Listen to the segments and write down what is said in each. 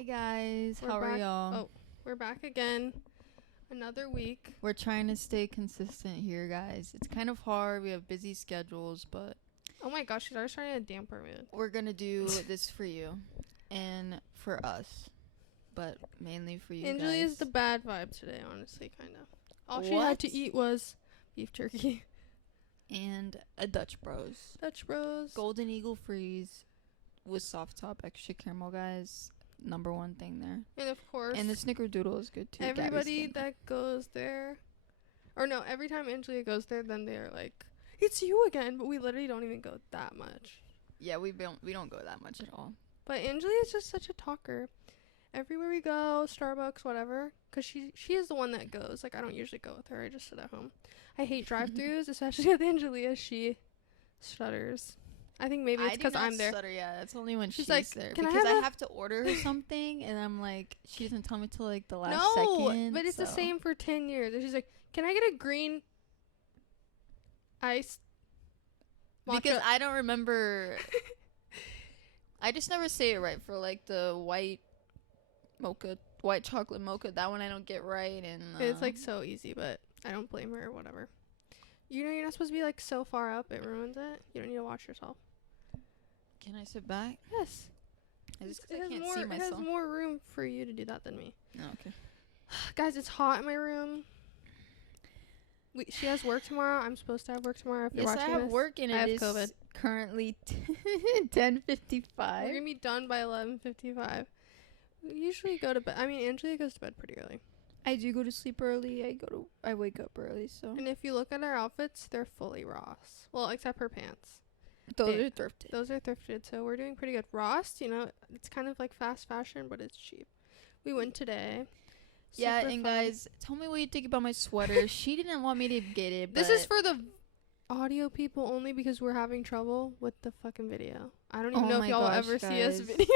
Hi guys, We're how are back. y'all? Oh, we're back again. Another week. We're trying to stay consistent here, guys. It's kind of hard. We have busy schedules, but Oh my gosh, she's already starting a damper mood. we're gonna do this for you and for us, but mainly for you Angela guys. is the bad vibe today, honestly, kind of. All she had to What? eat was beef jerky. And a Dutch Bros. Dutch Bros. Golden Eagle Freeze with soft top extra caramel, guys. Number one thing there. And of course, And the Snickerdoodle is good too. everybody Gabby's that goes there, or no, every time Angela goes there, then they're like, "It's you again," but we literally don't even go that much. Yeah, we don't go that much at all. But Angela is just such a talker. Everywhere we go, Starbucks, whatever, because she is the one that goes. Like, I don't usually go with her. I just sit at home. I hate drive-thrus, especially with Angelia. She stutters. I think maybe it's because I'm there. Stutter, yeah, that's only when She's she's like, there. "Can I Because I have have to order her something, and I'm like, she doesn't tell me till like the last No, second. but it's the so- same for 10 years. And she's like, "Can I get a green ice Because matcha?" I don't remember. I just never say it right for like the white chocolate mocha. That one I don't get right, and It's like so easy, but I don't blame her or whatever. You know, you're not supposed to be like so far up, it ruins it. You don't need to watch yourself. Can I sit back? Yes. Is this It because I has can't more, see it myself? has more room for you to do that than me. No, okay. Guys, it's hot in my room. She has work tomorrow. I'm supposed to have work tomorrow. If you're Yes, I watching have this. work, and I it have is COVID. currently We're 10:55. gonna be done by 11:55. We usually go to bed. I mean, Angela goes to bed pretty early. I do go to sleep early. I wake up early, so And if you look at our outfits, they're fully Ross. Well, except her pants. those They- are thrifted. Those are thrifted, so we're doing pretty good. Ross, you know, it's kind of like fast fashion, but it's cheap. We went today. Yeah, Super and fun. guys, tell me what you think about my sweater. She didn't want me to get it, but This is for the audio people only because we're having trouble with the fucking video. I don't even Oh know if my y'all will gosh, ever see us guys. video.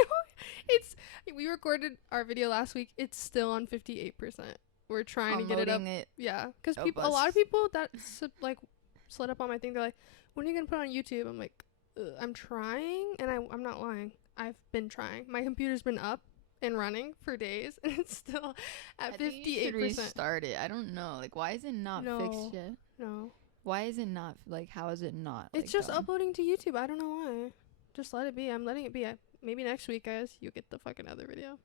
We recorded our video last week. It's still on 58%. We're trying to get it up. Unloading Yeah, because of a lot of us. people that like slid up on my thing. They're like, "When are you gonna put it on YouTube?" I'm like, "I'm trying," and I'm not lying. I've been trying. My computer's been up and running for days, and it's still at 58%. Restart it. I don't know. Like, why is it not No. fixed yet? No, Why is it not? Like, how is it not? it's like, just done? uploading to YouTube. I don't know why. Just let it be. I'm letting it be. Maybe next week, guys, you'll get the fucking other video,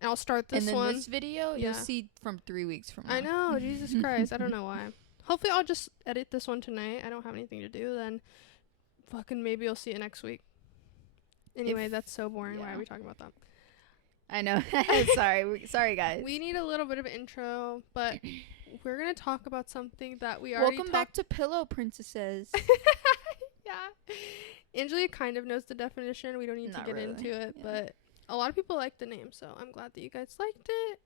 and I'll start this And then one. this video, Yeah. you'll see from 3 weeks from now. I know, Jesus Christ. I don't know why. Hopefully I'll just edit this one tonight. I don't have anything to do. Then fucking maybe you'll see it next week. Anyway, that's so boring. Why yeah. are we talking about that? I know. Sorry, guys. We need a little bit of an intro, but we're going to talk about something that we already Welcome back to Pillow Princesses. Yeah. Angela kind of knows the definition. We don't need Not to get really, into it, yeah. but a lot of people like the name, so I'm glad that you guys liked it.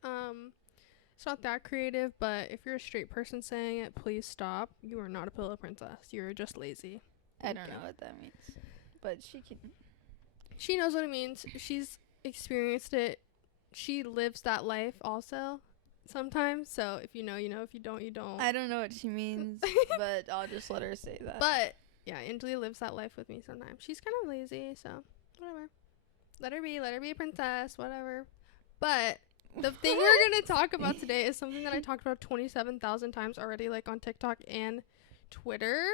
It's not that creative, but if you're a straight person saying it, please stop. You are not a pillow princess. You're just lazy. I don't know what that means, but she can. She knows what it means. She's experienced it. She lives that life also sometimes. So if you know, you know. If you don't, you don't. I don't know what she means, but I'll just let her say that. But yeah, Angela lives that life with me sometimes. She's kind of lazy, so whatever. Let her be a princess, whatever. But the thing we're going to talk about today is something that I talked about 27,000 times already, like on TikTok and Twitter.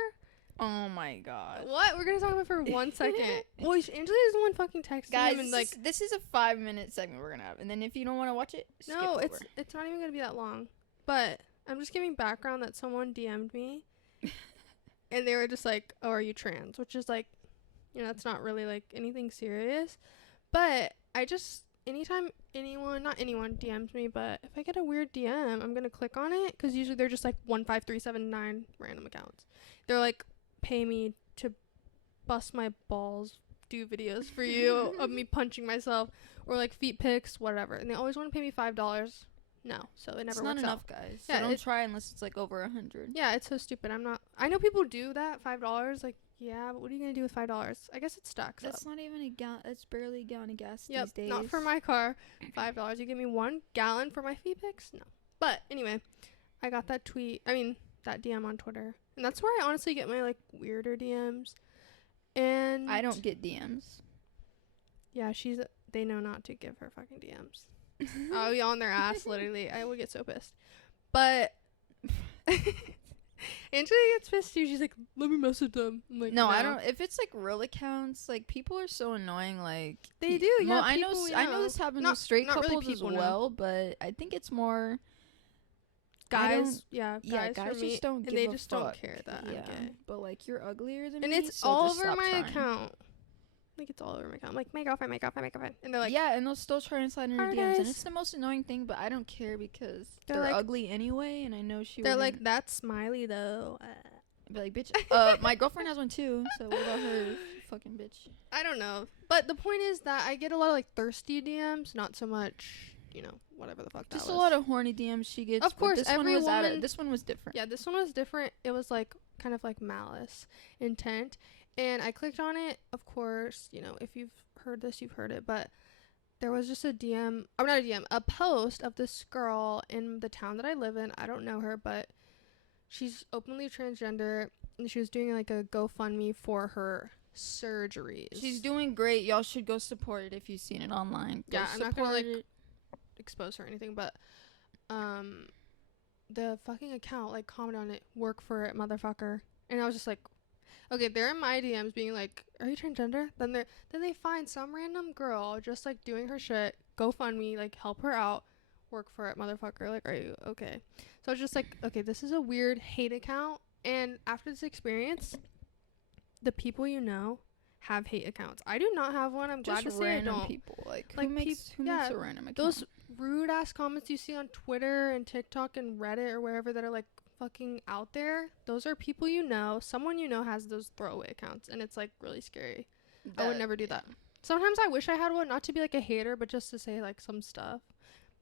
Oh my god. What? We're going to talk about it for 1 second. Well, Angela is the one fucking texting Guys, him and like, this is a 5-minute segment we're gonna have, and then if you don't want to watch it, skip no, over. it's not even going to be that long. But I'm just giving background that someone DM'd me and they were just like, "Oh, are you trans?" Which is like, you know, it's not really like anything serious. But I just, anytime not anyone DMs me, but if I get a weird DM, I'm going to click on it because usually they're just like 15379 random accounts. They're like, "Pay me to bust my balls, do videos for you of me punching myself," or like feet pics, whatever. And they always want to pay me $5. No, so it never It's works not enough, out. guys. Yeah, So don't try unless it's like over 100. Yeah, it's so stupid. I know people do that, $5. Like, yeah, but what are you going to do with $5? I guess it stacks up. That's not even a gallon. That's barely a gallon of gas Yep, these days. not for my car. $5. You give me 1 gallon for my feet pics? No. But anyway, I got that DM on Twitter. And that's where I honestly get my like weirder DMs. And I don't get DMs. yeah, she's they know not to give her fucking DMs. I'll be on their ass, literally. I would get so pissed. But Angela gets pissed too. She's like, let me message them. I'm like, no, I don't. If it's like real accounts, like people are so annoying. Like They do. Yeah, well, I know. people, I know this happens with straight not really couples as people, no. well, but I think it's more guys. Yeah, guys for me, just don't and give they a just fuck. don't care that I'm gay. But like you're uglier than And me, it's so all just over stop my trying. account. Like, it's all over my account. I'm like, my girlfriend. And they're like, yeah, and they'll still try and slide in her Hi, DMs, guys. and it's the most annoying thing. But I don't care because They're they're like- ugly anyway, and I know she. they're wouldn't like, that's Smiley though. be like, bitch. My girlfriend has one too. So what about her, fucking bitch? I don't know. But the point is that I get a lot of like thirsty DMs, not so much, whatever the fuck Just that a was. lot of horny DMs she gets. Of but course, this every one was woman- this one was different. Yeah, this one was different. It was like kind of like malice intent. And I clicked on it. Of course, if you've heard this, you've heard it. But there was just a DM, or not a DM, a post of this girl in the town that I live in. I don't know her, but she's openly transgender. And she was doing like a GoFundMe for her surgeries. She's doing great. Y'all should go support it if you've seen it online. Go Yeah, I'm not gonna, support like, it. expose her or anything, but the fucking account like commented on it, work for it, motherfucker. And I was just like, okay, they're in my DMs being like, are you transgender? Then they find some random girl just like doing her shit, GoFundMe, like help her out, work for it, motherfucker. Like, are you okay? So I was just like, okay, this is a weird hate account. And after this experience, the people have hate accounts. I do not have one. I'm glad Just to say I random don't. people. Like Like, who makes yeah, a random account? Those rude ass comments you see on Twitter and TikTok and Reddit or wherever that are like fucking out there, those are people someone has those throwaway accounts, and it's like really scary. I would never do that. Sometimes I wish I had one, not to be like a hater, but just to say like some stuff.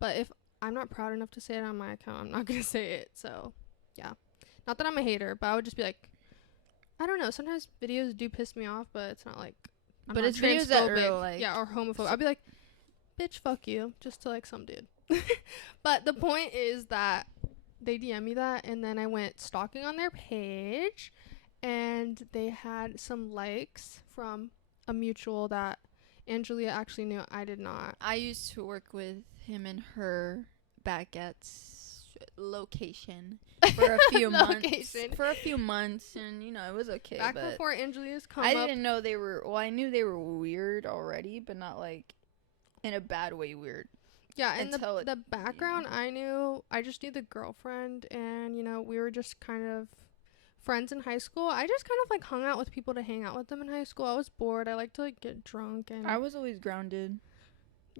But if I'm not proud enough to say it on my account, I'm not gonna say it. So yeah, not that I'm a hater, but I would just be like, I don't know, sometimes videos do piss me off, but it's not like But it's videos that are like, or homophobic. I'll be like, bitch, fuck you, just to like some dude. But the point is that they DM me that, and then I went stalking on their page, and they had some likes from a mutual that Angelia actually knew. I did not. I used to work with him and her back at location for a few months, and it was okay. Back but before Angelia's come I up. didn't know they were. Well, I knew they were weird already, but not like in a bad way weird. Yeah, and until the background I just knew the girlfriend, and we were just kind of friends in high school. I just kind of like hung out with people to hang out with them in high school. I was bored. I like to like get drunk, and I was always grounded.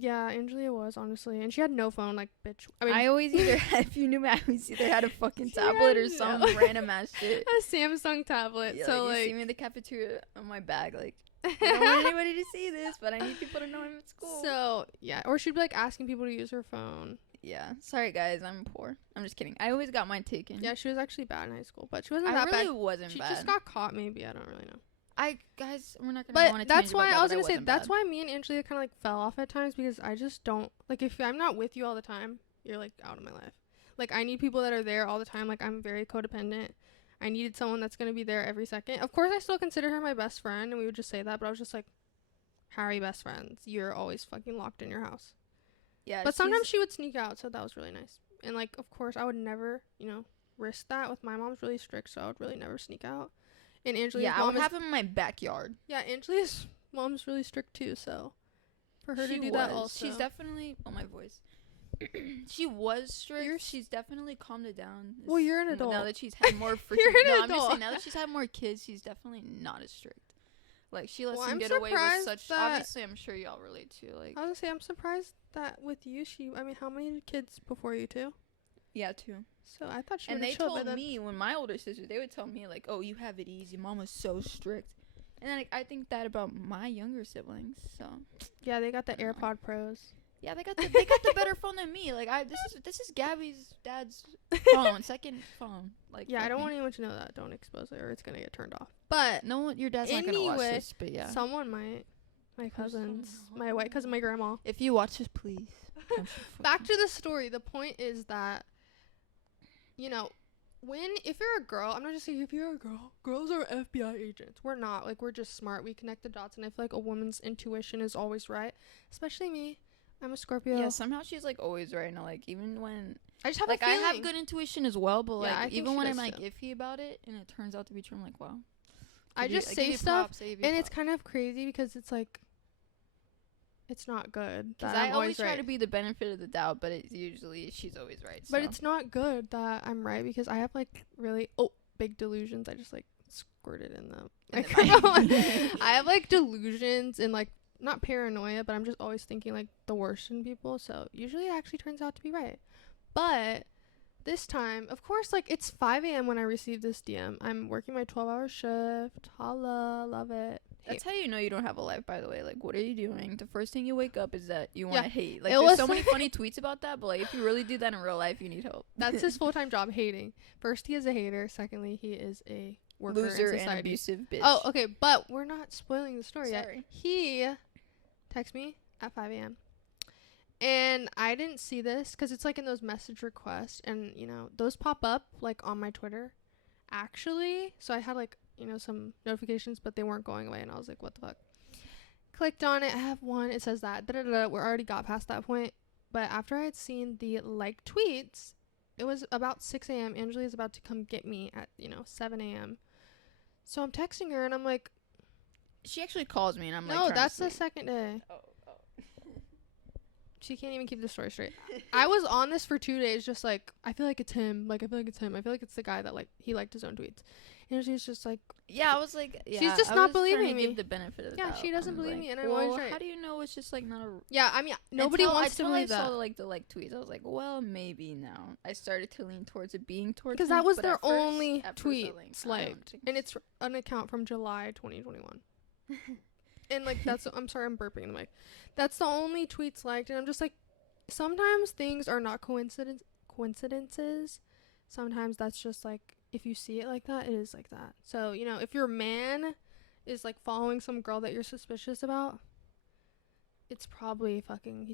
Yeah, Angelia was, honestly, and she had no phone, like, bitch. I mean, I always either if you knew me, I always either had a fucking tablet or some random ass shit. A Samsung tablet. Yeah, so like, like you see me in the cafeteria on my bag, like, I don't want anybody to see this, but I need people to know I'm at school. So yeah, or she'd be like asking people to use her phone. Yeah, sorry guys, I'm poor. I'm just kidding. I always got mine taken. Yeah, she was actually bad in high school, but she wasn't that really bad. wasn't She bad. just got caught, maybe. I don't really know. Guys, we're not gonna. But go on a that's tangent why about I was that, gonna but say wasn't that's bad. why me and Angelia kind of like fell off at times, because I just don't like, if I'm not with you all the time, you're like out of my life. Like, I need people that are there all the time. Like, I'm very codependent. I needed someone that's gonna be there every second. Of course, I still consider her my best friend, and we would just say that. But I was just like, how are you best friends? You're always fucking locked in your house. Yeah, But sometimes she would sneak out, so that was really nice. And like, of course, I would never, risk that. With my mom's really strict, so I would really never sneak out. And Angelia's I mom would is have him in my backyard. Yeah, Angelia's mom's really strict too, so for her to do that also. She's definitely my voice. She was strict. She's definitely calmed it down. Well, you're an adult. Now that she's had more freaking You're an I'm just adult. saying, now that she's had more kids, she's definitely not as strict. Like, she lets Well, them I'm get away with surprised such that- obviously I'm sure y'all relate to, like, I was gonna say, I'm surprised that with you, how many kids before you two? yeah, too. So I thought she And would they have chilled by told then. me, when my older sisters, they would tell me, like, oh, you have it easy. Mom was so strict. And then, like, I think that about my younger siblings, so. Yeah, they got the I don't know. AirPod Pros. Yeah, they got the better phone than me. Like, this is Gabby's dad's phone, second phone. Like, Yeah, I fuck don't me. want anyone to know that. Don't expose it, or it's gonna get turned off. But No one, your dad's not gonna watch Anyway, this, but yeah. someone might. My Who's cousins, someone? my white cousin, my grandma. If you watch this, please. Back to the story. The point is that, if you're a girl, I'm not just saying if you're a girl, girls are FBI agents. We're not. Like, we're just smart. We connect the dots, and I feel like a woman's intuition is always right. Especially me. I'm a Scorpio. Yeah, somehow she's like always right now. Like, even when I just have like a feeling. I have good intuition as well, but Yeah, I like think even she when I'm does like too. iffy about it and it turns out to be true, I'm like, wow. I just say stuff, and it's kind of crazy because it's like, it's not good. Because that I I'm always try right. to be the benefit of the doubt, but it's usually she's always right. But so. it's not good that I'm right because I have like really big delusions. I just like squirted in the microphone. I have like delusions and like not paranoia, but I'm just always thinking like the worst in people. So usually it actually turns out to be right. But this time, of course, like it's 5 a.m. when I received this DM. I'm working my 12-hour shift. Holla, love it. That's how you know you don't have a life, by the way. Like, what are you doing? The first thing you wake up is that you want to hate. Like, there's so many funny tweets about that, but like, if you really do that in real life, you need help. That's his full-time job, hating. First, he is a hater. Secondly, he is a worker Loser in society. and abusive bitch. Oh, okay, but we're not spoiling the story yet. Sorry. He texted me at 5 a.m. And I didn't see this because it's like in those message requests, and you know those pop up like on my Twitter. Actually, so I had like some notifications, but they weren't going away, and I was like, what the fuck? Clicked on it. I have one. It says that we already got past that point. But after I had seen the like tweets, it was about 6 a.m. Angela is about to come get me at 7 a.m. So I'm texting her and I'm like, she actually calls me and I'm like, no, that's the second day. Oh. She can't even keep the story straight. I was on this for 2 days, just like, I feel like it's him. Like, I feel like it's him. I feel like it's the guy that, like, he liked his own tweets. And she's just like, yeah, I was like, yeah. She's just I not was trying believing to me. give the benefit of the yeah, doubt. she doesn't I'm believe like, me, and I'm well, always right. how do you know it's just, like, not a... Yeah, I mean, nobody wants to believe that. I saw, like, the, like, tweets. I was like, well, maybe now. I started to lean towards it being towards because him, that was but their at first- only at first I tweets liked. And it's an account from July 2021. And, like, I'm sorry, I'm burping in the mic. That's the only tweets liked, and I'm just like, sometimes things are not coincidences. Sometimes that's just like, if you see it like that, it is like that. So, if your man is like following some girl that you're suspicious about, he's probably fucking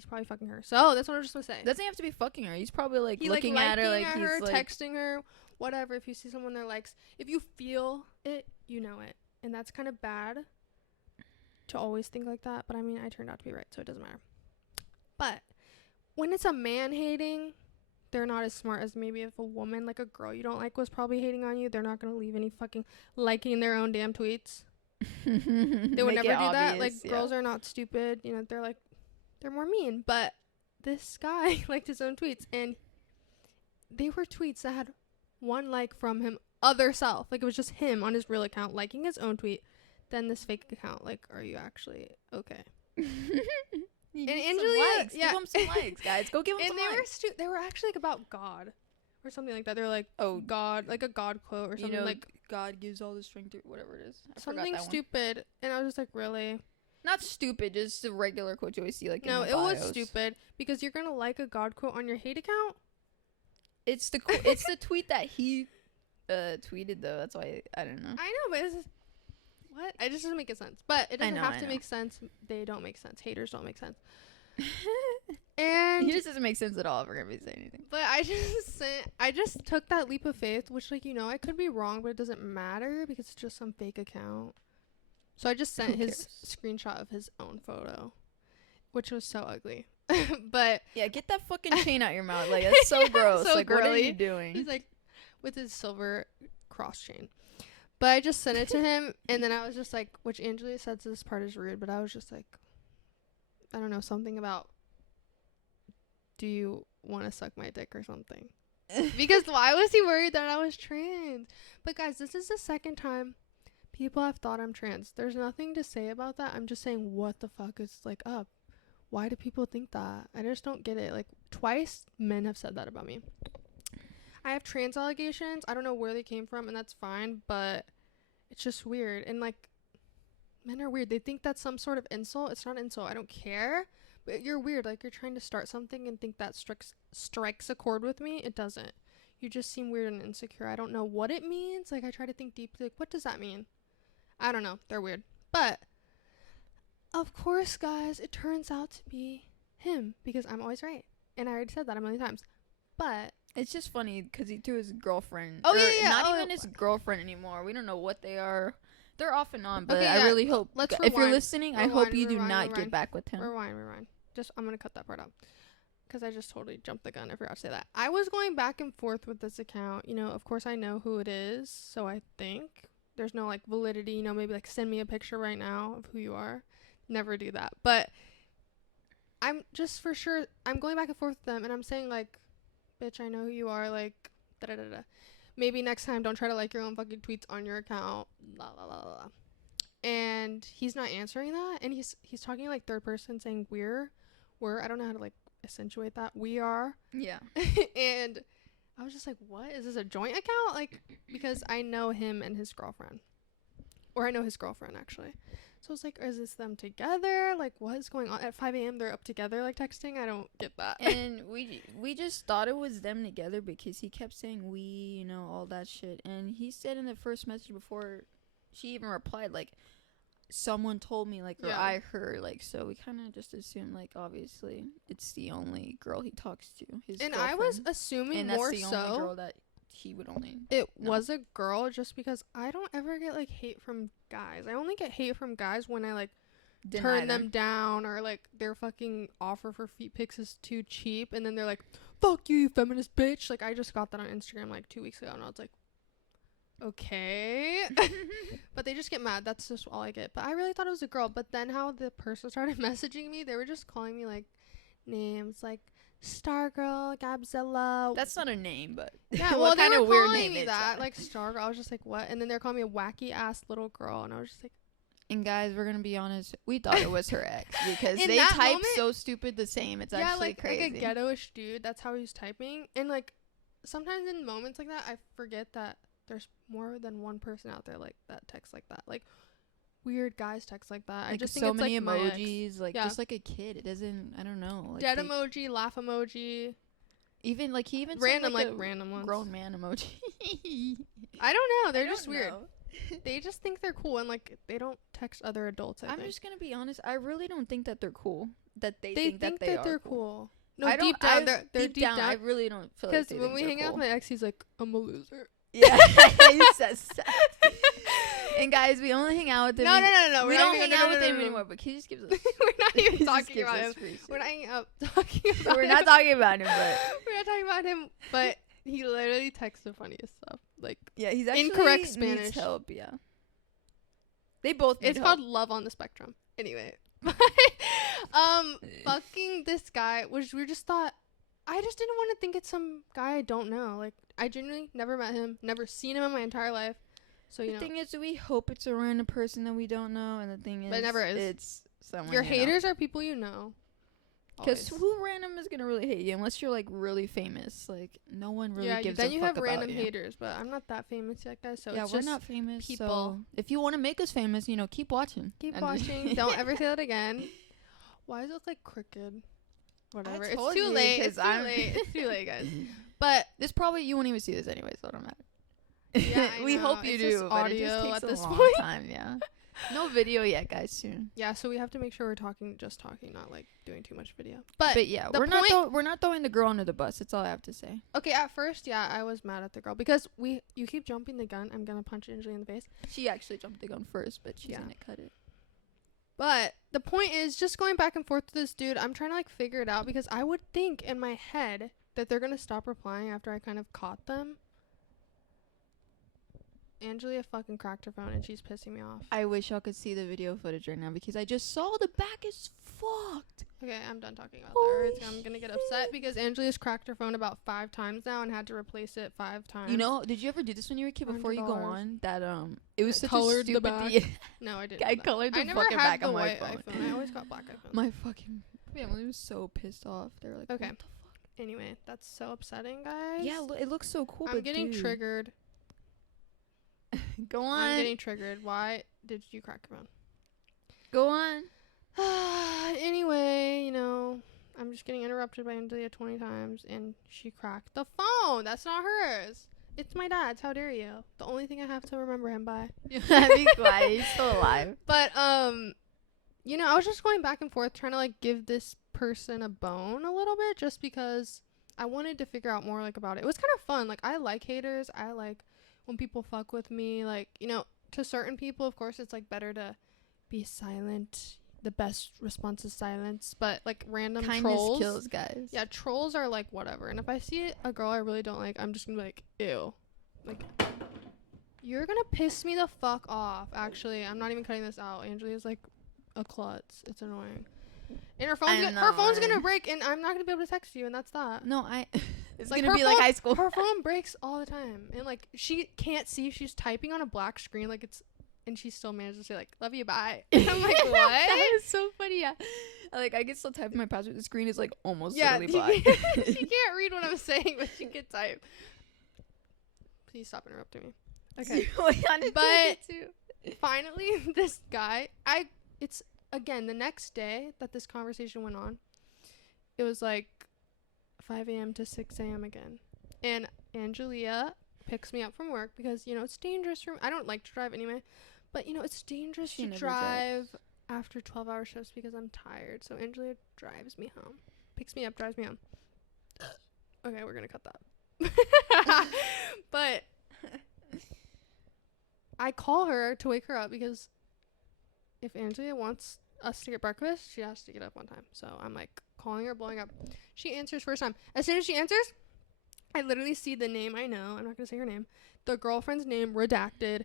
her. So that's what I'm just gonna say. Doesn't have to be fucking her. He's probably like He looking like at her, like at he's her, like texting her, whatever. If you see someone that likes, if you feel it, you know it, and that's kind of bad to always think like that. But I mean, I turned out to be right, so it doesn't matter. But when it's a man hating, they're not as smart as maybe if a woman, like a girl you don't like, was probably hating on you. They're not going to leave any fucking liking their own damn tweets. They would never do that. Like, girls are not stupid. They're more mean. But this guy liked his own tweets, and they were tweets that had one like from him other self. Like, it was just him on his real account liking his own tweet, then this fake account. Like, are you actually okay? And Angelia, give them some likes, guys. Go give them some likes. And they were actually like about God or something like that. They were like, oh, God, like a God quote or something, like God gives all the strength to whatever it is. Something stupid. And I was just like, really? Not stupid, just a regular quote you always see like in the bios. Was stupid because you're gonna like a God quote on your hate account. It's the it's the tweet that he tweeted though. That's why I don't know. I know, but it's just, what? It just doesn't make sense. But it doesn't have to make sense. They don't make sense. Haters don't make sense. And he just doesn't make sense at all if we're gonna be saying anything. But I just took that leap of faith, which I could be wrong, but it doesn't matter because it's just some fake account. So I just sent his screenshot of his own photo, which was so ugly. But yeah, get that fucking chain out your mouth. Like, that's so gross. So like, girly. What are you doing? He's like with his silver cross chain. But I just sent it to him, and then I was just like, which Angelia said this part is rude, but I was just like, I don't know, something about, do you want to suck my dick or something? Because why was he worried that I was trans? But guys, this is the second time people have thought I'm trans. There's nothing to say about that. I'm just saying, what the fuck is like up? Why do people think that? I just don't get it. Like, twice men have said that about me. I have trans allegations. I don't know where they came from, and that's fine, but it's just weird. And like, men are weird. They think that's some sort of insult. It's not an insult. I don't care. But you're weird. Like, you're trying to start something and think that strikes a chord with me. It doesn't. You just seem weird and insecure. I don't know what it means. Like, I try to think deeply. Like, what does that mean? I don't know. They're weird. But, of course, guys, it turns out to be him. Because I'm always right. And I already said that a million times. But It's just funny because he threw his girlfriend. Oh, yeah. Not even his girlfriend anymore. We don't know what they are. They're off and on, but okay, I really hope. Let's if you're listening, I hope you do not get back with him. Rewind. I'm going to cut that part out. Because I just totally jumped the gun. I forgot to say that. I was going back and forth with this account. You know, of course I know who it is. So I think there's no, like, validity. You know, maybe, like, send me a picture right now of who you are. Never do that. But I'm just for sure. I'm going back and forth with them. And I'm saying, like, bitch, I know who you are. Like, da-da-da-da. Maybe next time don't try to like your own fucking tweets on your account. La la la la. And he's not answering that. And he's talking like third person saying we're. I don't know how to like accentuate that. We are. Yeah. And I was just like, what? Is this a joint account? Like, because I know him and his girlfriend. Or I know his girlfriend actually. So I was like, is this them together? Like, what is going on? At 5 a.m. they're up together, like, texting? I don't get that. And we just thought it was them together because he kept saying we, you know, all that shit. And he said in the first message before she even replied, like, someone told me, like, or I heard, like, so we kind of just assumed, like, obviously it's the only girl he talks to, his girlfriend. I was assuming and more that's the only girl that he would only was a girl, just because I don't ever get like hate from guys. I only get hate from guys when I like turn them down, or like their fucking offer for feet pics is too cheap, and then they're like, fuck you, you feminist bitch. Like, I just got that on Instagram like 2 weeks ago, and I was like, okay. But they just get mad. That's just all I get. But I really thought it was a girl. But then how the person started messaging me, they were just calling me like names like Stargirl, Gabzilla. That's not a name, but yeah, well, they were calling me that, like Stargirl. I was just like, what? And then they're calling me a wacky ass little girl, and I was just like. And guys, we're gonna be honest, we thought it was her ex because they typed so stupid the same. It's actually crazy. Like a ghetto-ish dude. That's how he was typing. And like sometimes in moments like that, I forget that there's more than one person out there like that texts like that. Like weird guys text like that. Like, I just so think it's many like emojis, like just like a kid. It doesn't. I don't know. Like dead emoji, laugh emoji. Even like he even random like random ones. Grown man emoji. I don't know. They're just weird. They just think they're cool, and like they don't text other adults. I'm just gonna be honest. I really don't think that they're cool. That they think that they're cool. No, I deep down, they're deep down. I really don't feel like because when we hang out with my ex, he's like, I'm a loser. Yeah, he says that. And guys, we only hang out with him. No. We don't hang out with him anymore. But he just gives us. We're not even talking about him. We're not hanging out talking about. We're not talking about him, but we're not talking about him. But he literally texts the funniest stuff. Like, yeah, he's actually incorrect Spanish. Needs help. Yeah. They both need It's help. called Love on the Spectrum. Anyway. Fucking this guy, which we just thought, I just didn't want to think it's some guy I don't know. Like, I genuinely never met him, never seen him in my entire life. So, you know. The thing is, we hope it's a random person that we don't know, and the thing is, but it never is. It's someone your haters are people you know. Because who random is gonna really hate you unless you're like really famous? Like no one really gives a fuck about you. Then you have random haters, but I'm not that famous yet, guys. So yeah, it's we're just not famous. People. So if you want to make us famous, you know, keep watching. Keep watching. Don't ever say that again. Why does it look like crooked? Whatever. It's too late. It's too late, guys. But this probably you won't even see this anyway, so it don't matter. Yeah, we hope you do. Audio but it just takes at this long point. Time, yeah. No video yet, guys. Soon. Yeah, so we have to make sure we're talking, not like doing too much video. But yeah, we're not throwing the girl under the bus. That's all I have to say. Okay, at first, yeah, I was mad at the girl because you keep jumping the gun. I'm gonna punch Angelina in the face. She actually jumped the gun first, but she's gonna cut it. But the point is, just going back and forth with this dude, I'm trying to like figure it out because I would think in my head that they're gonna stop replying after I kind of caught them. Angelia fucking cracked her phone and she's pissing me off. I wish y'all could see the video footage right now because I just saw the back is fucked. Okay, I'm done talking about that. I'm gonna get upset because Angelia's cracked her phone about 5 times now and had to replace it 5 times. You know, did you ever do this when you were a kid before you go on? That it was such colored a stupid the back. No, I didn't. I colored the fucking back on my phone. iPhone. I always got black iPhone. My fucking family was so pissed off. They were like, okay. What the fuck? Anyway, that's so upsetting, guys. Yeah, it looks so cool. I'm getting triggered. Go on. I'm getting triggered. Why did you crack your phone? Go on. Anyway, you know, I'm just getting interrupted by Angelia 20 times, and she cracked the phone. That's not hers. It's my dad's. How dare you? The only thing I have to remember him by. Be quiet. He's still alive. But, you know, I was just going back and forth trying to, like, give this person a bone a little bit just because I wanted to figure out more like about it. It was kind of fun. Like, I like haters. I like when people fuck with me. Like, you know, to certain people, of course, it's like better to be silent. The best response is silence. But like random kindness trolls kills, guys. Yeah, trolls are like whatever. And if I see a girl I really don't like, I'm just gonna be like, ew. Like, you're gonna piss me the fuck off. Actually, I'm not even cutting this out. Angelia's like a klutz. It's annoying. And her phone's gonna break, and I'm not gonna be able to text you, and that's that. No, it's like gonna be like high school. Her phone breaks all the time, and like she can't see. She's typing on a black screen, like it's, and she still manages to say like "love you, bye." And I'm like, what? That is so funny. Yeah, like I can still type my password. The screen is like almost literally black. She can't read what I'm saying, but she can type. Please stop interrupting me. Okay, but finally, this guy, it's again the next day that this conversation went on. It was like 5 a.m. to 6 a.m. again, and Angelia picks me up from work because, you know, it's dangerous for me. I don't like to drive anyway, but you know, it's dangerous to drive after 12-hour shifts because I'm tired. So Angelia drives me home, picks me up, drives me home. Okay, we're gonna cut that. But I call her to wake her up because if Angelia wants us to get breakfast, she has to get up on time. So I'm like calling her, blowing up. She answers first time. As soon as she answers, I literally see the name I know. I'm not going to say her name. The girlfriend's name, redacted.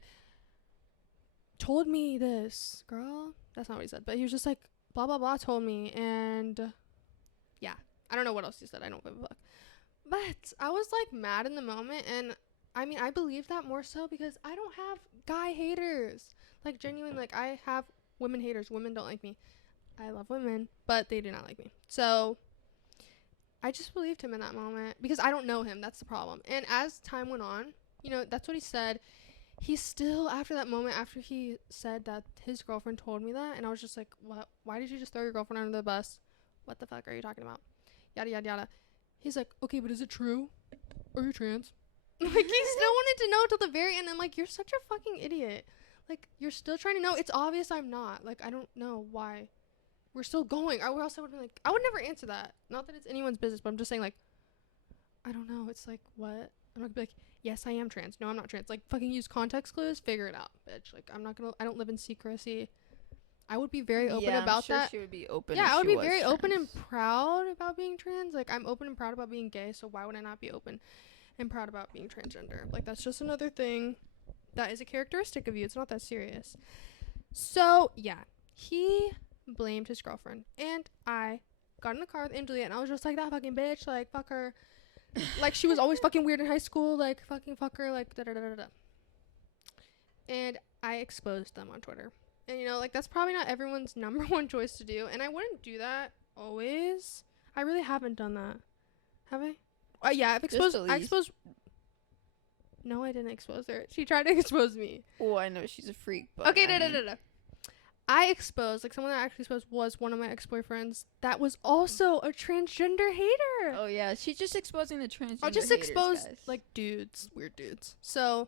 Told me this. Girl, that's not what he said. But he was just like, blah, blah, blah, told me. And yeah, I don't know what else he said. I don't give a fuck. But I was like mad in the moment. And I mean, I believe that more so because I don't have guy haters. Like, genuine, like, I have women haters. Women don't like me. I love women, but they do not like me. So I just believed him in that moment because I don't know him. That's the problem. And as time went on, you know, that's what he said. He still, after that moment, after he said that his girlfriend told me that, and I was just like, what? Why did you just throw your girlfriend under the bus? What the fuck are you talking about? Yada, yada, yada. He's like, okay, but is it true? Are you trans? Like, he still wanted to know till the very end. I'm like, you're such a fucking idiot. Like, you're still trying to know. It's obvious I'm not. Like, I don't know why. We're still going. Or else I would be like, I would never answer that. Not that it's anyone's business, but I'm just saying, like, I don't know. It's like, what? I'm not gonna be like, yes, I am trans. No, I'm not trans. Like, fucking use context clues. Figure it out, bitch. Like, I don't live in secrecy. I would be very open about that. She would be open. Yeah, I would be very open and proud about being trans. Like, I'm open and proud about being gay, so why would I not be open and proud about being transgender? Like, that's just another thing that is a characteristic of you. It's not that serious. So, yeah. He blamed his girlfriend. And I got in the car with Angelia, and I was just like, that fucking bitch. Like, fuck her. Like, she was always fucking weird in high school. Like, fucking fuck her. Like, da-da-da-da-da. And I exposed them on Twitter. And, you know, like, that's probably not everyone's number one choice to do. And I wouldn't do that always. I really haven't done that. Have I? Yeah, I exposed. No, I didn't expose her. She tried to expose me. Oh, I know she's a freak. But okay, I exposed, like, someone that I actually exposed was one of my ex-boyfriends that was also a transgender hater. Oh, yeah. She's just exposing the transgender I'll just haters, expose, guys. like, dudes. Weird dudes. So,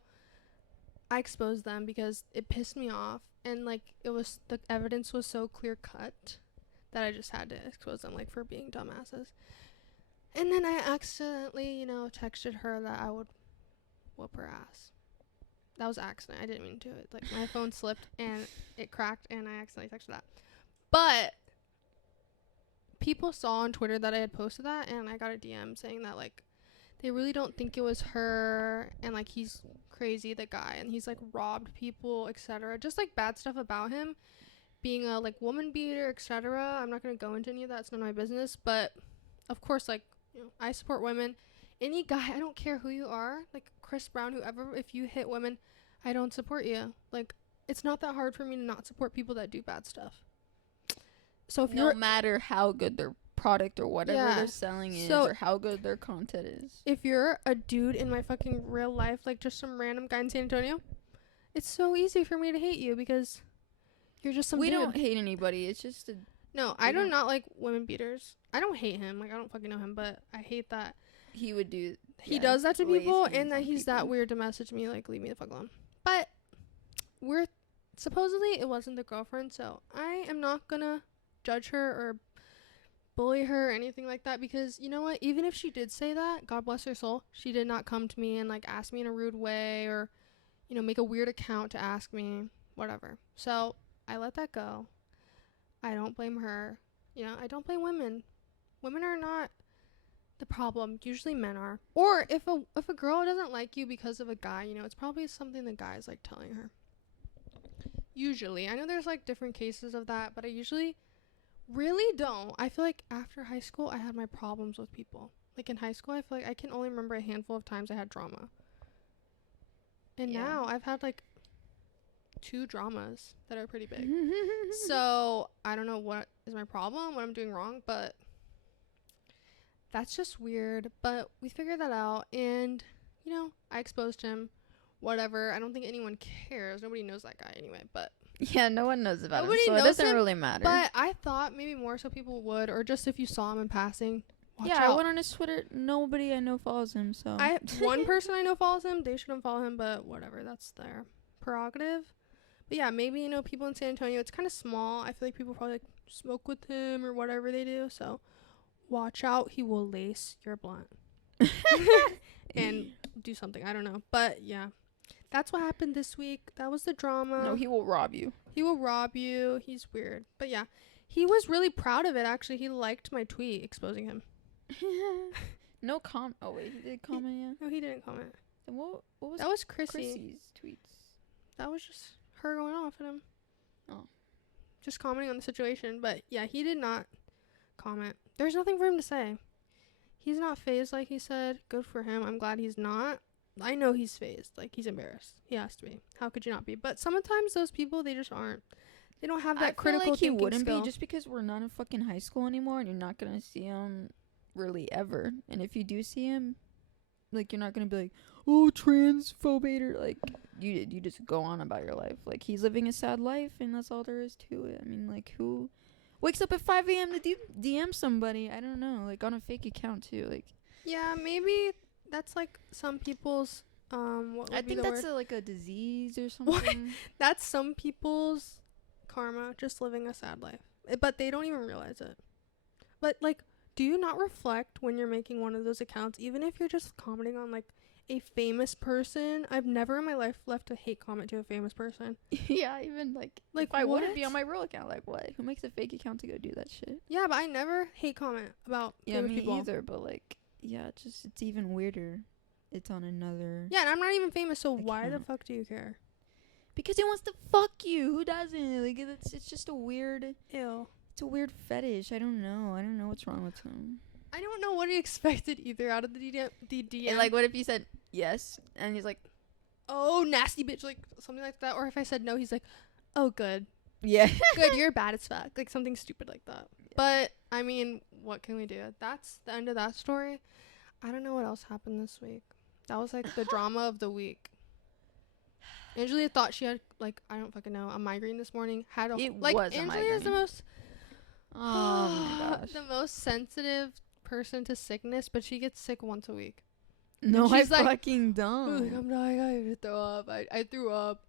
I exposed them because it pissed me off. And, like, the evidence was so clear-cut that I just had to expose them, like, for being dumbasses. And then I accidentally, you know, texted her that I would whoop her ass. That was an accident. I didn't mean to do it. Like, my phone slipped and it cracked and I accidentally texted that. But people saw on Twitter that I had posted that, and I got a DM saying that, like, they really don't think it was her, and, like, he's crazy, the guy, and he's, like, robbed people, etc. Just, like, bad stuff about him being a, like, woman beater, etc. I'm not going to go into any of that. It's none of my business. But, of course, like, you know, I support women. Any guy, I don't care who you are, like Chris Brown, whoever, if you hit women, I don't support you. Like, it's not that hard for me to not support people that do bad stuff. So if no matter how good their product or whatever they're selling is, or how good their content is. If you're a dude in my fucking real life, like just some random guy in San Antonio, it's so easy for me to hate you because you're just some dude. We don't hate anybody. It's just No, I do not like women beaters. I don't hate him. Like, I don't fucking know him, but I hate that he would do. He does that to people, and that he's that weird to message me, like, leave me the fuck alone. But supposedly it wasn't the girlfriend, so I am not gonna judge her or bully her or anything like that, because you know what, even if she did say that, God bless her soul, she did not come to me and like ask me in a rude way, or you know, make a weird account to ask me whatever. So I let that go. I don't blame her. You know, I don't blame women. Women are not the problem. Usually men are. Or if a girl doesn't like you because of a guy, you know, it's probably something the guy's like telling her. Usually. I know there's like different cases of that, but I usually really don't. I feel like after high school I had my problems with people. Like in high school I feel like I can only remember a handful of times I had drama. And now I've had like 2 dramas that are pretty big. So I don't know what is my problem, what I'm doing wrong, but that's just weird. But we figured that out, and you know, I exposed him. Whatever. I don't think anyone cares. Nobody knows that guy anyway. But yeah, no one knows about him, so it doesn't really matter. But I thought maybe more so people would, or just if you saw him in passing. Watch out. I went on his Twitter. Nobody I know follows him. So one person I know follows him. They shouldn't follow him, but whatever. That's their prerogative. But yeah, maybe, you know, people in San Antonio, it's kind of small. I feel like people probably like smoke with him or whatever they do. So watch out. He will lace your blunt and do something. I don't know. But yeah, that's what happened this week. That was the drama. No, he will rob you. He will rob you. He's weird. But yeah, he was really proud of it, actually. He liked my tweet exposing him. No comment. Oh, wait. He did comment, yeah? No, he didn't comment. And what was that? Was Chrissy's tweets. That was just her going off at him. Oh. Just commenting on the situation. But yeah, he did not comment. There's nothing for him to say. He's not phased, like he said. Good for him. I'm glad he's not. I know he's phased. Like, he's embarrassed. He has to be. How could you not be? But sometimes those people, they just aren't. They don't have that critical thinking skill. I feel like he wouldn't be, just because we're not in fucking high school anymore, and you're not going to see him really ever. And if you do see him, like, you're not going to be like, oh, transphobe, like, you just go on about your life. Like, he's living a sad life, and that's all there is to it. I mean, like, who wakes up at 5 a.m. to DM somebody? I don't know. Like, on a fake account, too. Like, yeah, maybe that's, like, some people's, I think that's like a disease or something. What? That's some people's karma, just living a sad life. But they don't even realize it. But, like, do you not reflect when you're making one of those accounts, even if you're just commenting on, like, a famous person? I've never in my life left a hate comment to a famous person. Yeah, even, like if I wouldn't be on my real account, like, what? Who makes a fake account to go do that shit? Yeah, but I never hate comment about famous people. Yeah, me either, but, like, yeah, it's even weirder. It's on another... Yeah, and I'm not even famous, so why the fuck do you care? Because he wants to fuck you. Who doesn't? Like, it's just a weird... Ew. It's a weird fetish. I don't know what's wrong with him. I don't know what he expected either out of the DM. And, like, what if he said yes? And he's like, oh, nasty bitch. Like, something like that. Or if I said no, he's like, oh, good. Yeah. Good, you're bad as fuck. Like, something stupid like that. Yeah. But, I mean, what can we do? That's the end of that story. I don't know what else happened this week. That was, like, the drama of the week. Angelia thought she had, like, I don't fucking know, a migraine this morning. It was a migraine. Angelia is the most... Oh, my gosh. The most sensitive person to sickness, but she gets sick once a week. No, I fucking don't. Like, I'm dying. I have to throw up. I threw up.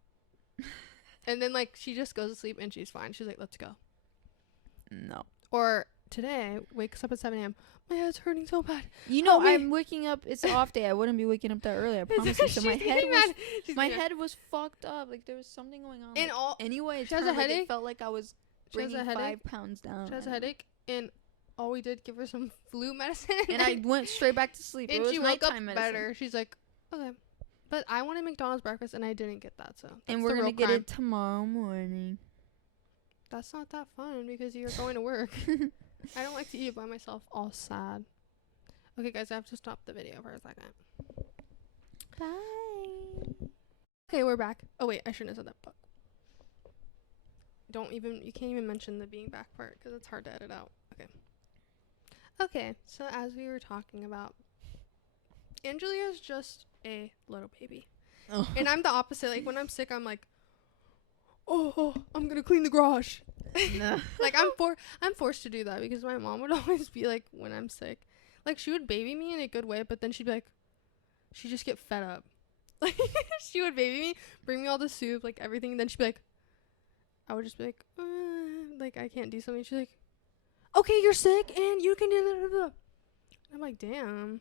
And then, like, she just goes to sleep and she's fine. She's like, let's go. No. Or today, wakes up at 7 a.m. My head's hurting so bad. You know, I'm waking up. It's an off day. I wouldn't be waking up that early. I promise you. So my head was fucked up. Like, there was something going on. And like, anyway, she has a headache. It felt like I was bringing 5 pounds down. She has a headache, and all we did give her some flu medicine, and I went straight back to sleep. And she woke up better. She's like, okay, but I wanted McDonald's breakfast, and I didn't get that. So and we're gonna get it tomorrow morning. That's not that fun because you're going to work. I don't like to eat by myself, all sad. Okay, guys, I have to stop the video for a second. Bye. Okay, we're back. Oh wait, I shouldn't have said that. But you can't even mention the being back part because it's hard to edit out. Okay, so as we were talking about, Angelia's just a little baby. Oh. And I'm the opposite. Like, when I'm sick, I'm like, oh, I'm gonna clean the garage. No. Like, I'm forced to do that because my mom would always be like, when I'm sick, like, she would baby me in a good way, but then she'd be like, she'd just get fed up. Like, she would baby me, bring me all the soup, like, everything, and then she'd be like, I would just be like, I can't do something. She's like, okay, you're sick and you can do that. I'm like, damn.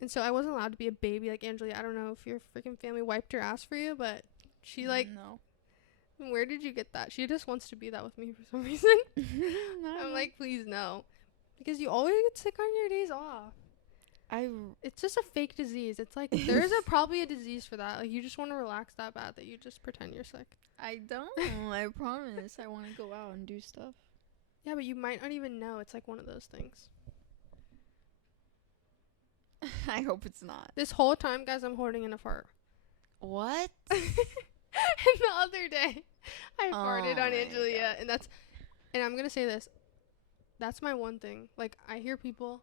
And so I wasn't allowed to be a baby like Angelia. I don't know if your freaking family wiped her ass for you, but she like, no. Where did you get that? She just wants to be that with me for some reason. I'm like, please no, because you always get sick on your days off. It's just a fake disease. It's like there's probably a disease for that. Like you just want to relax that bad that you just pretend you're sick. I don't. I promise. I want to go out and do stuff. Yeah, but you might not even know. It's like one of those things. I hope it's not. This whole time, guys, I'm holding in a fart. What? And the other day, I farted on Angelia, and I'm gonna say this. That's my one thing. Like, I hear people,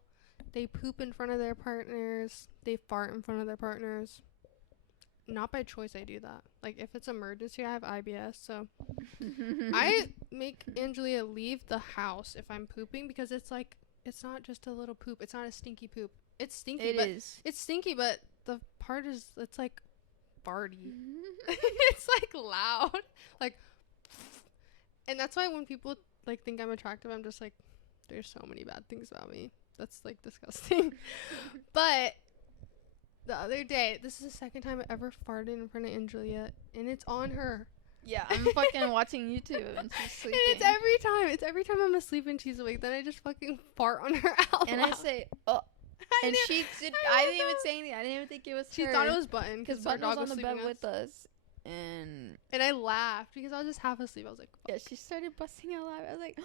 they poop in front of their partners, they fart in front of their partners. Not by choice I do that. Like, if it's emergency, I have IBS, so I make Angelia leave the house if I'm pooping, because it's like, it's not just a little poop. It's not a stinky poop. It's stinky. It's stinky, but the part is, it's like farty. It's like loud. Like, and that's why when people like think I'm attractive, I'm just like, there's so many bad things about me. That's like disgusting. But the other day, this is the second time I ever farted in front of Angelia, and it's on her. Yeah, I'm fucking watching YouTube and she's sleeping. And it's every time I'm asleep and she's awake, then I just fucking fart on her out and loud. I say, oh. And she did. I didn't even say anything. I didn't even think it was she her. thought it was Button because our Button dog was on the bed sleeping with us, and I laughed because I was just half asleep. I was like, fuck. Yeah, she started busting out loud. I was like,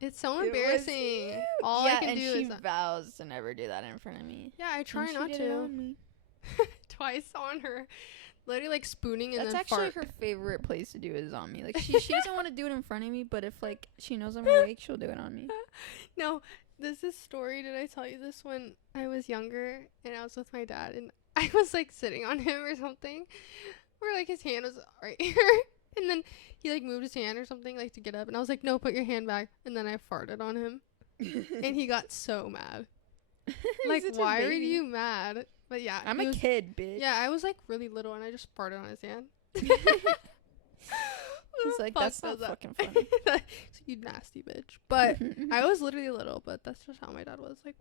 it's so embarrassing. All I can do is she vows to never do that in front of me. Yeah, I try not to. Twice on her, literally like spooning and that's then actually fart. her favorite place to do is on me. Like she doesn't want to do it in front of me, but if like she knows I'm awake, she'll do it on me. No. This is story. Did I tell you this when I was younger and I was with my dad and I was like sitting on him or something, where like his hand was right here, and then he like moved his hand or something like to get up, and I was like, no, put your hand back, and then I farted on him, and he got so mad. Like, why are you mad? But yeah, I'm a kid, bitch. Yeah, I was like really little and I just farted on his hand. He's like, that's not fucking funny. You nasty bitch. But I was literally little, but that's just how my dad was, like,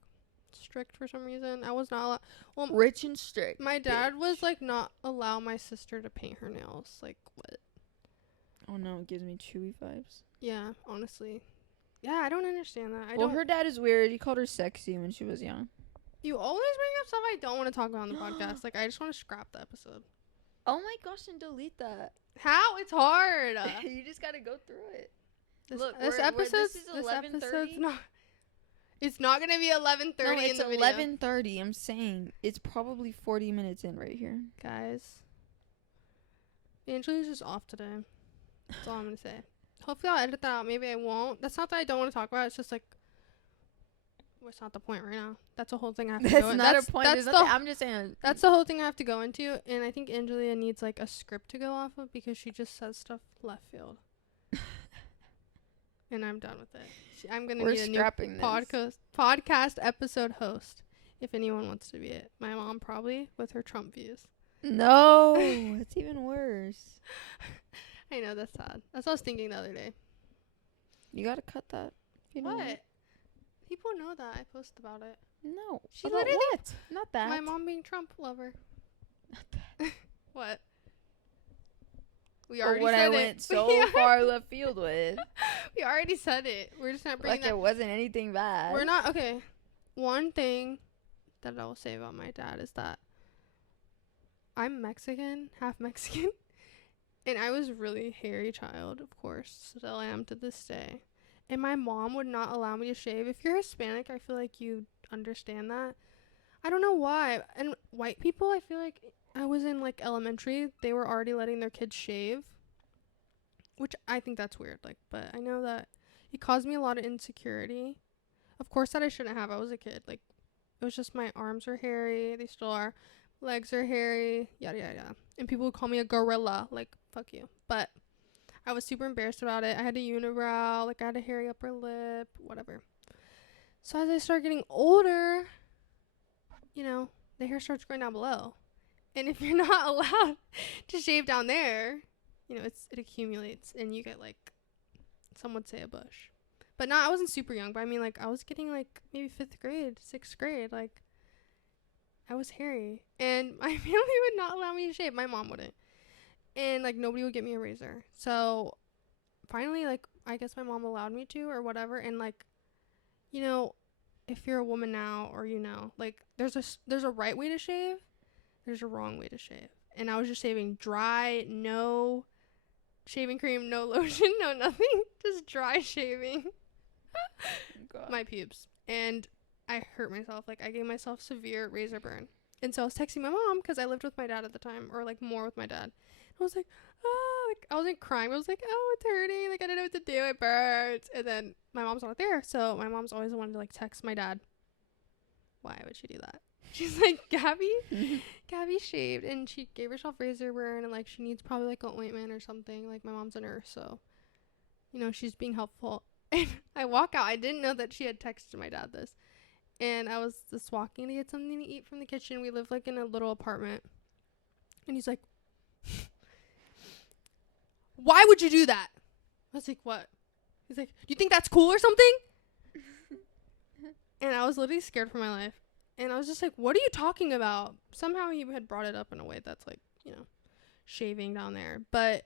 strict for some reason. I was not allowed. Well, rich and strict. My dad was like, not allow my sister to paint her nails. Like, what? Oh no, it gives me Chewy vibes. Yeah, honestly. Yeah, I don't understand that. Her dad is weird. He called her sexy when she was young. You always bring up stuff I don't want to talk about on the podcast. Like, I just want to scrap the episode. Oh my gosh, and delete that. How? It's hard. You just gotta go through it. This episode's not. It's not gonna be 11:30. No, it's 11:30. I'm saying it's probably 40 minutes in right here, guys. Angelia's just off today. That's all I'm gonna say. Hopefully, I'll edit that out. Maybe I won't. That's not that I don't want to talk about it. It's just like, what's not the point right now? That's the whole thing I have to go into. That's not a point. I'm just saying. That's the whole thing I have to go into. And I think Angelia needs like a script to go off of because she just says stuff left field. And I'm done with it. I'm going to need a new podcast episode host. If anyone wants to be it. My mom probably with her Trump views. No. It's even worse. I know, that's sad. That's what I was thinking the other day. You got to cut that. What? People know that. I post about it. No. She literally what? Not that. My mom being Trump lover. Not that. What? We already said I went so far left field with. We already said it. We're just not bringing like it wasn't anything bad. We're not. Okay. One thing that I will say about my dad is that I'm Mexican, half Mexican. And I was really hairy child, of course. Still am to this day. And my mom would not allow me to shave. If you're Hispanic, I feel like you understand that. I don't know why. And white people, I feel like I was in like elementary, they were already letting their kids shave, which I think that's weird. Like, but I know that it caused me a lot of insecurity. Of course, that I shouldn't have. I was a kid. Like, it was just my arms are hairy. They still are. Legs are hairy. Yada yada yada. And people would call me a gorilla. Like, fuck you. But I was super embarrassed about it. I had a unibrow. Like, I had a hairy upper lip. Whatever. So as I start getting older, you know, the hair starts growing down below. And if you're not allowed to shave down there, you know, it accumulates and you get like, some would say a bush. But not, I wasn't super young, but I mean, like, I was getting, like, maybe 5th grade, 6th grade. Like, I was hairy. And my family would not allow me to shave. My mom wouldn't. And, like, nobody would get me a razor. So, finally, like, I guess my mom allowed me to or whatever. And, like, you know, if you're a woman now or, you know, like, there's a right way to shave. There's a wrong way to shave. And I was just shaving dry, no shaving cream, no lotion, no nothing. Just dry shaving. My pubes. And I hurt myself. Like, I gave myself severe razor burn. And so I was texting my mom because I lived with my dad at the time, or like more with my dad. I was like, oh, like, I wasn't crying. I was like, oh, it's hurting. Like, I don't know what to do. It burns. And then my mom's not there. So my mom's always wanted to like text my dad. Why would she do that? She's like, Gabby shaved and she gave herself razor burn and like she needs probably like an ointment or something. Like, my mom's a nurse, so, you know, she's being helpful. And I walk out. I didn't know that she had texted my dad this. And I was just walking to get something to eat from the kitchen. We live like in a little apartment. And he's like, why would you do that? I was like, what? He's like, do you think that's cool or something? And I was literally scared for my life. And I was just like, what are you talking about? Somehow he had brought it up in a way that's like, you know, shaving down there. But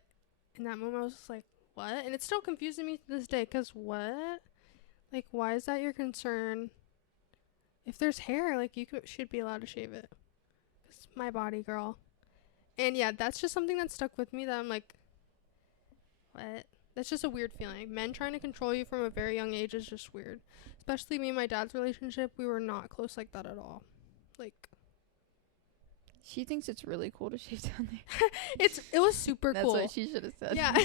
in that moment, I was just like, what? And it's still confusing me to this day. Because what? Like, why is that your concern? If there's hair, like, you should be allowed to shave it. It's my body, girl. And yeah, that's just something that stuck with me that I'm like, what? That's just a weird feeling. Men trying to control you from a very young age is just weird. Especially me and my dad's relationship. We were not close like that at all. Like, she thinks it's really cool to shave down there. It was super cool. That's what she should have said. Yeah.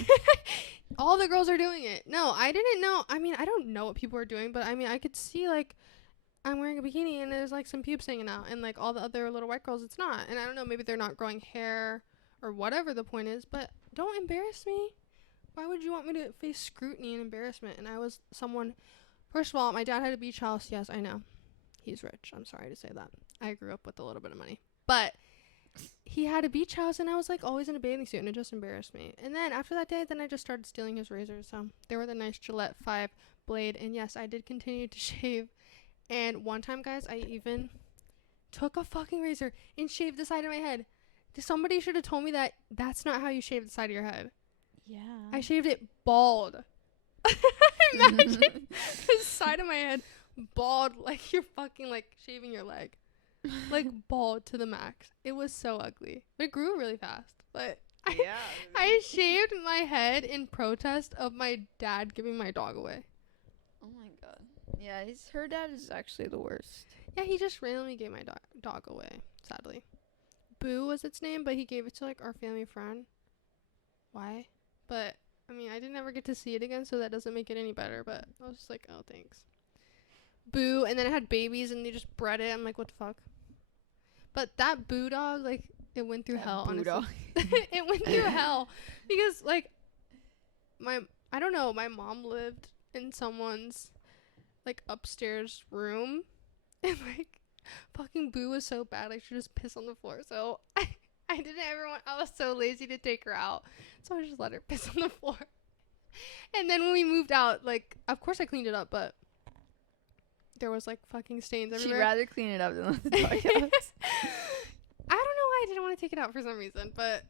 All the girls are doing it. No, I didn't know. I mean, I don't know what people are doing, but I mean, I could see like I'm wearing a bikini and there's like some pubes hanging out, and like all the other little white girls, it's not. And I don't know, maybe they're not growing hair or whatever the point is, but don't embarrass me. Why would you want me to face scrutiny and embarrassment? And I was someone, first of all, my dad had a beach house. Yes, I know. He's rich. I'm sorry to say that. I grew up with a little bit of money. But he had a beach house, and I was like always in a bathing suit, and it just embarrassed me. And then after that day, then I just started stealing his razors. So they were the nice Gillette 5 blade. And yes, I did continue to shave. And one time, guys, I even took a fucking razor and shaved the side of my head. Somebody should have told me that that's not how you shave the side of your head. Yeah. I shaved it bald. Imagine the side of my head bald, like you're fucking like shaving your leg. Like bald to the max. It was so ugly. But it grew really fast. But I shaved my head in protest of my dad giving my dog away. Oh my god. Yeah, her dad is actually the worst. Yeah, he just randomly gave my dog away, sadly. Boo was its name, but he gave it to like our family friend. Why? But I mean, I didn't ever get to see it again, so that doesn't make it any better. But I was just like, oh, thanks. Boo, and then it had babies, and they just bred it. I'm like, what the fuck? But that Boo dog, like, it went through hell, honestly. It went through hell. Because, like, I don't know, my mom lived in someone's, like, upstairs room. And, like, fucking Boo was so bad, like, she just pissed on the floor. So, I didn't ever I was so lazy to take her out. So I just let her piss on the floor. And then when we moved out, like, of course I cleaned it up, but there was, like, fucking stains everywhere. She'd rather clean it up than let the dog out. I don't know why I didn't want to take it out for some reason, but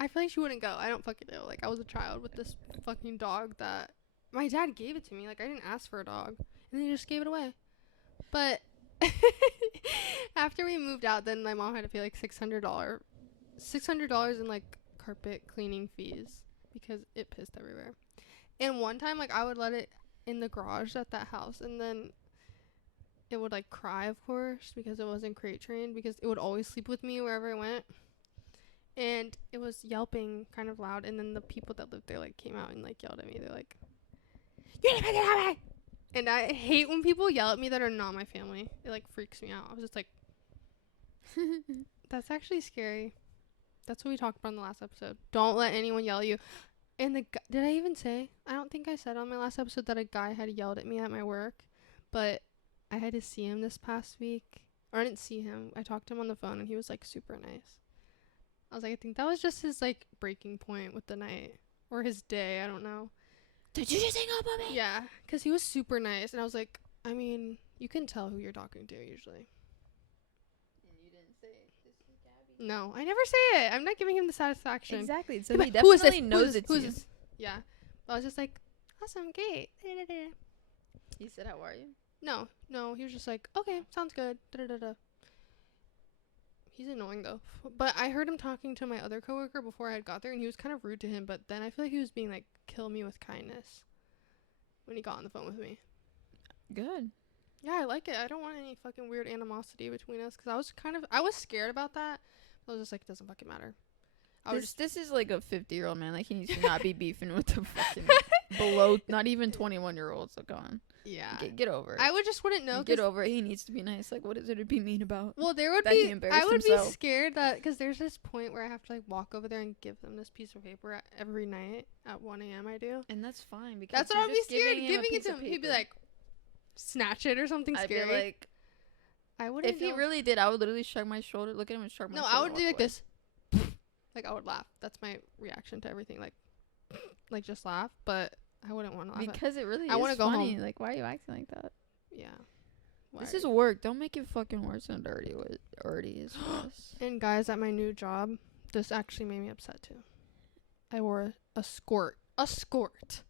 I feel like she wouldn't go. I don't fucking know. Like, I was a child with this fucking dog that my dad gave it to me. Like, I didn't ask for a dog. And he just gave it away. But after we moved out, then my mom had to pay, like, $600 in, like, carpet cleaning fees because it pissed everywhere. And one time, like, I would let it in the garage at that house, and then it would, like, cry, of course, because it wasn't crate trained, because it would always sleep with me wherever I went. And it was yelping kind of loud, and then the people that lived there, like, came out and, like, yelled at me. They're like, "You need to get out of me!" And I hate when people yell at me that are not my family. It, like, freaks me out. I was just like, that's actually scary. That's what we talked about in the last episode. Don't let anyone yell at you. And did I even say? I don't think I said on my last episode that a guy had yelled at me at my work. But I had to see him this past week. Or I didn't see him. I talked to him on the phone, and he was, like, super nice. I was like, I think that was just his, like, breaking point with the night. Or his day. I don't know. Did you just hang up on me? Yeah, because he was super nice, and I was like, I mean, you can tell who you're talking to usually. And you didn't say it. This is Gabby. No, I never say it. I'm not giving him the satisfaction. Exactly. So He'd be he like, who is definitely this? knows it's Who is you. this? Yeah. But I was just like, awesome, great. He said, "How are you?" No, he was just like, okay, sounds good. Da-da-da-da. He's annoying though. But I heard him talking to my other coworker before I had got there, and he was kind of rude to him. But then I feel like he was being like, kill me with kindness when he got on the phone with me. Good. Yeah, I like it. I don't want any fucking weird animosity between us, because I was scared about that. I was just like, it doesn't fucking matter. This is like a 50-year-old man. Like, he needs to not be beefing with the fucking below, not even 21-year-olds. So go on. Yeah. Get over it. I wouldn't know. Get over it. He needs to be nice. Like, what is there to be mean about? Well, I would be scared that, because there's this point where I have to like walk over there and give them this piece of paper every night at 1 a.m. I do. And that's fine, because that's what I'd be scared giving it to him. He'd be like, snatch it or something scary. I'd be like, I wouldn't. If he really did, I would literally shrug my shoulder, look at him and shrug my shoulder. No, I would do like this. Like, I would laugh. That's my reaction to everything. Like just laugh, but I wouldn't want to laugh. Because it really is go funny. Home. Like, why are you acting like that? Yeah. This is work. Don't make it fucking worse than it already is for us. And guys, at my new job, this actually made me upset too. I wore a skirt. A skirt.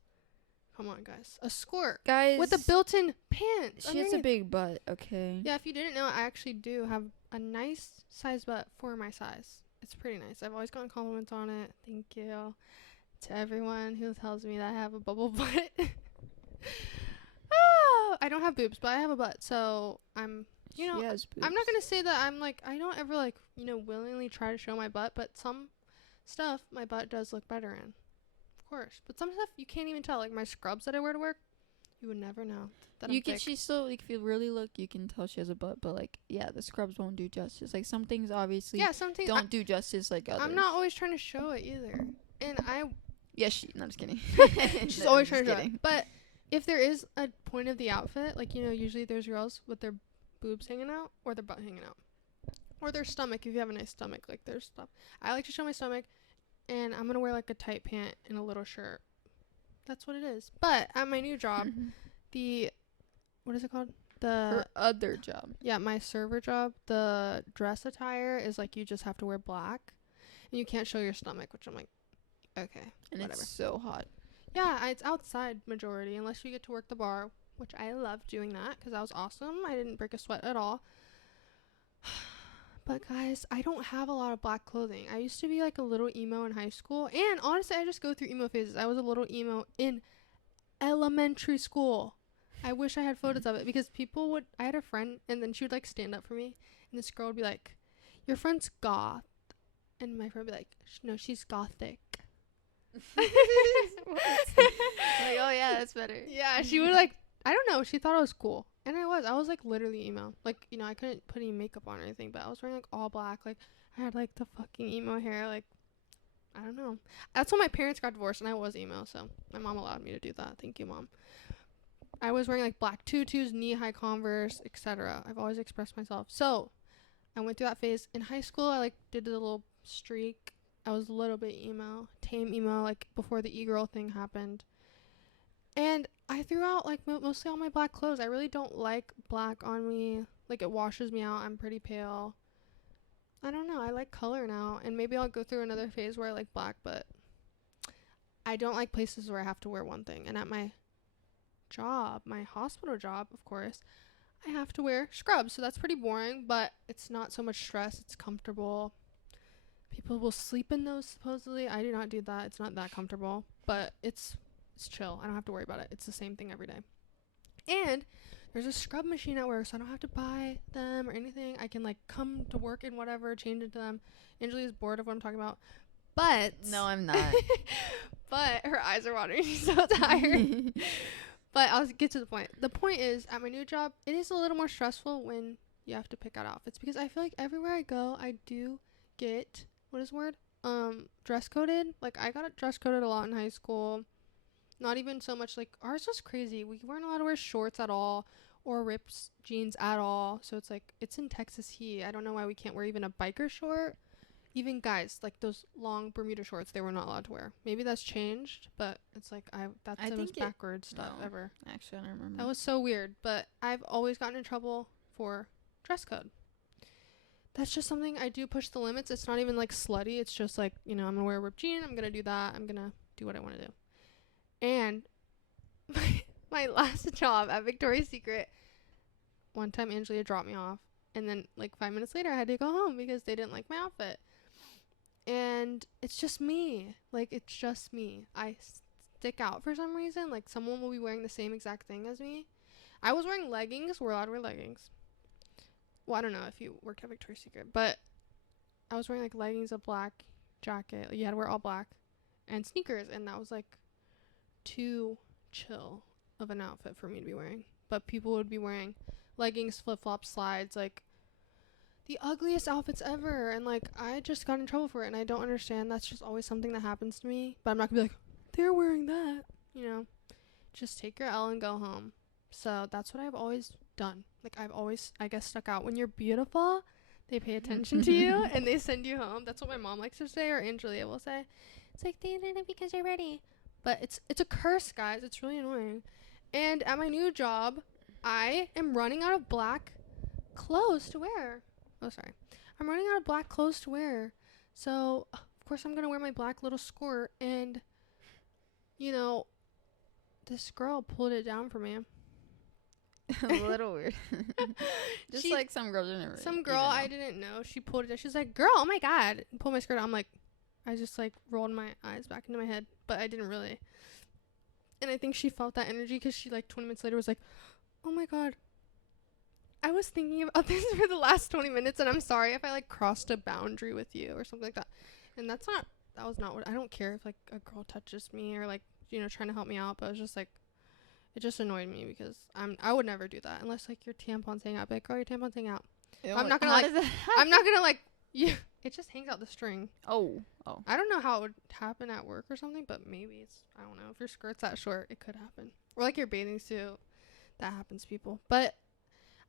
Come on, guys. A skirt. Guys. With a built-in pants. She has a big butt, okay? Yeah, if you didn't know, I actually do have a nice size butt for my size. It's pretty nice. I've always gotten compliments on it. Thank you to everyone who tells me that I have a bubble butt. Oh, I don't have boobs, but I have a butt. So I'm, I'm not going to say that I'm like, I don't ever like, willingly try to show my butt, but some stuff my butt does look better in. Of course. But some stuff you can't even tell. Like my scrubs that I wear to work, you would never know that I'm thick. She's still, like, if you really look, you can tell she has a butt, but like, yeah, the scrubs won't do justice. Like, some things obviously don't do justice like others. I'm not always trying to show it either. And no, I'm just kidding. She's always trying to show it. But if there is a point of the outfit, like, usually there's girls with their boobs hanging out or their butt hanging out. Or their stomach, if you have a nice stomach, like, there's stuff. I like to show my stomach, and I'm going to wear, like, a tight pant and a little shirt. That's what it is. But at my new job, what is it called? Her other job. Yeah, my server job, the dress attire is, like, you just have to wear black, and you can't show your stomach, which I'm like, okay, and whatever. It's so hot. Yeah, it's outside majority, unless you get to work the bar, which I loved doing that, because that was awesome. I didn't break a sweat at all. But guys, I don't have a lot of black clothing. I used to be like a little emo in high school, and honestly, I just go through emo phases. I was a little emo in elementary school. I wish I had photos of it, because I had a friend, and then she would like stand up for me, and this girl would be like, your friend's goth, and my friend would be like, no, she's gothic. Like, oh yeah, that's better. Yeah, she would like, I don't know, she thought I was cool, and I was like literally emo. Like, I couldn't put any makeup on or anything, but I was wearing like all black. Like, I had like the fucking emo hair. Like, I don't know. That's when my parents got divorced, and I was emo, so my mom allowed me to do that. Thank you, Mom. I was wearing like black tutus, knee-high Converse, etc. I've always expressed myself. So I went through that phase in high school. I like did a little streak. I was a little bit emo, tame emo, like before the e-girl thing happened. And I threw out like mostly all my black clothes. I really don't like black on me. Like, it washes me out. I'm pretty pale. I don't know. I like color now, and maybe I'll go through another phase where I like black, but I don't like places where I have to wear one thing. And at my job, my hospital job, of course, I have to wear scrubs, so that's pretty boring, but it's not so much stress. It's comfortable. People will sleep in those, supposedly. I do not do that. It's not that comfortable, but it's chill. I don't have to worry about it. It's the same thing every day. And there's a scrub machine at work, so I don't have to buy them or anything. I can like come to work and whatever, change into them. Anjali is bored of what I'm talking about, but no, I'm not. But her eyes are watering. She's so tired. But I'll get to the point. The point is, at my new job, it is a little more stressful when you have to pick out outfits, because I feel like everywhere I go, I do get, dress coded. Like, I got dress coded a lot in high school. Not even so much, like, ours was crazy. We weren't allowed to wear shorts at all or ripped jeans at all. So it's like, it's in Texas heat. I don't know why we can't wear even a biker short. even guys, like those long Bermuda shorts, they were not allowed to wear. Maybe that's changed, but it's like that's the most backwards stuff ever. Actually, I don't remember. That was so weird, but I've always gotten in trouble for dress code. That's just something I do push the limits. It's not even like slutty. It's just like, I'm going to wear a ripped jean. I'm going to do that. I'm going to do what I want to do. And my last job at Victoria's Secret, one time Angelia dropped me off. And then like 5 minutes later, I had to go home because they didn't like my outfit. And it's just me. Like, it's just me. I stick out for some reason. Like, someone will be wearing the same exact thing as me. I was wearing leggings. We're allowed to wear leggings. Well, I don't know if you worked at Victoria's Secret, but I was wearing like leggings, a black jacket. Like, you had to wear all black, and sneakers, and that was like too chill of an outfit for me to be wearing. But people would be wearing leggings, flip-flops, slides, like the ugliest outfits ever, and like I just got in trouble for it, and I don't understand. That's just always something that happens to me. But I'm not gonna be like, they're wearing that, Just take your L and go home. So that's what I've always done. Like, I've always, I guess, stuck out. When you're beautiful, they pay attention to you and they send you home. That's what my mom likes to say, or Angelia will say. It's like, they did it because you're ready. But it's a curse, guys. It's really annoying. And at my new job, I am running out of black clothes to wear. Oh, sorry. I'm running out of black clothes to wear. So, of course, I'm going to wear my black little skirt. And, this girl pulled it down for me. A little weird. Just like some girl didn't. Some girl I didn't know. She pulled it down. She was like, "Girl, oh my god!" And pulled my skirt. I'm like, I just like rolled my eyes back into my head, but I didn't really. And I think she felt that energy because she like 20 minutes later was like, "Oh my god, I was thinking about this for the last 20 minutes, and I'm sorry if I like crossed a boundary with you or something like that." And that was not what I don't care if like a girl touches me or like trying to help me out, but it was just like. It just annoyed me because I would never do that unless like your tampon's hanging out. Like, girl, your tampon's hanging out. I'm not gonna like it just hangs out the string. Oh. I don't know how it would happen at work or something, but maybe I don't know. If your skirt's that short, it could happen. Or like your bathing suit. That happens to people. But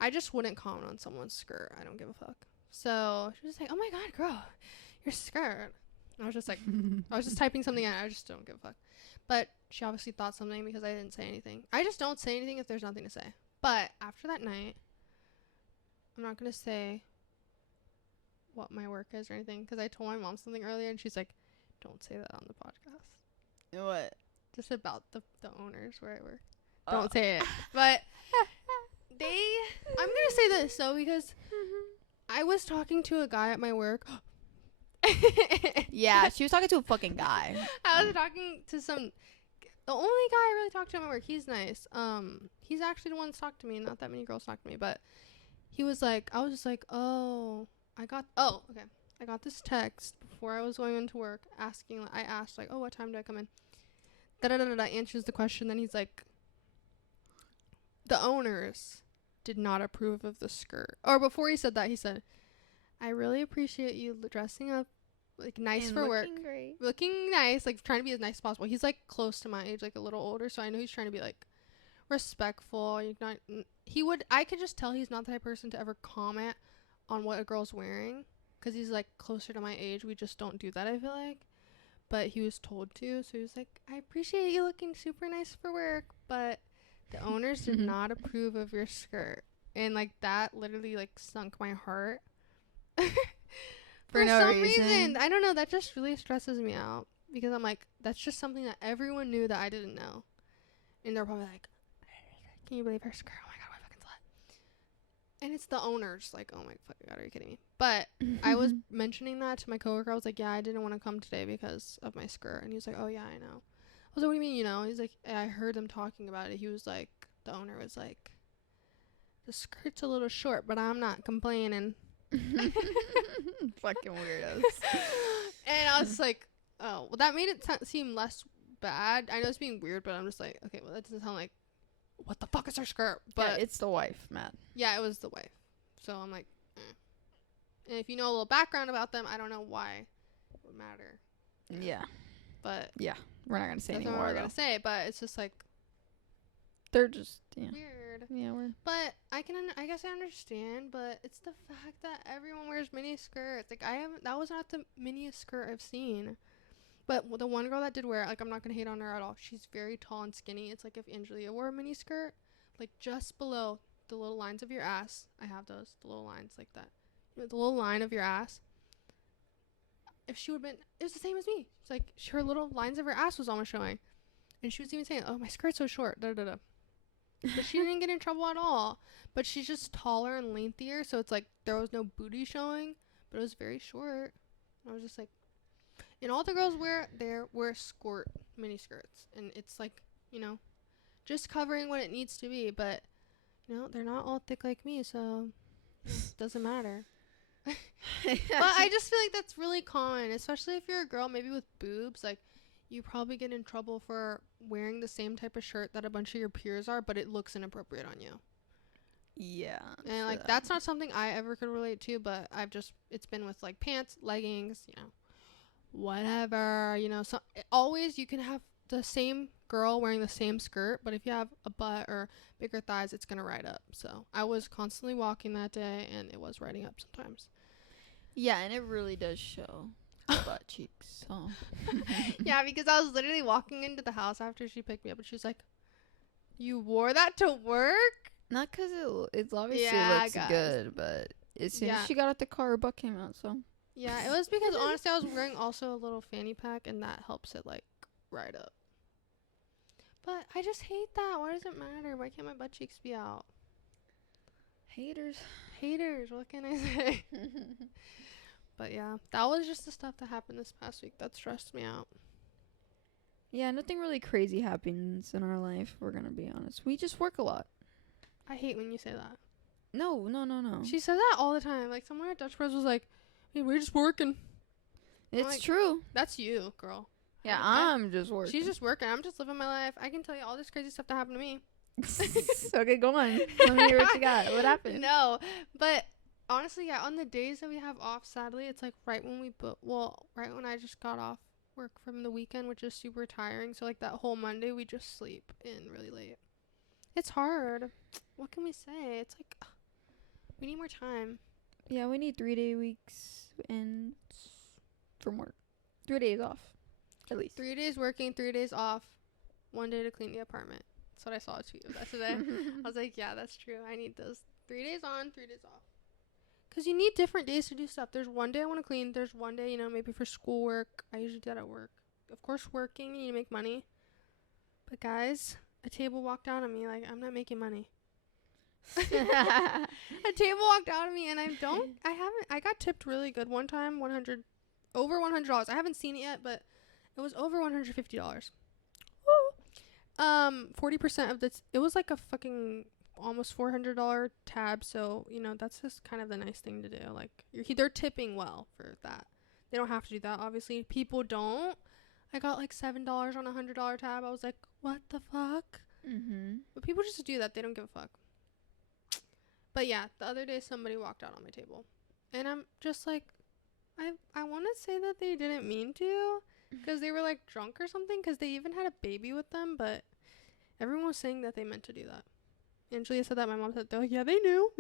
I just wouldn't comment on someone's skirt. I don't give a fuck. So she was like, "Oh my god, girl, your skirt." And I was just like I was just typing something and I just don't give a fuck. But she obviously thought something because I didn't say anything. I just don't say anything if there's nothing to say. But after that night, I'm not going to say what my work is or anything because I told my mom something earlier and she's like, "Don't say that on the podcast." What? Just about the owners where I work. Don't say it. But I'm going to say this though because I was talking to a guy at my work. Yeah, she was talking to a fucking guy. I was talking to the only guy I really talked to at my work. He's nice. He's actually the one that's talked to me. Not that many girls talk to me, but he was like, I was just like, I got this text before I was going into work I asked like, "Oh, what time do I come in?" Answers the question. Then he's like, "The owners did not approve of the skirt." Or before he said that, he said, "I really appreciate you dressing up like nice for work, great. Looking nice, like trying to be as nice as possible." He's like close to my age, like a little older, so I know he's trying to be like respectful. I could just tell he's not the type of person to ever comment on what a girl's wearing because he's like closer to my age. We just don't do that, I feel like. But he was told to, so he was like, "I appreciate you looking super nice for work, but the owners did not approve of your skirt." And like that literally like sunk my heart. For no some reason. I don't know. That just really stresses me out because I'm like, that's just something that everyone knew that I didn't know. And they're probably like, "Can you believe her skirt? Oh my god, what a fucking slut." And it's the owners. Like, oh my fucking god, are you kidding me? But I was mentioning that to my coworker. I was like, "Yeah, I didn't want to come today because of my skirt." And he was like, "Oh yeah, I know." I was like, "What do you mean, He's like, "I heard them talking about it." He was like, the owner was like, "The skirt's a little short, but I'm not complaining." Fucking weirdos. And I was like, oh, well, that made it seem less bad. I know it's being weird, but I'm just like, okay, well, that doesn't sound like, what the fuck is her skirt? But yeah, it's the wife, Matt. Yeah, it was the wife. So I'm like, And if you know a little background about them, I don't know why it would matter. Yeah. But yeah, we're not gonna say that's anymore. What we're gonna say, but it's just like they're just weird. weird. Yeah, weird. But I guess I understand, but it's the fact that everyone wears mini skirts. Like, that was not the miniest skirt I've seen. But the one girl that did wear it, like, I'm not going to hate on her at all. She's very tall and skinny. It's like if Angelia wore a mini skirt, like, just below the little lines of your ass. I have those, the little lines like that. You know, the little line of your ass. If she would have been, it was the same as me. It's like, her little lines of her ass was almost showing. And she was even saying, oh, my skirt's so short, da-da-da. But she didn't get in trouble at all. But she's just taller and lengthier, so it's like there was no booty showing, but it was very short. I was just like, and all the girls wear skirt mini skirts, and it's like, you know, just covering what it needs to be. But you know, they're not all thick like me, so it doesn't matter. But I just feel like that's really common, especially if you're a girl, maybe with boobs. Like, you probably get in trouble for wearing the same type of shirt that a bunch of your peers are, but it looks inappropriate on you. Yeah. And like, that's not something I ever could relate to, but it's been with like pants, leggings, you know, whatever, you know. So always you can have the same girl wearing the same skirt, but if you have a butt or bigger thighs, it's gonna ride up. So I was constantly walking that day, and it was riding up sometimes. Yeah, and it really does show butt cheeks. So yeah, because I was literally walking into the house after she picked me up, and she was like, "You wore that to work?" Not because it's obviously looks good, but as soon as she got out the car, her butt came out. So yeah, it was because honestly, I was wearing also a little fanny pack, and that helps it like ride up. But I just hate that. Why does it matter? Why can't my butt cheeks be out? Haters. What can I say? But yeah, that was just the stuff that happened this past week that stressed me out. Yeah, nothing really crazy happens in our life, we're gonna be honest. We just work a lot. I hate when you say that. No. She says that all the time. Like, someone at Dutch Bros was like, hey, we're just working. It's like, true. That's you, girl. Yeah, I'm just working. She's just working. I'm just living my life. I can tell you all this crazy stuff that happened to me. Okay, go on. Let me hear what you got. What happened? No, but honestly, yeah, on the days that we have off, sadly, it's like right when I just got off work from the weekend, which is super tiring. So like that whole Monday, we just sleep in really late. It's hard. What can we say? It's like, we need more time. Yeah, we need 3-day weeks and from work. 3 days off, at least. 3 days working, 3 days off, 1 day to clean the apartment. That's what I saw a tweet of that today. I was like, yeah, that's true. I need those 3 days on, 3 days off. Because you need different days to do stuff. There's 1 day I want to clean. There's 1 day, you know, maybe for schoolwork. I usually do that at work. Of course, working, you need to make money. But guys, a table walked out on me. Like, I'm not making money. A table walked out of me, and I got tipped really good one time, over $100. I haven't seen it yet, but it was over $150. Woo! 40% of it was like a fucking almost $400 tab, so you know that's just kind of the nice thing to do. Like, they're tipping well for that. They don't have to do that, obviously. People don't. I got like $7 on a $100 tab. I was like, what the fuck? But people just do that. They don't give a fuck. But yeah, the other day somebody walked out on my table, and I'm just like, I want to say that they didn't mean to, because they were like drunk or something, because they even had a baby with them, but everyone was saying that they meant to do that. Angelia said that. My mom said, they're like, yeah, they knew.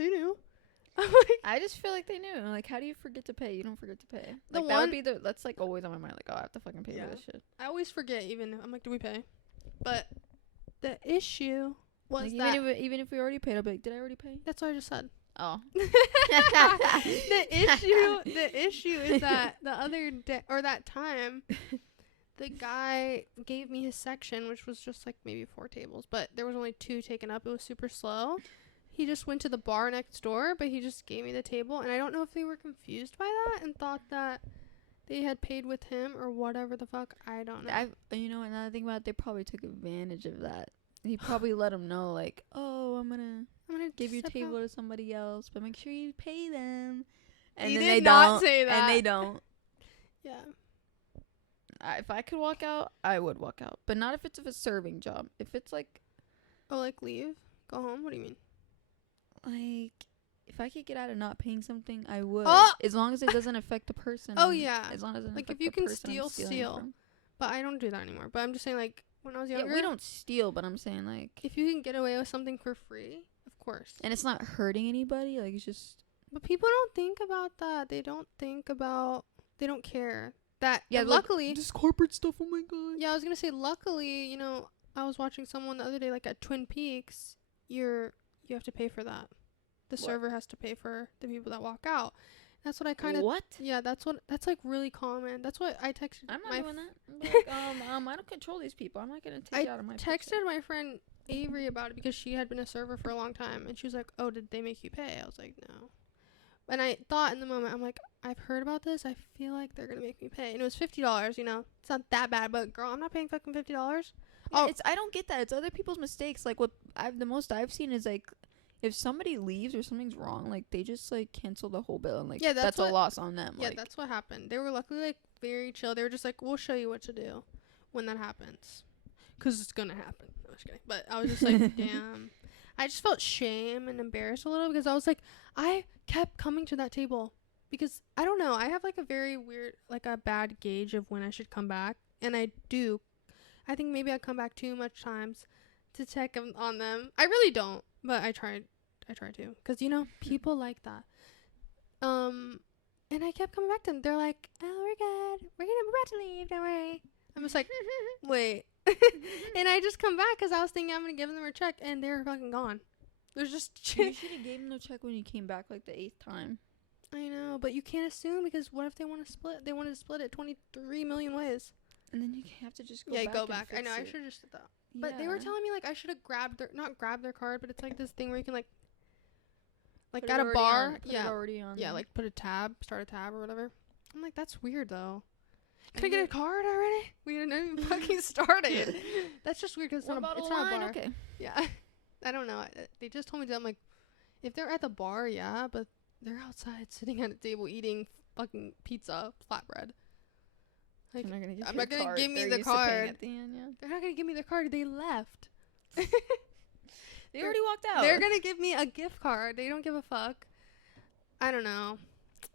I'm like, I just feel like they knew. Like, how do you forget to pay? You don't forget to pay. Like, that's like always on my mind. Like, oh, I have to fucking pay for this shit. I always forget. I'm like, do we pay? But the issue was like, even if we already paid, I'll be like, did I already pay? That's what I just said. Oh. The issue is that the other day, or that time, the guy gave me his section, which was just like maybe 4 tables, but there was only 2 taken up. It was super slow. He just went to the bar next door, but he just gave me the table, and I don't know if they were confused by that and thought that they had paid with him or whatever the fuck. I don't know. You know, another thing about it, they probably took advantage of that. He probably let him know, like, oh, I'm gonna give your table to somebody else, but make sure you pay them. And he then did they not don't say that. And they don't. Yeah. If I could walk out, I would walk out, but not if it's a serving job. If it's like, like leave, go home. What do you mean? Like, if I could get out of not paying something, I would. Oh! As long as it doesn't affect the person. Oh yeah. As long as it doesn't like affect if you the can person steal. But I don't do that anymore. But I'm just saying, like, when I was younger. Yeah, we don't steal, but I'm saying, like, if you can get away with something for free, of course. And it's not hurting anybody. Like, it's just. But people don't think about that. They don't care. That, Yeah, luckily. This corporate stuff, oh my god. Yeah, I was going to say, luckily, you know, I was watching someone the other day, like, at Twin Peaks. You have to pay for that. The server has to pay for the people that walk out. That's what I kind of. What? Yeah, that's like really common. That's what I texted. I'm not doing that. Like, I don't control these people. I'm not gonna take you out of my. I texted my friend Avery about it because she had been a server for a long time, and she was like, "Oh, did they make you pay?" I was like, "No." And I thought in the moment, I'm like, I've heard about this. I feel like they're gonna make me pay, and it was $50. You know, it's not that bad, but girl, I'm not paying fucking $50. Yeah, I don't get that. It's other people's mistakes. Like the most I've seen is like, if somebody leaves or something's wrong, like they just like cancel the whole bill and like that's a loss on them. Yeah, like, that's what happened. They were luckily like very chill. They were just like, we'll show you what to do when that happens, 'cause it's gonna happen. I was kidding, but I was just like, damn. I just felt shame and embarrassed a little because I was like, I kept coming to that table because I don't know. I have like a very weird, like a bad gauge of when I should come back, and I do. I think maybe I come back too much times to check on them. I really don't, but I try to, because you know people like that. And I kept coming back to them. They're like, "Oh, we're good. We're about to leave. Don't worry." I'm just like, wait. And I just come back because I was thinking I'm gonna give them a check, and they're fucking gone. There's just. You should have gave them the check when you came back like the 8th time. I know, but you can't assume, because what if they want to split? They wanted to split it 23 million ways. And then you have to just go back. Yeah, go back. I know. I should have just did that. But they were telling me like I should have not grabbed their card, but it's like this thing where you can like at a bar, like put a tab, start a tab or whatever. I'm like, that's weird though. Can I get a card already? We didn't even fucking started. That's just weird because it's not a bar. Okay. Yeah. I don't know. They just told me that. I'm like, if they're at the bar, yeah, but they're outside sitting at a table eating fucking pizza, flatbread. Like, I'm not gonna give me the card. At the end, yeah. They're not gonna give me the card. They left. They already walked out. They're gonna give me a gift card. They don't give a fuck. I don't know.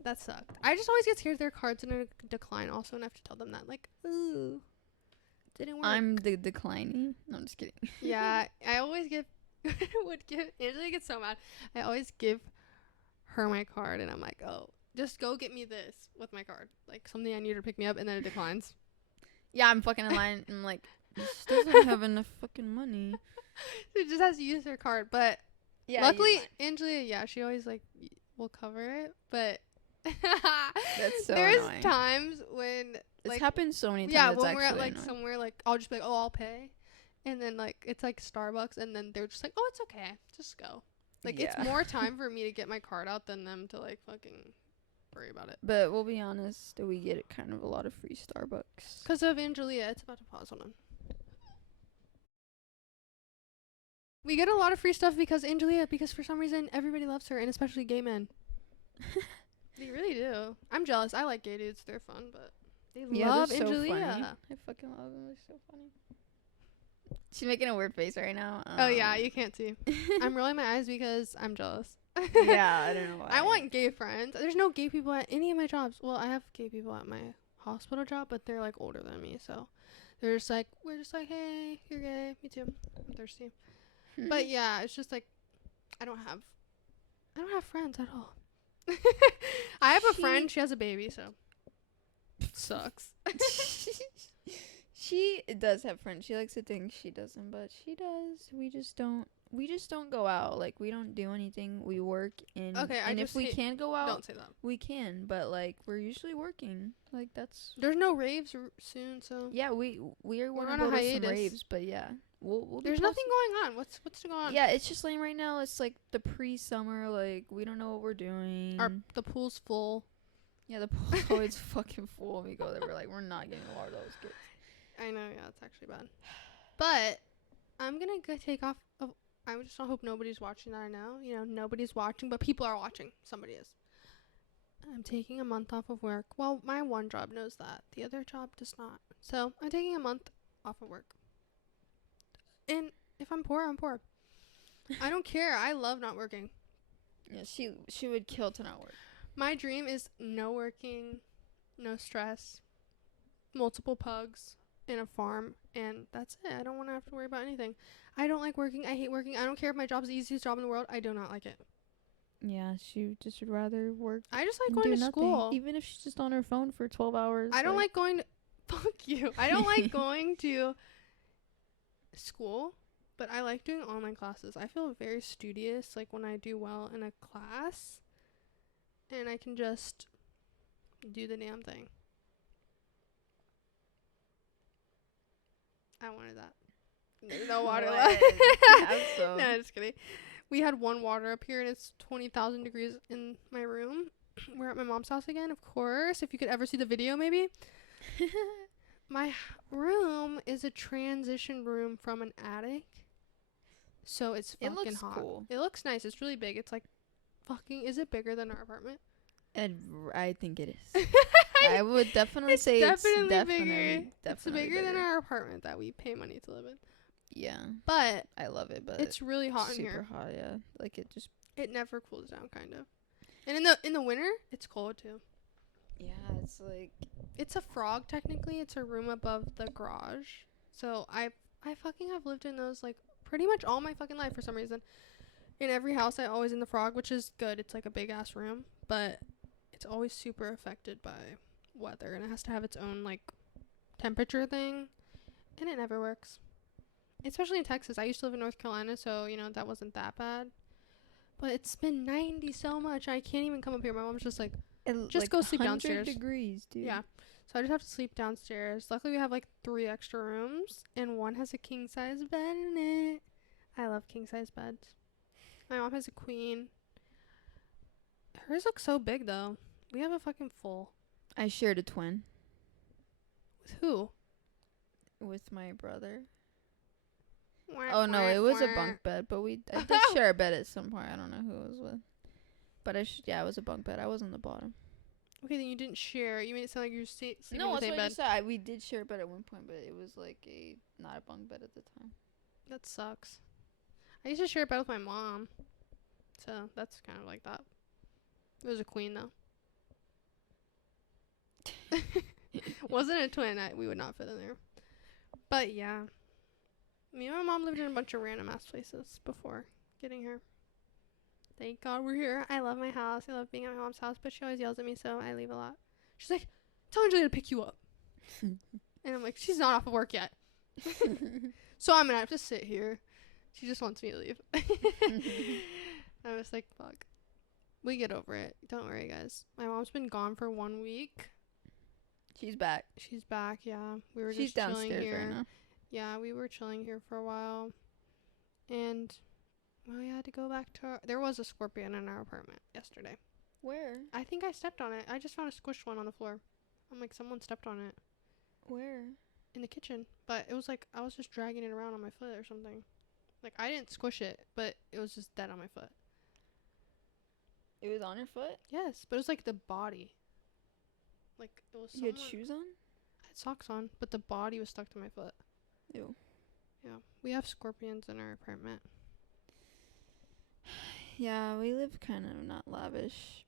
That sucked. I just always get scared their cards and decline also, and I have to tell them that. Like, ooh, didn't work. I'm the declining. No, I'm just kidding. Yeah, I always Angela gets so mad. I always give her my card, and I'm like, oh, just go get me this with my card. Like, something I need her to pick me up, and then it declines. Yeah, I'm fucking in line. I'm like, this doesn't have enough fucking money. She just has to use her card. But yeah, luckily, Angela, she always, like, will cover it. But that's so there's annoying. Times when, it's happened so many times. Yeah, when we're at, like, somewhere, like, I'll just be like, oh, I'll pay. And then, like, it's, like, Starbucks. And then they're just like, oh, it's okay. Just go. Like, it's more time for me to get my card out than them to, like, fucking worry about it. But we'll be honest, we get kind of a lot of free Starbucks. Because of Angelia. It's about to pause. Hold on. We get a lot of free stuff because Angelia, because for some reason everybody loves her, and especially gay men. They really do. I'm jealous. I like gay dudes. They're fun, but they love so Angelia. Funny. I fucking love them. They're so funny. She's making a weird face right now. Oh yeah, you can't see. I'm rolling my eyes because I'm jealous. Yeah, I don't know why. I want gay friends. There's no gay people at any of my jobs. Well, I have gay people at my hospital job, but they're like older than me, so they're just like, we're just like, hey, you're gay. Me too. I'm thirsty. But yeah, it's just like I don't have friends at all. I have a friend. She has a baby, so sucks. She does have friends. She likes to think she doesn't, but she does. We just don't go out. Like, we don't do anything. We work in. Okay, and if we can go out, don't say that. We can, but like we're usually working. Like, that's. There's no raves soon, so. Yeah, we are on a hiatus. Some raves, but yeah. We'll There's nothing going on. What's going on? Yeah, it's just like right now. It's like the pre-summer. Like, we don't know what we're doing. The pool's full. Yeah, the pool's always fucking full. When we go there, we're like, we're not getting a lot of those kids. I know. Yeah, it's actually bad. But I'm gonna go take off. I just don't hope nobody's watching that now. You know, nobody's watching, but people are watching. Somebody is. I'm taking a month off of work. Well, my one job knows that. The other job does not. So I'm taking a month off of work. And if I'm poor, I'm poor. I don't care. I love not working. Yeah, she would kill to not work. My dream is no working, no stress, multiple pugs, in a farm, and that's it. I don't want to have to worry about anything. I don't like working. I hate working. I don't care if my job's the easiest job in the world. I do not like it. Yeah, she just would rather work. I just like going to school. Even if she's just on her phone for 12 hours. I don't like going to... Fuck you. I don't like going to school, but I like doing online classes. I feel very studious, like, when I do well in a class, and I can just do the damn thing. I wanted that. There's no water left. No, just kidding. We had one water up here, and it's 20,000 degrees in my room. We're at my mom's house again, of course. If you could ever see the video, maybe. My room is a transition room from an attic. So it's fucking hot. Cool. It looks nice. It's really big. It's like fucking... Is it bigger than our apartment? I think it is. I would definitely say it's definitely bigger. It's bigger than our apartment that we pay money to live in. Yeah. But I love it, but it's really hot in here. Super hot, yeah. Like it never cools down, kind of. And in the winter, it's cold too. Yeah, it's like... It's a frog, technically. It's a room above the garage. So I fucking have lived in those, like, pretty much all my fucking life for some reason. In every house, I always in the frog, which is good. It's like a big-ass room. But it's always super affected by weather. And it has to have its own, like, temperature thing. And it never works. Especially in Texas. I used to live in North Carolina, so, you know, that wasn't that bad. But it's been 90 so much. I can't even come up here. My mom's just like, just go sleep downstairs. 100 degrees, dude. Yeah. So I just have to sleep downstairs. Luckily, we have, like, 3 extra rooms. And one has a king-size bed in it. I love king-size beds. My mom has a queen. Hers looks so big, though. We have a fucking full. I shared a twin. With who? With my brother. Oh no, it was a bunk bed, but I did share a bed at some point. I don't know who it was with, but it was a bunk bed. I was on the bottom. Okay, then you didn't share. You made it sound like you were sleeping in the same bed. No, that's what I just said. We did share a bed at one point, but it was like not a bunk bed at the time. That sucks. I used to share a bed with my mom, so that's kind of like that. It was a queen though. Wasn't a twin. We would not fit in there. But yeah. Me and my mom lived in a bunch of random ass places before getting here. Thank God we're here. I love my house. I love being at my mom's house, but she always yells at me, so I leave a lot. She's like, tell Angelina to pick you up. And I'm like, she's not off of work yet. So I'm going to have to sit here. She just wants me to leave. I was like, fuck. We get over it. Don't worry, guys. My mom's been gone for 1 week. She's back. She's back, yeah. We were She's just chilling downstairs here. right now. Yeah, we were chilling here for a while. And we had to go back to there was a scorpion in our apartment yesterday. Where? I think I stepped on it. I just found a squished one on the floor. I'm like, someone stepped on it. Where? In the kitchen. But it was like, I was just dragging it around on my foot or something. Like, I didn't squish it, but it was just dead on my foot. It was on your foot? Yes, but it was like the body. Like, it was You had shoes on? I had socks on, but the body was stuck to my foot. Ew. Yeah. We have scorpions in our apartment. Yeah, we live kind of not lavish.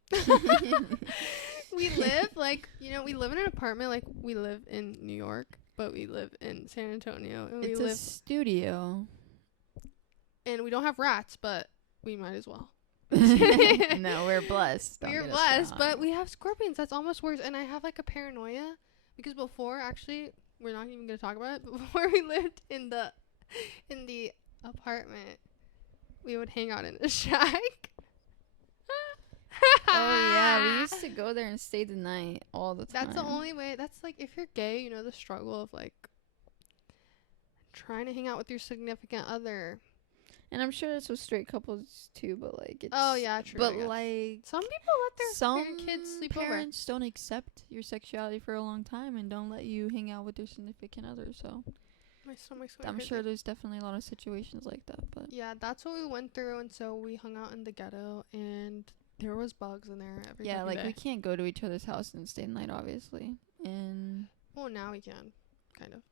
We live, like, you know, we live in an apartment, like, we live in New York, but we live in San Antonio. And it's a studio. And we don't have rats, but we might as well. No, we're blessed. We're blessed, but we have scorpions. That's almost worse. And I have, like, a paranoia. Because before, actually... We're not even going to talk about it. But before we lived in the apartment, we would hang out in the shack. Oh, yeah. We used to go there and stay the night all the time. That's the only way. That's, like, if you're gay, you know the struggle of, like, trying to hang out with your significant other. And I'm sure that's with straight couples, too, but, like, it's... Oh, yeah, true. But, like... Some people let their kids sleep over. Some parents don't accept your sexuality for a long time and don't let you hang out with their significant other, so... My stomach's going I'm crazy. sure there's definitely a lot of situations like that, but... Yeah, that's what we went through, and so we hung out in the ghetto, and there was bugs in there every Yeah, like, day. we can't go to each other's house and stay the night, obviously. And... Well, now we can. Kind of.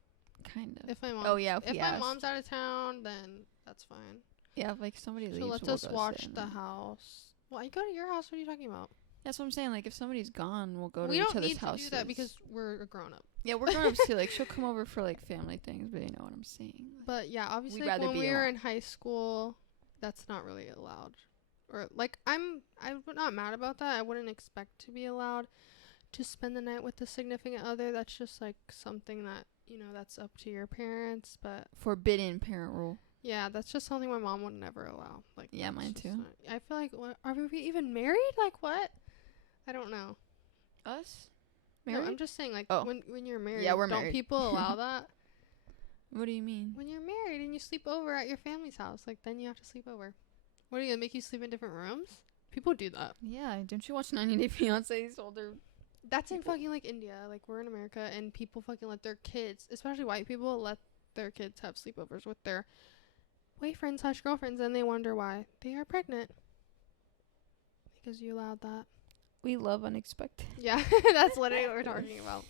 If my my mom's out of town, then that's fine. Yeah, if, like, somebody leaves, So let's us watch the house. Well, I go to your house. What are you talking about? That's what I'm saying. Like, if somebody's gone, we'll go to we each don't other's need to houses. do that because we're a grown up. Yeah, we're grown ups too. Like, she'll come over for like family things, but you know what I'm saying. But yeah, obviously, We'd like, rather when be we were alone. in high school, that's not really allowed. Or like, I'm not mad about that. I wouldn't expect to be allowed to spend the night with a significant other. That's just like something that, you know, that's up to your parents. But Forbidden parent rule. yeah, that's just something my mom would never allow. Like, Yeah, mine too. I feel like, what, are we even married? Like, what? I don't know. Us? Married? No, I'm just saying, like, when you're married, yeah, we're don't married. people allow that? What do you mean? When you're married and you sleep over at your family's house, like, then you have to sleep over. What, are you gonna make you sleep in different rooms? People do that. Yeah, don't you watch 90 Day Fiancé's older? That's in fucking, like, India. Like, we're in America, and people fucking let their kids, especially white people, let their kids have sleepovers with their boyfriends/girlfriends, and they wonder why they are pregnant. Because you allowed that. We love unexpected. Yeah, that's literally what we're talking about.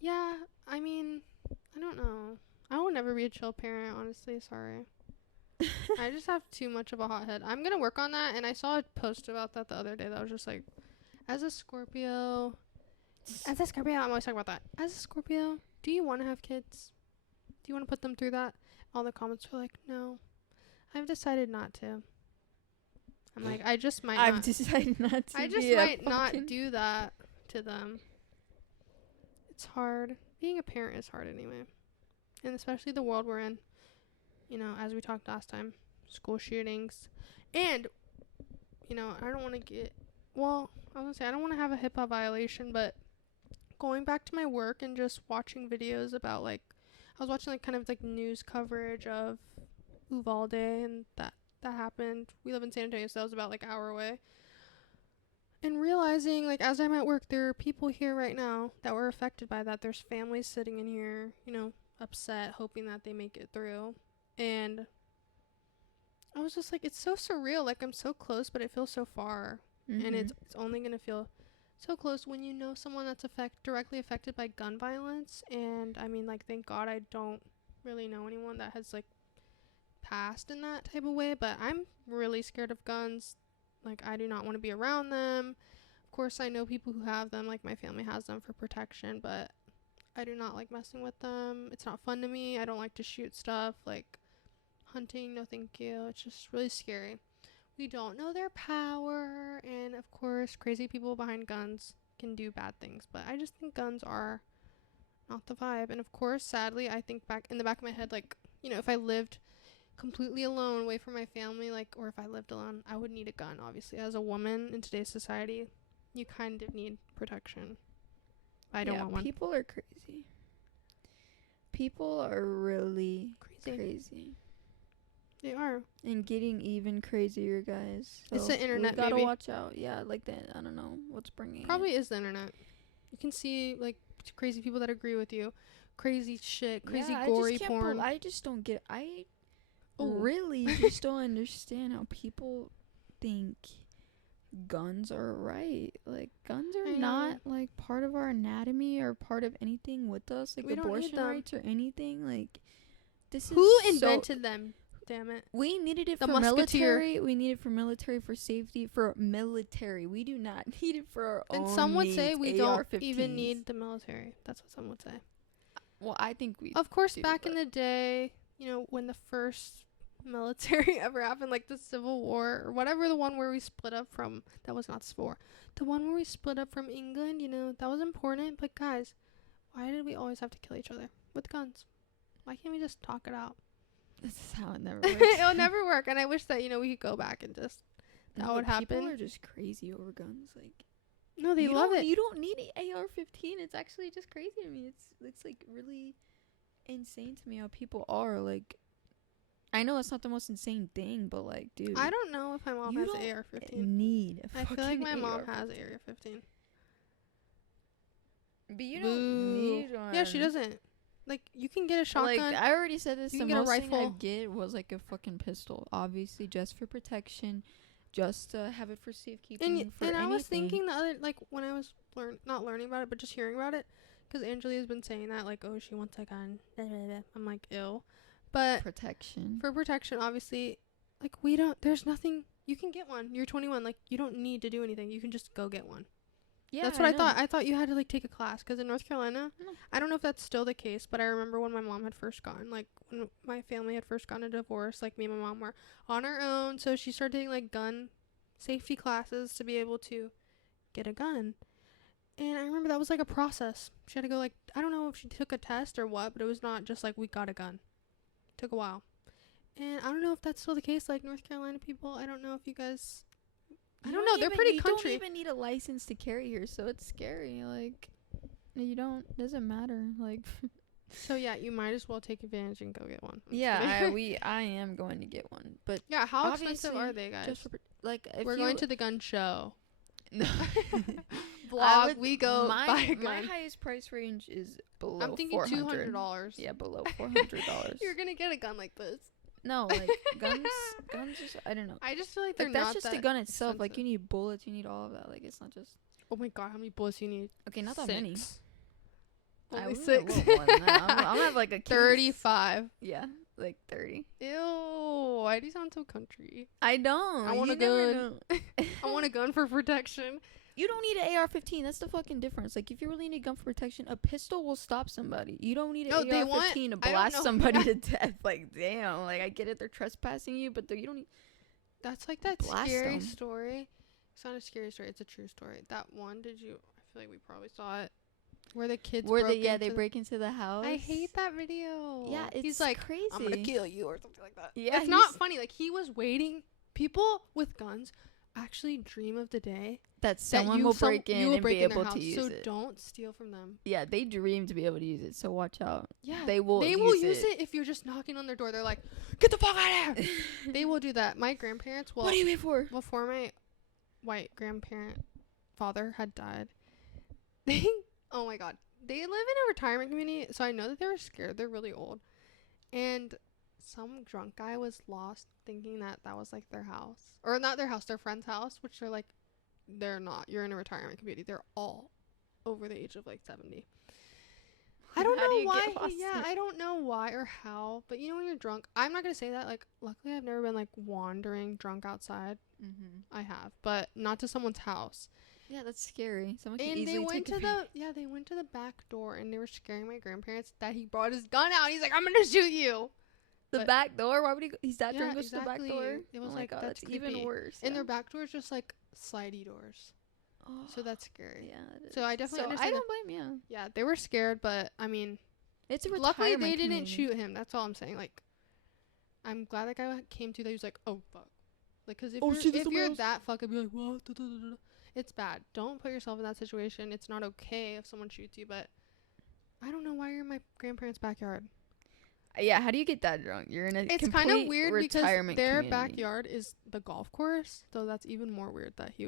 Yeah, I mean, I don't know. I will never be a chill parent, honestly. Sorry. I just have too much of a hothead. I'm going to work on that, and I saw a post about that the other day that was just like, as a Scorpio, I'm always talking about that. As a Scorpio, do you want to have kids? Do you want to put them through that? All the comments were like, no. I've decided not to. I'm like, I just might not. I've decided not to. I just might not do that to them. It's hard. Being a parent is hard anyway. And especially the world we're in. You know, as we talked last time, school shootings. And, you know, I don't want to get, well, I was going to say, I don't want to have a HIPAA violation, but going back to my work and just watching videos about, like, I was watching, like, kind of, like, news coverage of Uvalde and that happened. We live in San Antonio, so that was about, like, an hour away. And realizing, like, as I'm at work, there are people here right now that were affected by that. There's families sitting in here, you know, upset, hoping that they make it through. And I was just like, it's so surreal. Like, I'm so close, but it feels so far. Mm-hmm. And it's only going to feel so close when you know someone that's directly affected by gun violence. And, I mean, like, thank God I don't really know anyone that has, like, passed in that type of way. But I'm really scared of guns. Like, I do not want to be around them. Of course, I know people who have them. Like, my family has them for protection. But I do not like messing with them. It's not fun to me. I don't like to shoot stuff. Like, hunting, no thank you. It's just really scary. We don't know their power, and of course crazy people behind guns can do bad things, but I just think guns are not the vibe. And of course, sadly, I think back in the back of my head, like, you know, if I lived completely alone, away from my family, like, or if I lived alone, I would need a gun. Obviously, as a woman in today's society, you kind of need protection. I don't want one. People are crazy. People are really crazy. They are. And getting even crazier, guys. So it's the internet, we gotta watch out. Yeah, like that. I don't know what's bringing Probably is the internet. You can see, like, crazy people that agree with you. Crazy shit. Crazy gory porn. I just don't get... I really just don't understand how people think guns are right. Like, guns are not, like, part of our anatomy or part of anything with us. Like, abortion rights or anything. Like, this is... Who invented them? Damn it. We needed it for military. We need it for military, for safety, for military. We do not need it for our own. And some would say we don't AR-15s. even need the military. That's what some would say. Well, I think we Of course, back in the day, you know, when the first military ever happened, like the Civil War, or whatever, the one where we split up from, that was not Civil War. The one where we split up from England, you know, that was important. But guys, why did we always have to kill each other with guns? Why can't we just talk it out? This is how it never works. It'll never work, and I wish that, you know, we could go back and just that would happen. People are just crazy over guns. Like, no, they love it. You don't need an AR-15. It's actually just crazy to me. It's like really insane to me how people are like. I know it's not the most insane thing, but like, dude, I don't know if my mom has an AR-15. Need a I feel like my mom AR-15. has an AR-15. But you don't need one. Yeah, she doesn't. Like, you can get a shotgun. Like, I already said this. You The can get a most thing rifle. I'd get was like a fucking pistol, obviously, just for protection, just to have it for safekeeping. And I was thinking the other, like, when I was not learning about it, but just hearing about it, because Angelia's been saying that, like, oh, she wants a gun. I'm like, ew. But protection. For protection, obviously, like, there's nothing you can get one. You're 21. Like, you don't need to do anything. You can just go get one. Yeah, that's what I thought. I thought you had to like take a class because in North Carolina, I don't know if that's still the case, but I remember when my mom had first gotten, like, when my family had first gotten a divorce, like, me and my mom were on our own, so she started taking like gun safety classes to be able to get a gun. And I remember that was like a process. She had to go, like, I don't know if she took a test or what, but it was not just like we got a gun. It took a while. And I don't know if that's still the case, like, North Carolina people. I don't know if you guys, I don't know. They're pretty country. You don't even need a license to carry here, so it's scary. Like, you don't, doesn't matter. Like, so yeah, you might as well take advantage and go get one. Yeah, I am going to get one. But yeah, how expensive are they, guys? Just for, like, if we're going to the gun show. No. Vlog, we go buy a gun. My highest price range is below $400. I'm thinking $200. Yeah, below $400. You're gonna get a gun like this. No, like, guns just, I don't know. I just feel like they're like, not that's just that the gun itself. expensive. Like, you need bullets, you need all of that. Like, it's not just. Oh my god, how many bullets you need? Okay, not that 6. many. Only 6. I'm gonna have like a 35. Yeah, like 30. Ew, why do you sound so country? I don't. I want a gun. I want a gun for protection. You don't need an AR-15. That's the fucking difference. Like, if you really need a gun for protection, a pistol will stop somebody. You don't need an AR-15 to blast somebody to death. Like, damn. Like, I get it. They're trespassing you, but you don't need. That's like that scary story. It's not a scary story. It's a true story. That one, did you? I feel like we probably saw it. Where the kids they break into the house. I hate that video. Yeah, he's like, crazy. I'm gonna kill you or something like that. Yeah, it's not funny. Like, he was waiting. People with guns actually dream of the day that someone will break in and be able to use it. So don't steal from them. Yeah, they dream to be able to use it. So watch out. Yeah, they will use it if you're just knocking on their door. They're like, get the fuck out of here. They will do that. My grandparents. Well, what do you wait for? Before my white grandparent father had died, oh my god, they live in a retirement community. So I know that they were scared. They're really old, and some drunk guy was lost thinking that was like their house, or not their house, their friend's house, which they're like, they're not. You're in a retirement community. They're all over the age of like 70. I don't know why. I don't know why or how, but you know, when you're drunk, I'm not gonna say that. Like, luckily I've never been like wandering drunk outside. I have, but not to someone's house. Yeah, that's scary. Someone can easily take they went to the back door and they were scaring my grandparents that he brought his gun out. He's like, I'm gonna shoot you. The back door? Why would he go? He's that drunk, goes to the back door? It was God, that's even worse. And their back door is just like slidey doors. Oh, so that's scary. Yeah, it is. So I definitely understand. I don't blame you. Yeah, they were scared, but I mean, it's a luckily they didn't shoot him. That's all I'm saying. Like, I'm glad that guy came to that. He was like, oh fuck. Like, because if you're that fuck, I'd be like, what? It's bad. Don't put yourself in that situation. It's not okay if someone shoots you, but I don't know why you're in my grandparents' backyard. Yeah, how do you get that drunk? You're in a it's kind of weird because their backyard is the golf course, so that's even more weird that he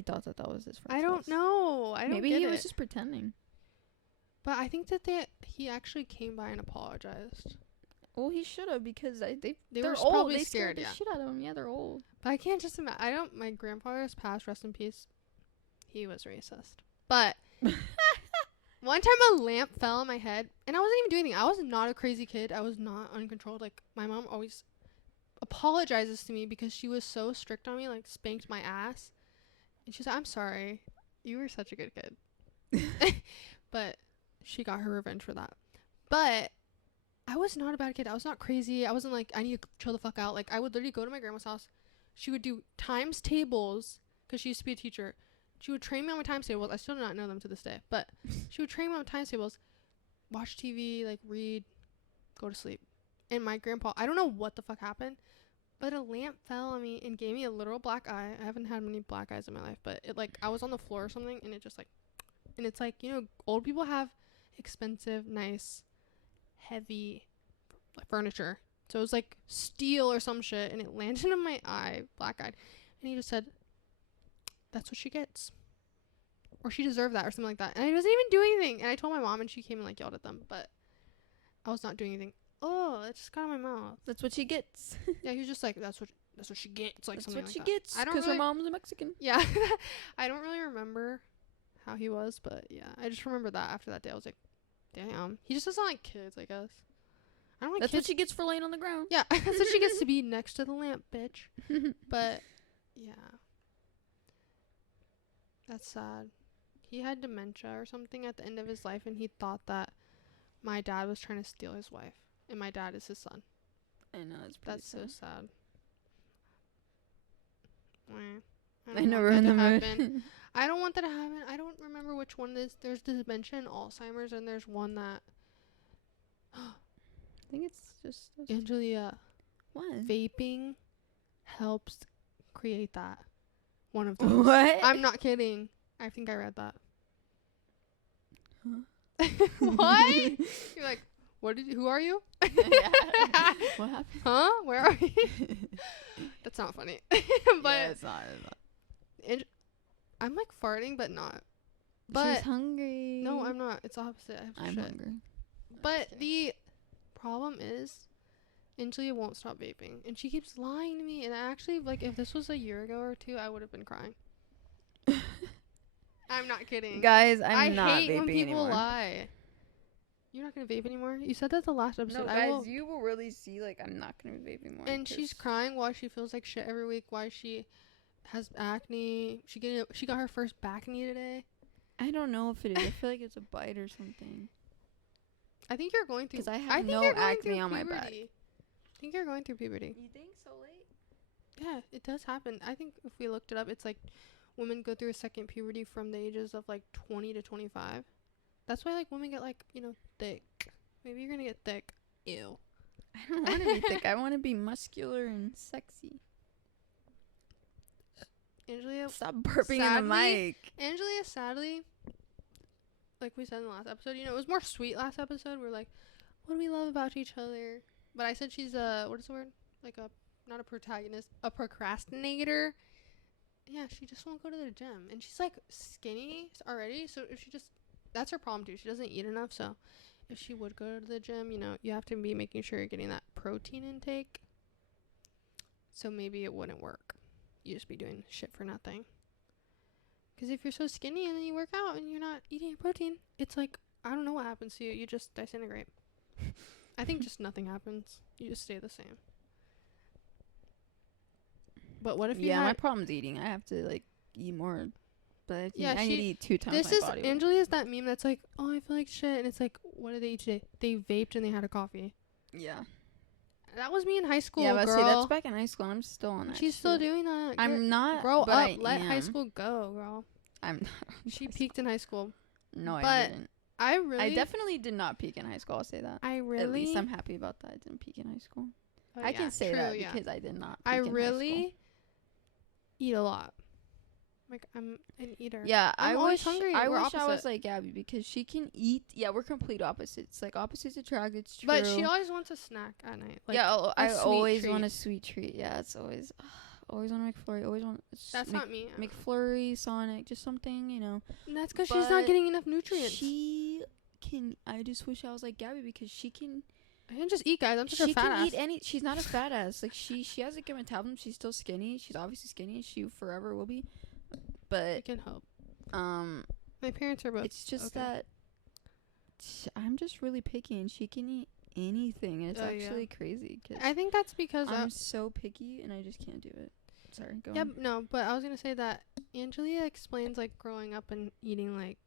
thought that was his friend's I don't know. Maybe he was just pretending. But I think that he actually came by and apologized. Well, he should have, because they're were old. Probably they scared the shit out of him. Yeah, they're old. But I can't just imagine. My grandfather's passed, rest in peace. He was racist. But one time a lamp fell on my head, and I wasn't even doing anything. I was not a crazy kid. I was not uncontrolled. Like, my mom always apologizes to me because she was so strict on me, like, spanked my ass. And she's like, I'm sorry. You were such a good kid. But she got her revenge for that. But I was not a bad kid. I was not crazy. I wasn't like, I need to chill the fuck out. Like, I would literally go to my grandma's house. She would do times tables, because she used to be a teacher. She would train me on my times tables. I still do not know them to this day. But she would train me on times tables, watch TV, like, read, go to sleep. And my grandpa, I don't know what the fuck happened, but a lamp fell on me and gave me a literal black eye. I haven't had many black eyes in my life, but it, like, I was on the floor or something, and it just, like, and it's like, you know, old people have expensive, nice, heavy furniture. So it was like steel or some shit, and it landed in my eye, black-eyed. And he just said, that's what she gets. Or she deserved that, or something like that. And I wasn't even doing anything. And I told my mom, and she came and, like, yelled at them. But I was not doing anything. Oh, it just got in my mouth. That's what she gets. Yeah, he was just like, that's what she gets. Like, that's something what like she that. gets. Because her mom's a Mexican. Yeah. I don't really remember how he was, but yeah. I just remember that after that day. I was like, damn. He just doesn't like kids, I guess. I don't like That's kids. what she gets for laying on the ground. Yeah, that's what she gets to be next to the lamp, bitch. But yeah, that's sad. He had dementia or something at the end of his life, and he thought that my dad was trying to steal his wife, and my dad is his son. I know, it's pretty That's so sad. I never in the mood. I don't want that to happen. I don't remember which one it is. There's dementia and Alzheimer's, and there's one that I think it's just Angelia. What? Vaping helps create that. One of those. What? I'm not kidding. I think I read that. Huh? What? You're like, who are you? Yeah. What happened? Huh? Where are you? That's not funny. But yeah, it's not. I'm like farting, but not. But she's hungry. No, I'm not. It's opposite. I'm hungry. But the problem is, Angelia won't stop vaping, and she keeps lying to me. And I actually, like, if this was a year ago or two, I would have been crying. I'm not kidding, guys. I not hate vaping when people anymore. lie. You're not gonna vape anymore. You said that the last episode. No, guys, you will really see. Like, I'm not gonna be vaping more. And she's crying why she feels like shit every week. Why she has acne. She got her first back knee today. I don't know if it is. I feel like it's a bite or something. I think you're going through. Because I have no acne on my back. I think you're going through puberty. You think so late? Yeah, it does happen. I think if we looked it up, it's like women go through a second puberty from the ages of like 20 to 25. That's why like women get like, thick. Maybe you're gonna get thick. Ew. I don't want to be thick. I want to be muscular and sexy. Angelia, stop burping in the mic. Angelia, sadly, like we said in the last episode, it was more sweet last episode. We're like, what do we love about each other? But I said she's what is the word? Like not a protagonist, a procrastinator. Yeah, she just won't go to the gym. And she's like skinny already. So if that's her problem too. She doesn't eat enough. So if she would go to the gym, you have to be making sure you're getting that protein intake. So maybe it wouldn't work. You just be doing shit for nothing. Because if you're so skinny and then you work out and you're not eating your protein, it's like, I don't know what happens to you. You just disintegrate. I think just nothing happens. You just stay the same. But what if you my problem's eating. I have to, like, eat more. But I think I need to eat 2 times this my is body. Angelia's that meme that's like, oh, I feel like shit. And it's like, what did they eat today? They vaped and they had a coffee. Yeah. That was me in high school, yeah, but girl. see, that's back in high school. And I'm still on that She's still doing that. I'm not. Grow but up. I Let am. high school go, girl. I'm not. She peaked in high school. No, but I didn't. I definitely did not peak in high school. I'll say that. At least I'm happy about that. I didn't peak in high school. Oh, I can say that because I did not. I really eat a lot. Like, I'm an eater. Yeah, I'm always hungry. I We're wish opposite. I was like Gabby because she can eat. Yeah, we're complete opposites. Like, opposites attract. It's true. But she always wants a snack at night. Like, yeah, I always want a sweet treat. Yeah, it's always want a McFlurry. Always want. That's not me. McFlurry, Sonic, just something, And that's because she's not getting enough nutrients. She can. I just wish I was like Gabby because she can. I can just eat, guys. I'm such a fat ass. She can eat she's not a fat ass. Like, she has a good metabolism. She's still skinny. She's obviously skinny. She forever will be. But I can hope. My parents are both. It's just that I'm just really picky, and she can eat anything. And it's actually crazy. Cause I think that's because I'm so picky, and I just can't do it. Sorry, go on. Yeah, no, but I was gonna say that Angelia explains like growing up and eating like,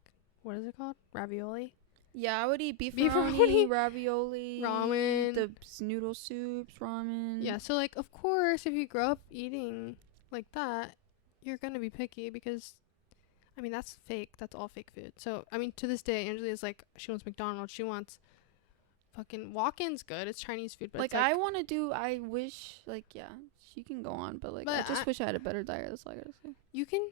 what is it called? Ravioli. Yeah, I would eat beefaroni, ravioli, ramen, the noodle soups, ramen. Yeah, so like, of course, if you grow up eating like that, you're gonna be picky because, I mean, that's fake. That's all fake food. So, I mean, to this day, Angelia's like, she wants McDonald's. She wants fucking Walk-in's good. It's Chinese food, but like, I wish, like, yeah, she can go on, but like, I just wish I had a better diet. That's all I gotta say. You can.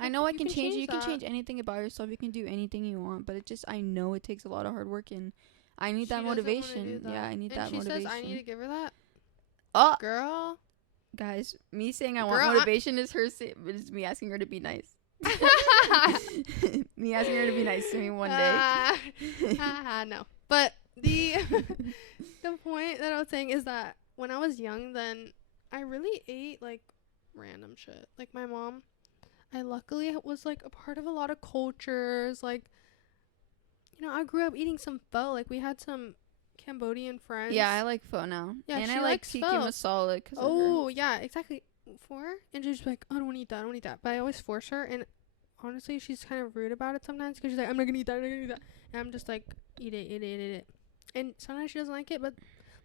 I know I can change. You can change anything about yourself. You can do anything you want, but I know it takes a lot of hard work, and I need that motivation. Yeah, I need that motivation. She says I need to give her that. Oh, girl. Guys, me saying I want motivation is me asking her to be nice. Me asking her to be nice to me one day. No. But the point that I was saying is that when I was young, then I really ate like random shit. Like my mom, I luckily was like a part of a lot of cultures. Like, I grew up eating some pho. Like we had some Cambodian friends. Yeah, I like pho now. Yeah, and she I like likes tikka pho. masala. Oh, yeah, exactly. For her, and she's like, I don't want to eat that. I don't want to eat that. But I always force her, and honestly, she's kind of rude about it sometimes because she's like, I'm not gonna eat that. I'm not gonna eat that. And I'm just like, eat it, eat it, eat it. And sometimes she doesn't like it, but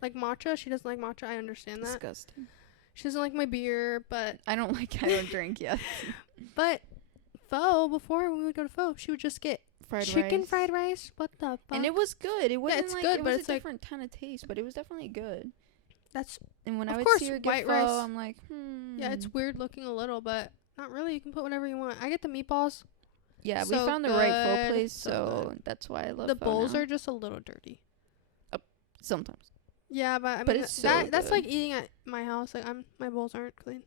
like matcha, she doesn't like matcha. I understand that. Disgusting. She doesn't like my beer, but I don't drink yet. But pho, before when we would go to pho, she would just get chicken fried rice. What the fuck? And it was good. It wasn't it's like good, it but was it's a like different kind of taste, but it was definitely good. That's And when I of would course, see her white get pho, rice. I'm like, yeah, it's weird looking a little, but not really. You can put whatever you want. I get the meatballs. Yeah, So we found the right pho good, place, so so good. that's why I love The pho bowls now. are just a little dirty. Sometimes. Yeah, but I mean, But it's so that's good. like eating at my house. Like my bowls aren't clean.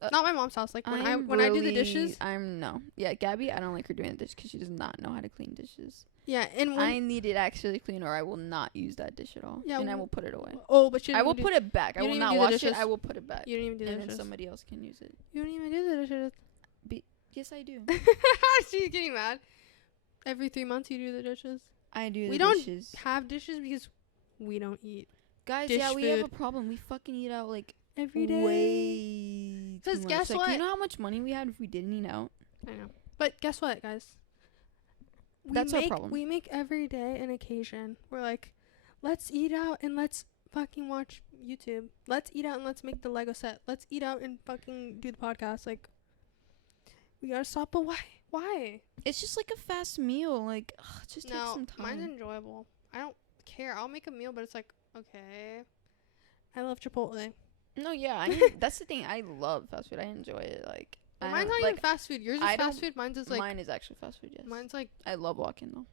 Uh, Not my mom's house. Like when I do the dishes. Yeah, Gabby, I don't like her doing the dishes because she does not know how to clean dishes. Yeah, and when I need it actually clean, or I will not use that dish at all. Yeah, and I will put it away. Oh, but I will put it back. I you will don't not even do the wash it. dishes. I will put it back. You don't even do the And then dishes. somebody else can use it. You don't even do the dishes. Yes, I do. She's getting mad. Every 3 months you do the dishes. I do. We the don't dishes. have dishes because we don't eat Guys, dish yeah, we have a food. problem. We fucking eat out like every day. way too 'Cause much. guess like, what? You know how much money we had if we didn't eat out? I know. But guess what, guys? That's our problem. We make every day an occasion. We're like, let's eat out and let's fucking watch YouTube. Let's eat out and let's make the Lego set. Let's eat out and fucking do the podcast. Like, we gotta stop. But why? Why? It's just like a fast meal. Like, it just takes some time. Mine's enjoyable. I don't care. I'll make a meal, but it's like, okay. I love Chipotle. No, yeah, that's the thing. I love fast food. I enjoy it. Like, Well, mine's not even fast food. Yours is fast food. Mine's is like. Mine is actually fast food. Yes. Mine's like. I love walking though.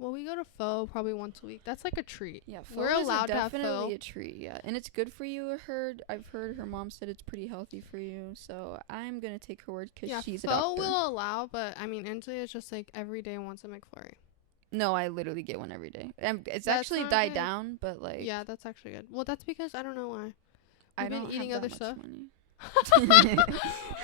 Well, we go to pho probably once a week. That's like a treat. Yeah, we're allowed to have definitely pho. a treat. Yeah, and it's good for you. I've heard her mom said it's pretty healthy for you. So I'm gonna take her word because she's a doctor. Pho will allow, but I mean, Angelia is just like every day wants a McFlurry. No, I literally get one every day. It's That's actually not died good. down, but like. Yeah, that's actually good. Well, that's because I don't know why. I've been don't eating have other that much stuff. Money.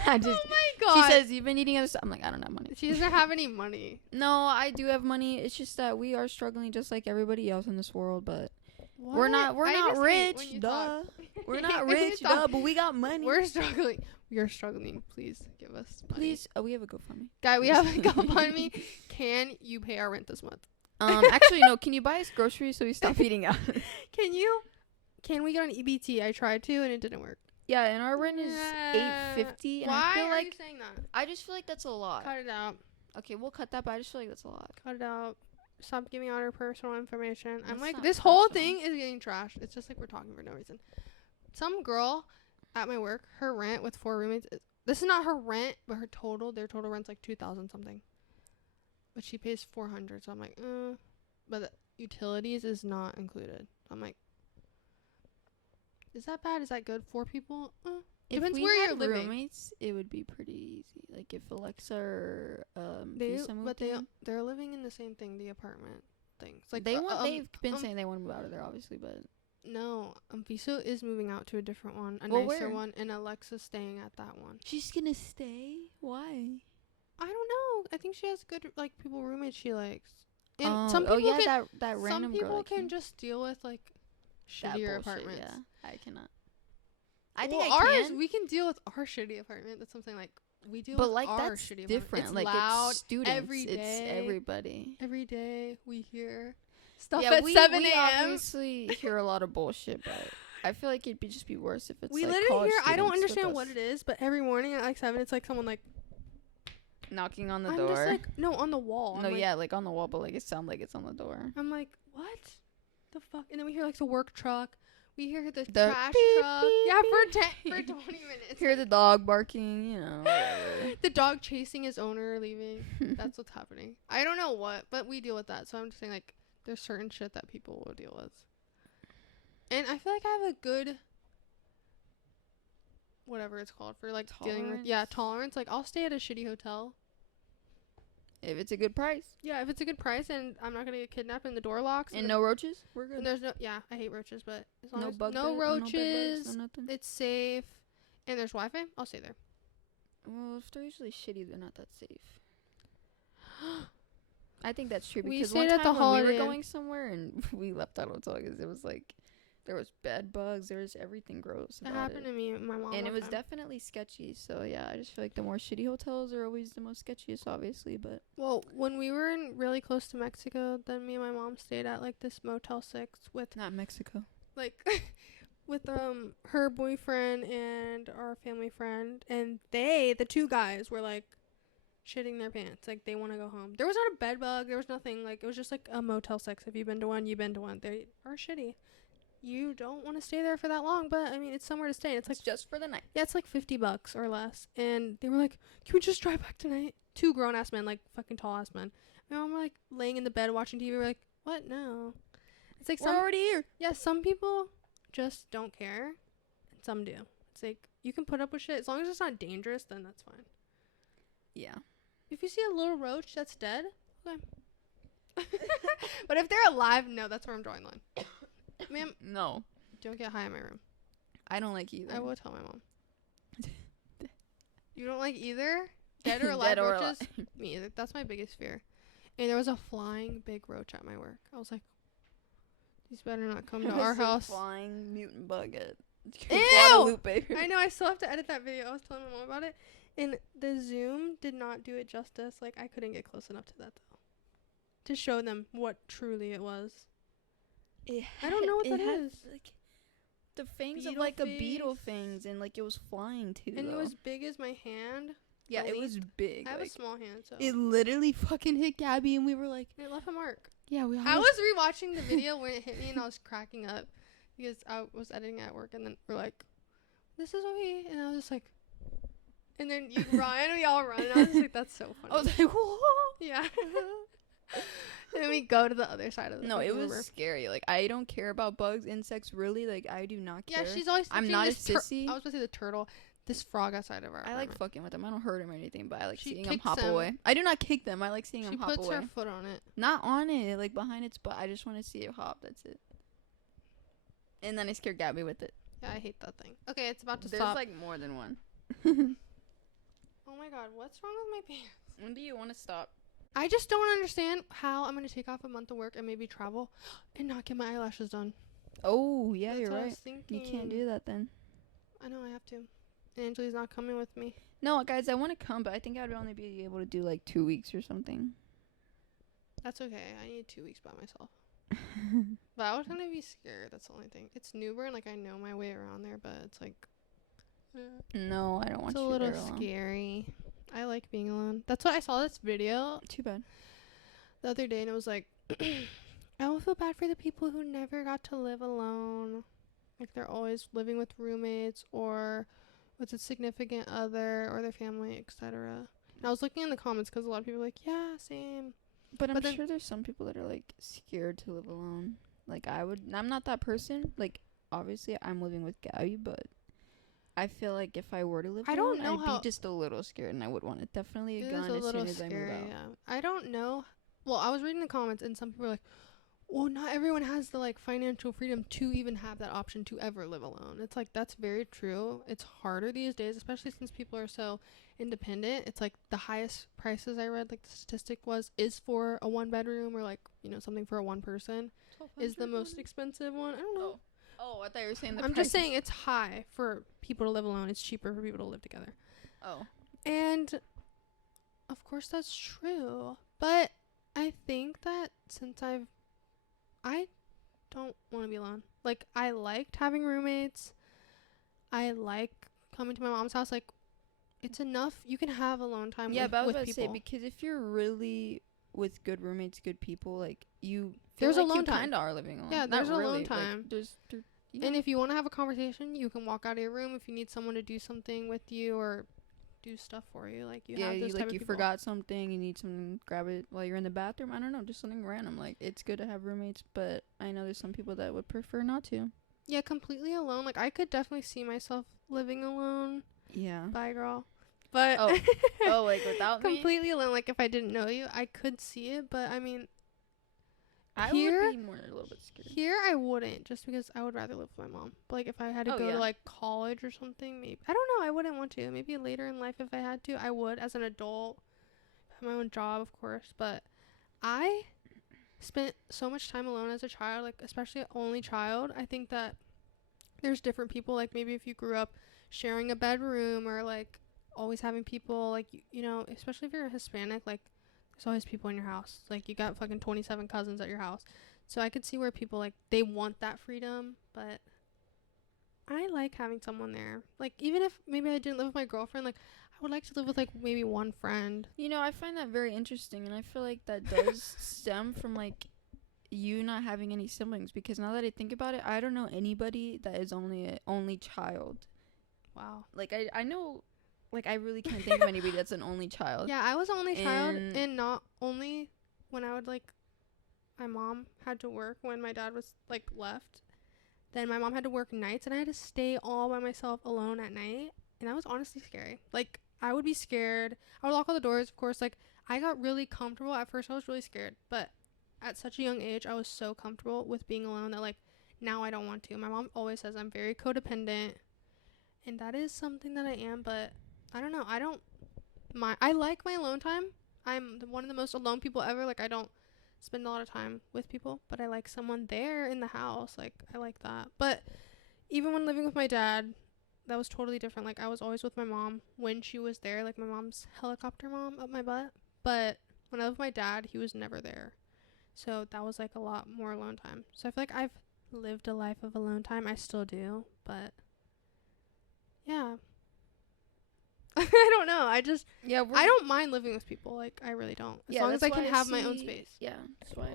Oh my god. She says you've been eating other stuff. I'm like, I don't have money. She doesn't have any money. No, I do have money. It's just that we are struggling just like everybody else in this world, but What? we're not I just hate rich. when you Duh. talk. We're not When you rich, talk. duh, but we got money. We're struggling. We are struggling. Please give us money. Please, we have a GoFundMe. Guy, we have a GoFundMe. Can you pay our rent this month? Actually, no. Can you buy us groceries so we stop eating out? Can we get on EBT? I tried to and it didn't work. Yeah, and our rent is $8.50. And Why I feel are like you saying that? I just feel like that's a lot. Cut it out. Okay, we'll cut that, but I just feel like that's a lot. Cut it out. Stop giving out our personal information. I'm That's like, not this whole personal. thing is getting trashed. It's just like we're talking for no reason. Some girl at my work, her rent with 4 roommates. This is not her rent, but their total rent's like 2,000 something. But she pays 400, so I'm like, but the utilities is not included. I'm like, is that bad? Is that good? 4 people? If Depends we where had you're living. roommates, it would be pretty easy. Like if Alexa or They're Lisa moved in. living in the same thing, the apartment thing. It's like they've been saying they want to move out of there, obviously, but no, Viso is moving out to a different one, a Well, nicer where? one, and Alexa's staying at that one. she's gonna stay. Why? I don't know. I think she has good people roommates she likes. And some people that random some people girl that can came. just deal with like That shittier bullshit, apartments. Yeah, I cannot. I think Well, I ours can. we can deal with our shitty apartment. That's something like we deal But with like our that's shitty different. Apartment. Like It's loud it's students. every day. It's everybody. Every day we hear stuff Yeah, at we 7 we a.m. obviously hear a lot of bullshit, but I feel like it'd just be worse if it's We like literally college hear. I don't students with understand what us it is, but every morning at like 7, it's like someone like knocking on the I'm door. just like no on the wall. No, I'm like, yeah, like on the wall, but like it sounds like it's on the door. I'm like, what the fuck? And then we hear like the work truck. We hear the The trash beep, truck. beep, Yeah, beep. for 20 minutes. Hear the dog barking, you know. Whatever. The dog chasing his owner leaving. That's what's happening. I don't know what, but we deal with that. So I'm just saying like there's certain shit that people will deal with. And I feel like I have a good whatever it's called for like dealing with tolerance. Like I'll stay at a shitty hotel. If it's a good price. Yeah, if it's a good price and I'm not gonna get kidnapped and the door locks And no roaches? We're good. and there's I hate roaches, but as long No as bug no bed- roaches, no bed bugs, no nothing. it's safe, and there's Wi-Fi, I'll stay there. Well, if they're usually shitty, they're not that safe. I think that's true We because stayed one at the time when we Holiday were Inn. going somewhere and we left that hotel because it was like there was bed bugs, there was everything gross That about happened it. to me and my mom. And one it was time. definitely sketchy. So yeah, I just feel like the more shitty hotels are always the most sketchiest, obviously. But Well, when we were in really close to Mexico, then me and my mom stayed at like this Motel 6 with not Mexico. like with her boyfriend and our family friend, and the two guys were like shitting their pants, like they want to go home. There was not a bed bug, there was nothing, like it was just like a Motel 6. If you've been to one, you've been to one. They are shitty. You don't want to stay there for that long, but I mean it's somewhere to stay. It's like just for the night. Yeah, it's like $50 or less. And they were like, "Can we just drive back tonight?" Two grown ass men, like fucking tall ass men. My mom were like laying in the bed watching TV. We're like, "What? No." It's like We're already here. Yeah, some people just don't care, and some do. It's like you can put up with shit as long as it's not dangerous. Then that's fine. Yeah. If you see a little roach that's dead, okay. But if they're alive, no, that's where I'm drawing the line. Ma'am, No, don't get high in my room. I don't like either. I will tell my mom. You don't like either? Dead or alive Dead or roaches? Me either. That's my biggest fear. And there was a flying big roach at my work. I was like, these better not come to our house. Flying mutant bug at Ew! Guadalupe. I know, I still have to edit that video. I was telling my mom about it. And the zoom did not do it justice. Like, I couldn't get close enough to that, though. To show them what truly it was. I don't know what that is. Like, the fangs Beetle of like a beetle face. fangs, and like it was flying too. And though. it was big as my hand. yeah, it was big. I have like, a small hand, so. it literally fucking hit Gabby, and we were like, It left a mark. yeah, we. I was rewatching the video when it hit me, and I was cracking up because I was editing at work, and then we're like, "This is what we," and I was just like, and then you run, and we all run, and I was just like, "That's so funny." I was like, whoa. Yeah. And then we go to the other side of the No, it was river. scary. Like, I don't care about bugs, insects, really. Like, I do not care. Yeah, she's always. I'm touching not a this sissy. I was gonna say the turtle, this frog outside of our. I like apartment. fucking with them. I don't hurt them or anything, but I like She seeing them kicks hop them. away. I do not kick them. I like seeing She them hop puts away. her foot on it. Not on it, like behind its butt. I just want to see it hop. That's it. And then I scare Gabby with it. Yeah, I hate that thing. Okay, it's about to There's stop. like more than one. Oh my god, what's wrong with my pants? When do you want to stop? I just don't understand how I'm gonna take off a month of work and maybe travel and not get my eyelashes done. Oh, yeah, That's you're what I right. was thinking. You can't do that then. I know I have to. Angeli's not coming with me. No, guys, I want to come, but I think I'd only be able to do like 2 weeks or something. That's okay. I need 2 weeks by myself. But I was gonna be scared. That's the only thing. It's New Bern, like I know my way around there, but it's like No, I don't want it's a you little there alone. scary. I like being alone. That's why I saw this video Too bad. the other day, and it was like, I don't feel bad for the people who never got to live alone. Like they're always living with roommates or with a significant other or their family, etc. And I was looking in the comments because a lot of people were like, yeah, same. But I'm then- sure there's some people that are like scared to live alone. Like I'm not that person. Like obviously I'm living with Gabby, but I feel like if I were to live I alone, don't know I'd how- be just a little scared, and I would want it definitely a It gun is a as little soon as I scary, move out. yeah. I don't know. Well, I was reading the comments, and some people were like, well, not everyone has the, like, financial freedom to even have that option to ever live alone. It's like, that's very true. It's harder these days, especially since people are so independent. It's like the highest prices I read, like the statistic is for a 1-bedroom or, like, you know, something for a 1 person is the most expensive one. I don't know. Oh, I thought you were saying the I'm price. just saying it's high for people to live alone. It's cheaper for people to live together. Oh. And of course that's true. But I think that since I don't want to be alone. Like I liked having roommates. I like coming to my mom's house. Like it's enough. You can have alone time Yeah, with, but I was with about to say, people. because if you're really with good roommates, good people, like you There's feel like alone you time. kind of are living alone. Yeah, Not there's alone really, like, time. And if you want to have a conversation, you can walk out of your room. If you need someone to do something with you or do stuff for you, like you have those type of you people. forgot something, you need something, grab it while you're in the bathroom. I don't know, just something random. Like it's good to have roommates, but I know there's some people that would prefer not to. Yeah, completely alone. Like I could definitely see myself living alone. Yeah. Bye, girl. But Oh, like without me, completely alone. Like if I didn't know you, I could see it. But I mean, I here- would be more a little bit scared. here I wouldn't, just because I would rather live with my mom. But like if I had to Oh, go yeah. to like college or something, maybe I don't know. I wouldn't want to. Maybe later in life if I had to, I would. As an adult, have my own job, of course. But I spent so much time alone as a child, like especially an only child. I think that there's different people, like maybe if you grew up sharing a bedroom or like always having people, like you know, especially if you're Hispanic, like there's always people in your house. Like you got fucking 27 cousins at your house. So I could see where people like they want that freedom, but I like having someone there. Like even if maybe I didn't live with my girlfriend, like I would like to live with like maybe one friend. You know, I find that very interesting, and I feel like that does stem from like you not having any siblings, because now that I think about it, I don't know anybody that is only an only child. Wow. Like I know, like I really can't think of anybody that's an only child. Yeah, I was an only child, and not only when I would like my mom had to work when my dad was like left. Then my mom had to work nights, and I had to stay all by myself alone at night, and that was honestly scary. Like I would be scared. I would lock all the doors, of course. Like I got really comfortable at first. I was really scared, but at such a young age, I was so comfortable with being alone that like now I don't want to. My mom always says I'm very codependent, and that is something that I am, but I don't know. I like my alone time. I'm one of the most alone people ever. Like I don't spend a lot of time with people, but I like someone there in the house. Like I like that. But even when living with my dad, that was totally different. Like I was always with my mom when she was there, like my mom's helicopter mom up my butt. But when I lived with my dad, he was never there. So that was like a lot more alone time. So I feel like I've lived a life of alone time. I still do, but yeah. I don't know. I don't mind living with people. Like I really don't. As long as I can have my own space. Yeah, that's why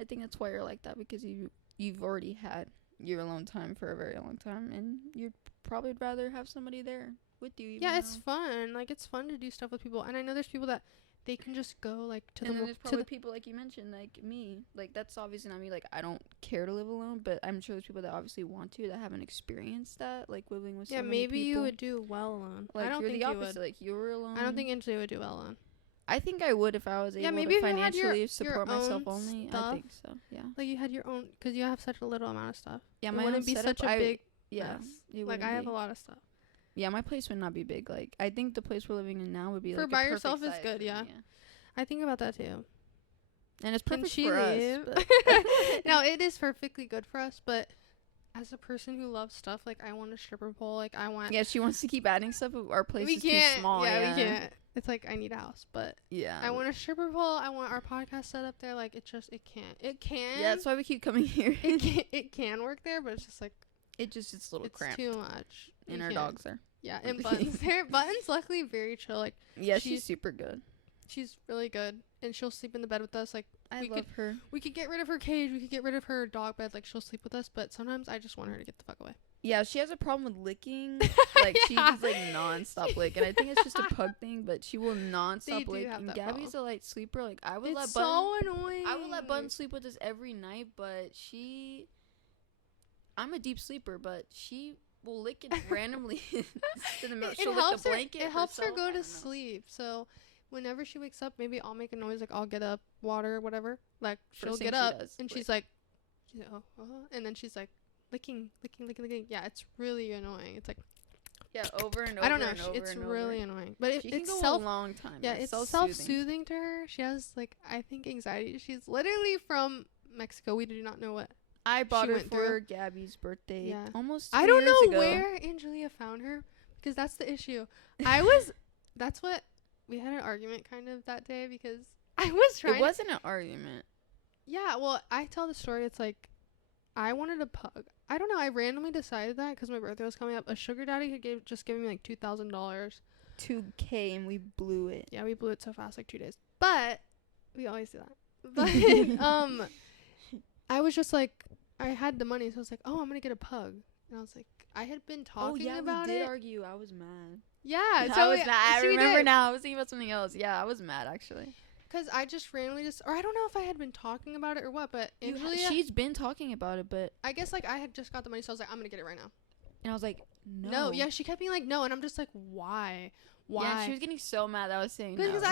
I think that's why you're like that, because you've already had your alone time for a very long time, and you'd probably rather have somebody there with you. Yeah, it's fun. Like it's fun to do stuff with people, and I know there's people that they can just go like and then there's probably people like you mentioned, like me. Like that's obviously not me. Like I don't care to live alone, but I'm sure there's people that obviously want to, that haven't experienced that, like living with. Yeah, so many maybe people. you would do well alone. Like I don't you're think the you opposite. would. Like you were alone. I don't think Angela would do well alone. I think I would if I was able maybe to if financially you support your myself own only. stuff, I think so. Yeah. Like you had your own, because you have such a little amount of stuff. Yeah, it wouldn't be such a big. Yeah. Like I have a lot of stuff. Yeah, my place would not be big. Like I think the place we're living in now would be for like by a yourself is size good. Yeah. I think about that too. And it's perfect for us. No, it is perfectly good for us, but as a person who loves stuff, like I want a stripper pole, like I want. Yeah, she wants to keep adding stuff. Our place is too small. Yeah, we can't. It's like I need a house, but yeah, I want a stripper pole. I want our podcast set up there. Like it can't. It can. Yeah, that's why we keep coming here. It can work there, but it's just like it's a little cramped. It's too much. And our dog's there. Yeah, and Button's there. Button's luckily very chill. Like yeah, she's super good. She's really good, and she'll sleep in the bed with us. Like I love her. We could get rid of her cage. We could get rid of her dog bed. Like she'll sleep with us, but sometimes I just want her to get the fuck away. Yeah, she has a problem with licking. Like she just like nonstop lick, and I think it's just a pug thing. But she will nonstop lick. And Gabby's a light sleeper. Like I would let Button. So annoying. I would let Button sleep with us every night, but I'm a deep sleeper, but she will lick it randomly to the middle. She'll lick the blanket. It helps her go to sleep. So whenever she wakes up, maybe I'll make a noise, like I'll get up, water, whatever. Like she'll get up, and she's like, and then she's like licking. Yeah, it's really annoying. It's like, yeah, over and over. I don't know. It's really annoying, but it's a long time. Yeah, it's self-soothing to her. She has like I think anxiety. She's literally from Mexico. We do not know what. I bought her for Gabby's birthday. Yeah. Almost 2 I don't years know ago. where Angelia found her, because that's the issue. That's what we had an argument kind of that day, because I was trying. It wasn't an argument. Yeah, well, I tell the story. It's like I wanted a pug. I don't know. I randomly decided that because my birthday was coming up. A sugar daddy had just given me like $2,000. $2,000 and we blew it. Yeah, we blew it so fast, like 2 days. But we always do that. But I was just like, I had the money, so I was like, oh, I'm gonna get a pug. And I was like, I had been talking about it. We did argue. I was mad. Yeah, so I was mad. I remember now. I was thinking about something else. Yeah, I was mad actually. Because I just randomly or I don't know if I had been talking about it or what, but she's been talking about it, but I guess like I had just got the money, so I was like, I'm gonna get it right now. And I was like, no. Yeah, she kept being like, no, and I'm just like, why? Yeah, she was getting so mad that I was saying no. Because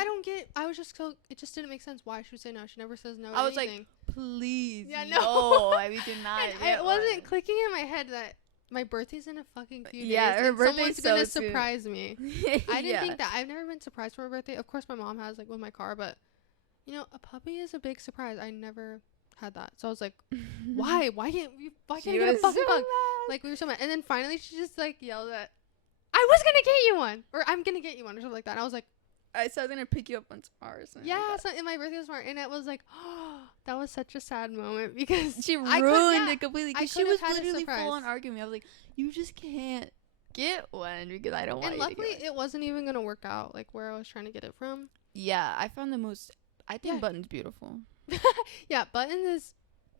I was just so, it just didn't make sense why she would say no. She never says no. I was like, please. Yeah, no. We did not. It wasn't clicking in my head that my birthday's in a fucking few days. Yeah, her birthday's someone's gonna surprise me. I didn't think that. I've never been surprised for my birthday. Of course, my mom has, like, with my car, but you know, a puppy is a big surprise. I never had that. So I was like, why? Why can't I get a fucking pug? Like, we were so mad. And then finally she just, like, yelled at, I was going to get you one. Or I'm going to get you one or something like that. And I was like, I said I was going to pick you up on tomorrow or something. Yeah, so, and my birthday was tomorrow. And it was like, oh, that was such a sad moment because she ruined it completely. Because she was literally full on arguing. I was like, you just can't get one because I don't want you to get one. And luckily, it wasn't even going to work out, like, where I was trying to get it from. Yeah, I found the most... I think Button's beautiful. Yeah, Button is...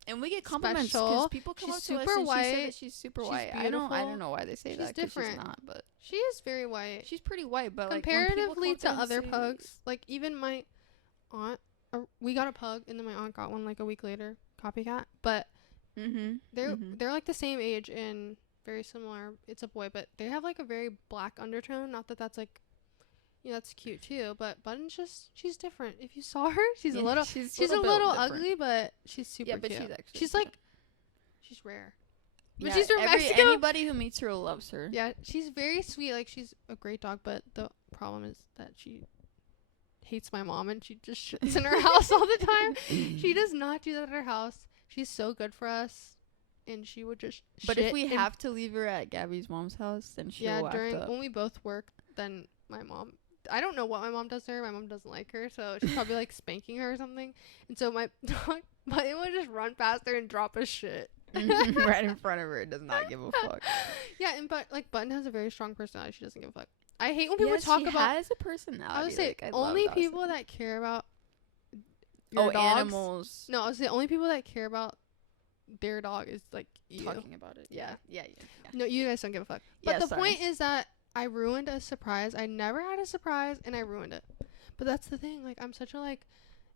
And we get compliments because people come up to us and she said that she's super white. Beautiful. I don't know why they say that because she's not, but... She is very white. She's pretty white, but comparatively to other pugs, like, even my aunt... we got a pug, and then my aunt got one, like, a week later. Copycat. But they're like, the same age and very similar. It's a boy, but they have, like, a very black undertone. Not that that's, like... Yeah, that's cute too, but Button's she's different. If you saw her, she's a little ugly, but she's super cute. She's actually she's like, she's rare. But she's from Mexico. Anybody who meets her loves her. Yeah, she's very sweet. Like, she's a great dog, but the problem is that she hates my mom and she just shits in her house all the time. She does not do that at her house. She's so good for us. And she would just But if we have to leave her at Gabby's mom's house, then she'll act up. When we both work, then my mom... I don't know what my mom does to her. My mom doesn't like her, so she's probably like spanking her or something. And so my dog, Button would just run past her and drop a shit right in front of her. It does not give a fuck. Yeah, and Button has a very strong personality. She doesn't give a fuck. I hate when people talk about. She has a personality. I would say only people that care about. Dogs, animals. No, I would say only people that care about their dog is like you. Talking about it. Yeah. No, you guys don't give a fuck. But the point is that I ruined a surprise. I never had a surprise, and I ruined it. But that's the thing. Like, I'm such a, like...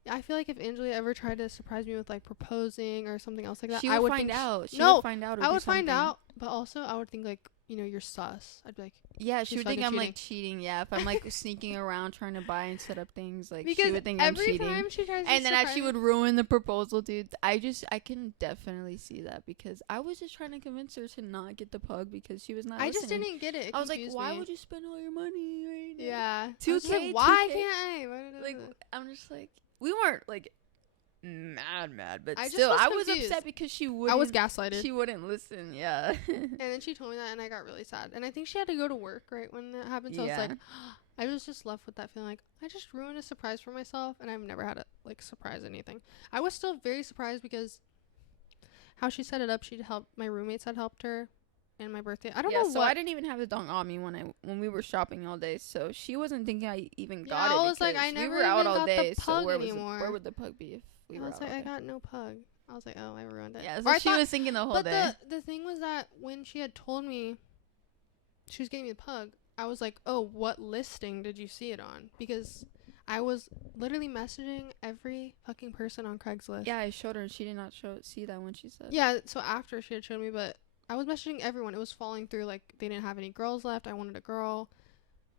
I feel like if Angelia ever tried to surprise me with, like, proposing or something else like that, I would find out. She would find out. I would find out, but also I would think, like, you know, you're sus. I'd be like... Yeah, she would think I'm, like, cheating. Yeah, if I'm, like, sneaking around trying to buy and set up things, like, because she would think I'm cheating. Every time she tries to and then she would ruin the proposal, dude. I can definitely see that because I was just trying to convince her to not get the pug because she was not listening. Just didn't get it. I was like, why would you spend all your money right now? Yeah. 2K, like, why can't I? Like, I'm just like, we weren't, like... mad, but I was upset because I was gaslighted. She wouldn't listen, yeah. And then she told me that, and I got really sad. And I think she had to go to work right when that happened. So I was like, I was just left with that feeling like I just ruined a surprise for myself, and I've never had to like surprise anything. I was still very surprised because how she set it up. She'd helped my roommates had helped her. And my birthday. I don't know. So I didn't even have the dong on me when we were shopping all day. So she wasn't thinking I even got it. I was like, I never were out all got day. The pug so anymore. Where would the pug be if we were out? I was like, I got no pug. I was like, oh, I ruined it. Yeah, so she was thinking the whole day. But the thing was that when she had told me she was getting me the pug, I was like, oh, what listing did you see it on? Because I was literally messaging every fucking person on Craigslist. Yeah, I showed her and she did not see that when she said. Yeah, so after she had showed me, but I was messaging everyone. It was falling through. Like, they didn't have any girls left. I wanted a girl.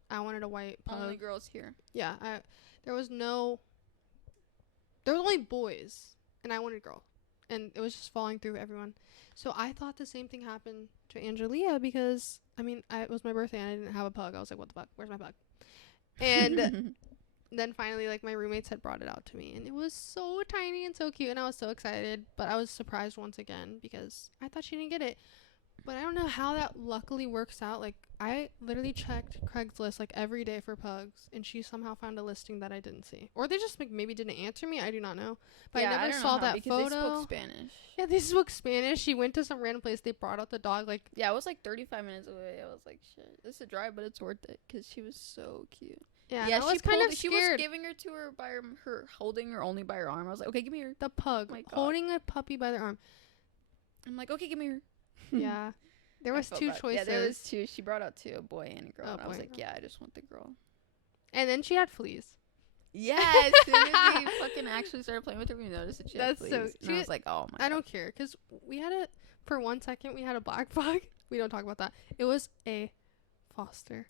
I wanted a white pug. Only girls here. Yeah. There was only boys. And I wanted a girl. And it was just falling through everyone. So I thought the same thing happened to Angelia because, I mean, it was my birthday and I didn't have a pug. I was like, what the fuck? Where's my pug? And then finally, like, my roommates had brought it out to me. And it was so tiny and so cute. And I was so excited. But I was surprised once again because I thought she didn't get it. But I don't know how that luckily works out. Like, I literally checked Craigslist, like, every day for pugs. And she somehow found a listing that I didn't see. Or they just, like, maybe didn't answer me. I do not know. But I never saw that photo. They spoke Spanish. Yeah, they spoke Spanish. She went to some random place. They brought out the dog. Like, yeah, it was, like, 35 minutes away. I was like, shit. This is a drive, but it's worth it. Because she was so cute. Yeah, I was kind of scared. She was giving her to her by her holding her only by her arm. I was like, okay, give me her. The pug. Holding a puppy by their arm. I'm like, okay, give me her. Yeah. There was two choices. Yeah, there was two. She brought out two, a boy and a girl. And I was like, yeah, I just want the girl. And then she had fleas. Yeah, as soon as we fucking actually started playing with her, we noticed that she had fleas. And I was like, oh my God. I don't care. Because for 1 second, we had a black pug. We don't talk about that. It was a foster.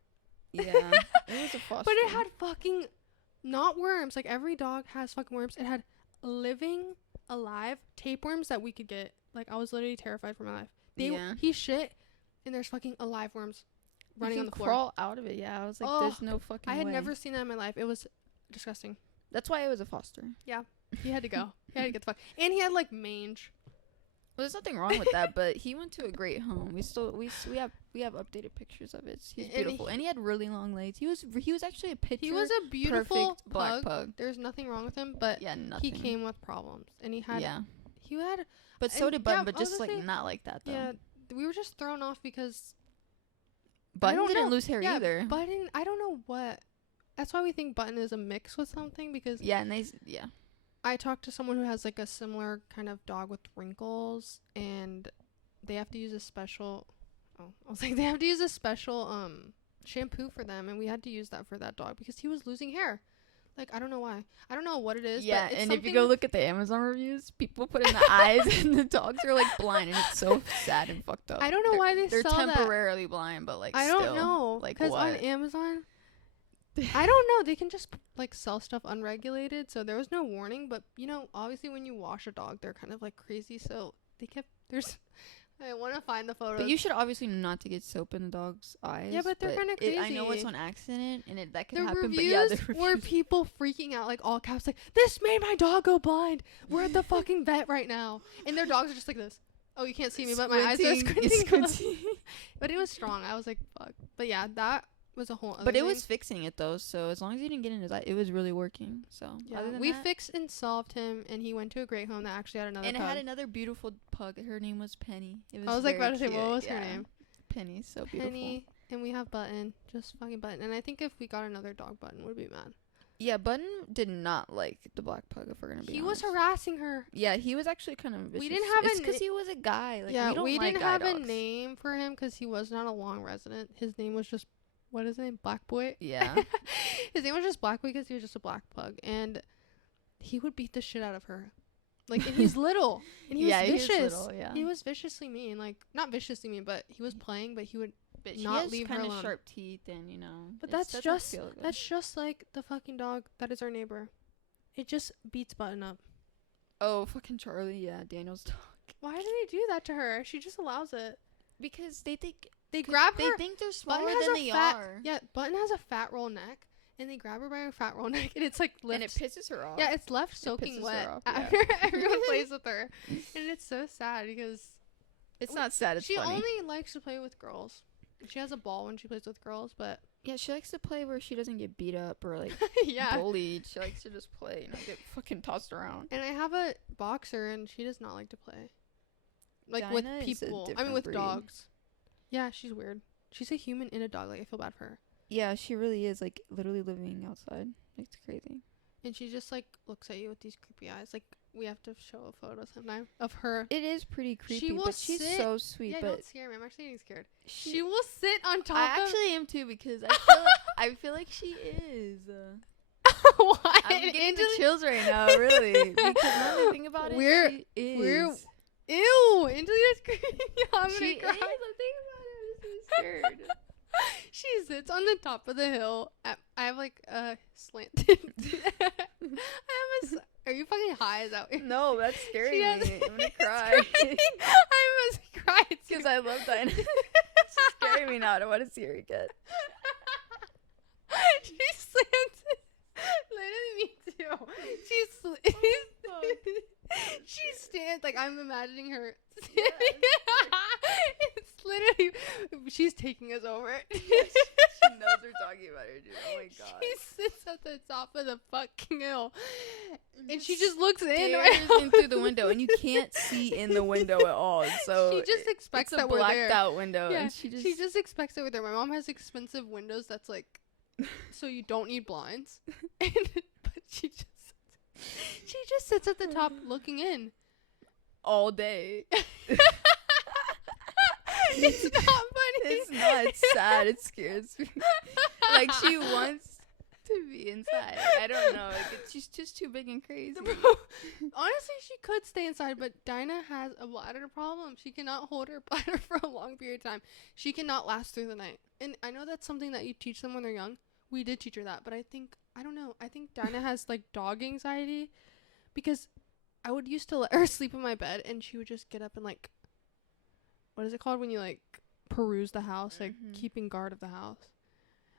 Yeah, it was a foster. But it had fucking, not worms. Like, every dog has fucking worms. It had living, alive tapeworms that we could get. Like, I was literally terrified for my life. He shit, and there's fucking alive worms running on the floor. Crawl out of it. Yeah, I was like, there's no fucking way. I had never seen that in my life. It was disgusting. That's why it was a foster. Yeah, he had to go. He had to get the fuck. And he had like mange. Well, there's nothing wrong with that, but he went to a great home. We have updated pictures of it. He's beautiful, and he had really long legs. He was actually a picture. He was a beautiful black pug. There's nothing wrong with him, but he came with problems, and he had. But so did Button, but just like not like that though. Yeah, we were just thrown off because Button didn't lose hair either. Button, I don't know what. That's why we think Button is a mix with something because I talked to someone who has like a similar kind of dog with wrinkles, and they have to use a special. They have to use a special shampoo for them, and we had to use that for that dog because he was losing hair. Like, I don't know why. I don't know what it is. Yeah, and if you go look at the Amazon reviews, people put in the eyes, and the dogs are like blind, and it's so sad and fucked up. I don't know why they're temporarily blind, but like I don't know. Like because on Amazon, I don't know. They can just like sell stuff unregulated, so there was no warning. But you know, obviously, when you wash a dog, they're kind of like crazy. So they kept I want to find the photos. But you should obviously not to get soap in the dog's eyes. Yeah, but they're kind of crazy. I know it's on accident, and that can happen. Reviews but yeah, were people freaking out, like all caps, like this made my dog go blind. We're at the fucking vet right now, and their dogs are just like this. Oh, you can't see me, but my eyes are squinting. But it was strong. I was like, fuck. But yeah, that was a whole other But it thing. was fixing it though, so as long as you didn't get in his eye, it was really working. So yeah, we fixed and solved him, and he went to a great home that actually had another and pug. It had another beautiful pug. Her name was Penny. I was like about to say, what was her name? Penny, so beautiful. Penny, and we have Button, just fucking Button. And I think if we got another dog, Button would be mad. Yeah, Button did not like the black pug, if we're gonna be honest. He was harassing her. Yeah, he was actually kind of vicious. We didn't have because he was a guy. Like, yeah, we didn't have a name for him because he was not a long resident. His name was just, what is his name? Black Boy? Yeah. His name was just Black Boy because he was just a black pug. And he would beat the shit out of her. Like, and he's little. And he was vicious. He was little, yeah. He was viciously mean. Like, not viciously mean, but he was playing, but he would not leave her alone. She has kind of sharp teeth and, you know. But that's just like the fucking dog that is our neighbor. It just beats Button up. Oh, fucking Charlie. Yeah, Daniel's dog. Why do they do that to her? She just allows it. Because they think... They grab her. They think they're smaller than they are. Yeah, Button has a fat roll neck, and they grab her by her fat roll neck, and it's like left. And it pisses her off. Yeah, it's left soaking wet after everyone plays with her, and it's so sad because it's not sad. It's funny. She only likes to play with girls. She has a ball when she plays with girls, but yeah, she likes to play where she doesn't get beat up or like bullied. She likes to just play and not get fucking tossed around. And I have a boxer, and she does not like to play. Like Dinah with people. I mean, with dogs. Yeah, she's weird. She's a human in a dog. Like, I feel bad for her. Yeah, she really is, like, literally living outside. It's crazy. And she just, like, looks at you with these creepy eyes. Like, we have to show a photo sometime of her. It is pretty creepy, but she's so sweet. Yeah, don't scare me. I'm actually getting scared. She will sit on top I actually am, too, because I feel like she is. What? I'm getting the chills right now, really. Because now that I think about it, she is. Ew, Angelina's creepy. I'm gonna cry. Scared. She sits on the top of the hill. I have like a slanted. Are you fucking high? Is that weird? No, that's scaring me. I'm gonna cry. I must cry because I love Dinah. She's scaring me now. I don't want to see her again. She's slanted. Literally me too. She stands like I'm imagining her. Yes. It's literally she's taking us over. She knows we're talking about her, dude. Oh my god. She sits at the top of the fucking hill, and she just looks in through the window, and you can't see in the window at all. So she just expects that we're there. It's a blacked out window. Yeah, and she just expects that we're there. My mom has expensive windows that's like, so you don't need blinds, but she just sits at the top looking in all day. It's not funny. It's not. It's sad. It scares me. Like, she wants to be inside. I don't know. Like, she's just too big and crazy. Honestly, she could stay inside, but Dinah has a bladder problem. She cannot hold her bladder for a long period of time. She cannot last through the night. And I know that's something that you teach them when they're young. We did teach her that, but I think Dinah has like dog anxiety because I would used to let her sleep in my bed and she would just get up and like, what is it called when you like peruse the house, like keeping guard of the house?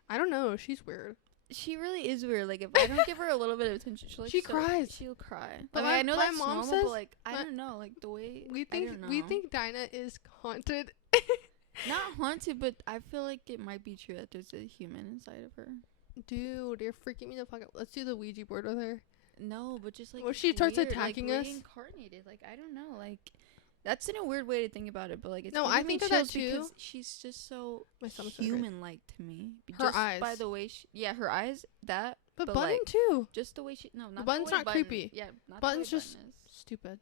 I don't know. She's weird. She really is weird. Like, if I don't give her a little bit of attention, she cries. She'll cry. But I know that's mom normal, says, but like, I don't know, like the way we think Dinah is haunted. Not haunted, but I feel like it might be true that there's a human inside of her. Dude, you're freaking me the fuck out. Let's do the Ouija board with her. No, but just like, well, she starts attacking us. Reincarnated, like I don't know, like that's in a weird way to think about it, but like it's no, I think of that too. Because she's just so human-like to me. Her just eyes, by the way, her eyes, that. But Button like, too. Just the way she, no, not the Button's the way not creepy. Yeah, not Button's the way just Button is. Stupid.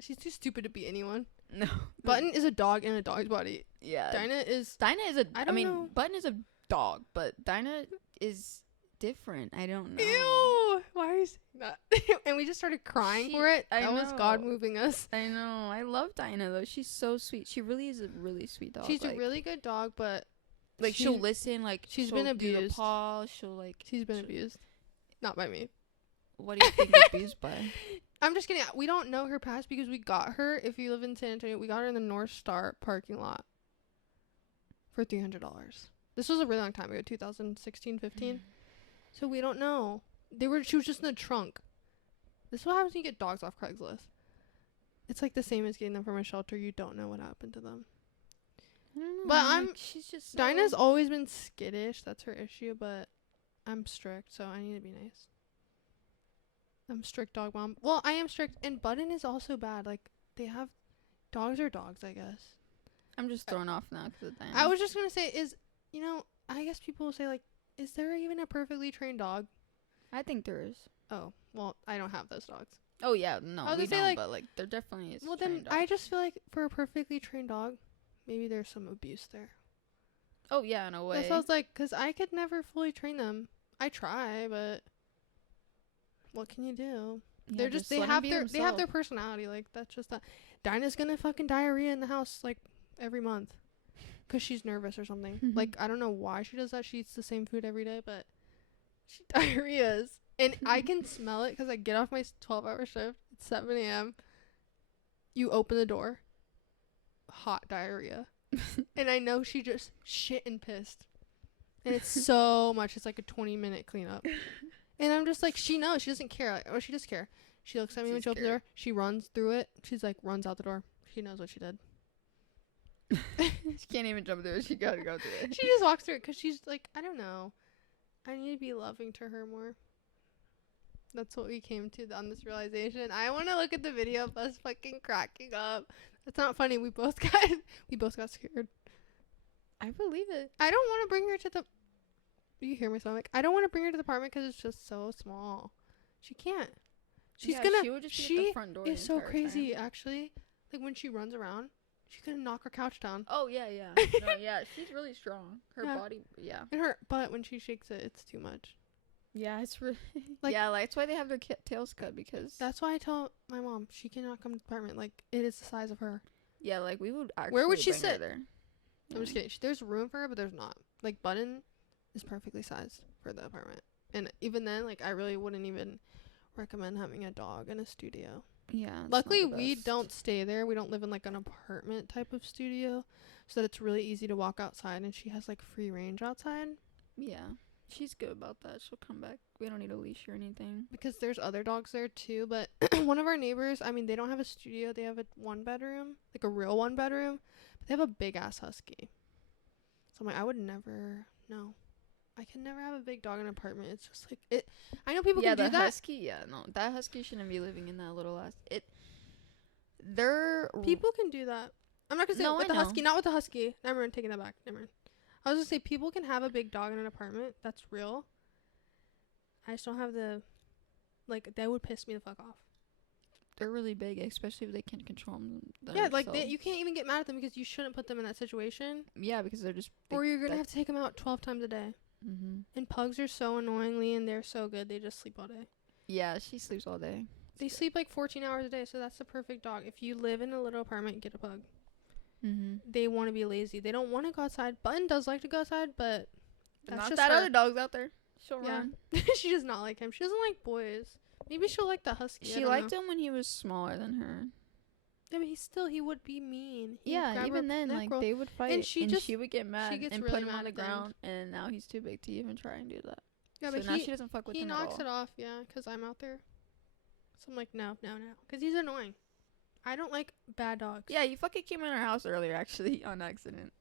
She's too stupid to be anyone. No, Button is a dog in a dog's body. Yeah, Dinah is I mean, Button is a dog, but Dinah is different. I don't know. Ew! Why are you saying that? And we just started crying for it. That was God moving us. I know. I love Dinah though. She's so sweet. She really is a really sweet dog. She's a really good dog, but like she'll listen. Like she's been abused. Do the paw. She's been abused. Not by me. What do you think abused by? I'm just kidding. We don't know her past because we got her. If you live in San Antonio, we got her in the North Star parking lot for $300. This was a really long time ago, 2016, 15. So we don't know. She was just in the trunk. This is what happens when you get dogs off Craigslist. It's like the same as getting them from a shelter. You don't know what happened to them. I don't know. But she's just so Dinah's always been skittish. That's her issue. But I'm strict, so I need to be nice. I'm strict dog mom. Well, I am strict, and Button is also bad. Like dogs are dogs, I guess. I'm just thrown off now because of Dinah. I was just gonna say I guess people will say like, is there even a perfectly trained dog? I think there is. Oh, well, I don't have those dogs. Oh yeah, no, we don't. Like, but like, there definitely is. Well, then I just feel like for a perfectly trained dog, maybe there's some abuse there. Oh yeah, in a way. That sounds like, because I could never fully train them. I try, but what can you do? Yeah, they're just they have their personality. Like that's just that. Dinah's gonna fucking diarrhea in the house like every month, cause she's nervous or something. Like I don't know why she does that. She eats the same food every day, but she diarrheas, and I can smell it because I get off my 12-hour shift at 7 a.m. You open the door, hot diarrhea, and I know she just shit and pissed, and it's so much. It's like a 20-minute cleanup. And I'm just like, she knows. She doesn't care. Like, or she does care. She looks at me when she opens the door. She runs through it. She's like, runs out the door. She knows what she did. She can't even jump through it. She gotta go through it. She just walks through it because she's like, I don't know. I need to be loving to her more. That's what we came to on this realization. I want to look at the video of us fucking cracking up. That's not funny. We both got scared. I believe it. I don't want to bring her to the... You hear me? So I'm like, I don't want to bring her to the apartment because it's just so small. She can't. She would just be at the front door. Is so crazy, actually. Like when she runs around, she's gonna knock her couch down. Oh yeah. No, yeah, she's really strong. Her body, yeah. And her butt when she shakes it, it's too much. Yeah, it's really like, yeah. Like that's why they have their tails cut, because that's why I tell my mom she cannot come to the apartment. Like it is the size of her. Yeah, like we would actually. Where would she sit? There. I'm just kidding. There's room for her, but there's not. Like Button is perfectly sized for the apartment, and even then, like I really wouldn't even recommend having a dog in a studio. Yeah. Luckily, we don't stay there. We don't live in like an apartment type of studio, so that it's really easy to walk outside, and she has like free range outside. Yeah. She's good about that. She'll come back. We don't need a leash or anything. Because there's other dogs there too, but one of our neighbors, I mean, they don't have a studio. They have a 1-bedroom, like a real 1-bedroom, but they have a big ass husky. So I'm like, I would never, no. I can never have a big dog in an apartment. It's just like it. I know people can do that. Yeah, the husky. Yeah, no, that husky shouldn't be living in that little ass. People can do that. I'm not gonna say with the husky. Not with the husky. Never mind. Taking that back. Never mind. I was gonna say people can have a big dog in an apartment. That's real. I just don't have the, like that would piss me the fuck off. They're really big, especially if they can't control them. Yeah, like you can't even get mad at them because you shouldn't put them in that situation. Yeah, because they're just. Or you're gonna have to take them out 12 times a day. Mm-hmm. And pugs are so annoyingly, and they're so good. They just sleep all day. Yeah, she sleeps all day. They sleep like 14 hours a day, so that's the perfect dog. If you live in a little apartment, get a pug. Mm-hmm. They want to be lazy. They don't want to go outside. Button does like to go outside, but that's not just that her. Other dog's out there. She'll run. She does not like him. She doesn't like boys. Maybe she'll like the husky. She liked him when he was smaller than her. Yeah, but he would be mean. Even then, like they would fight, and she would get mad and really put him on the ground, and now he's too big to even try and do that. Yeah, so but now she doesn't fuck with him at all. He knocks it off, yeah, because I'm out there. So I'm like, no. Because he's annoying. I don't like bad dogs. Yeah, you fucking came in our house earlier, actually, on accident.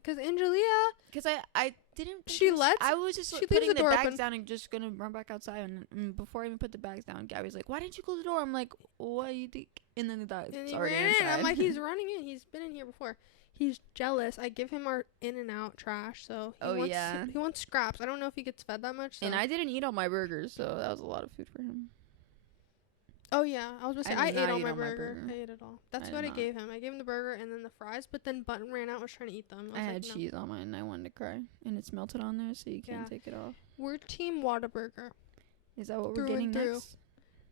Because Angelia... Because I didn't... I was just putting the bags down and just going to run back outside. And before I even put the bags down, Gabby's like, why didn't you close the door? I'm like, what do you think? And then it's already inside. I'm like, he's running in. He's been in here before. He's jealous. I give him our In-N-Out trash, so he wants scraps. I don't know if he gets fed that much. So. And I didn't eat all my burgers, so that was a lot of food for him. Oh, yeah. I was going to say, I ate all my burger. I ate it all. That's what I gave him. I gave him the burger and then the fries, but then Button ran out and was trying to eat them. I had cheese on mine and I wanted to cry. And it's melted on there, so you can't take it off. We're Team Whataburger. Is that what we're getting next?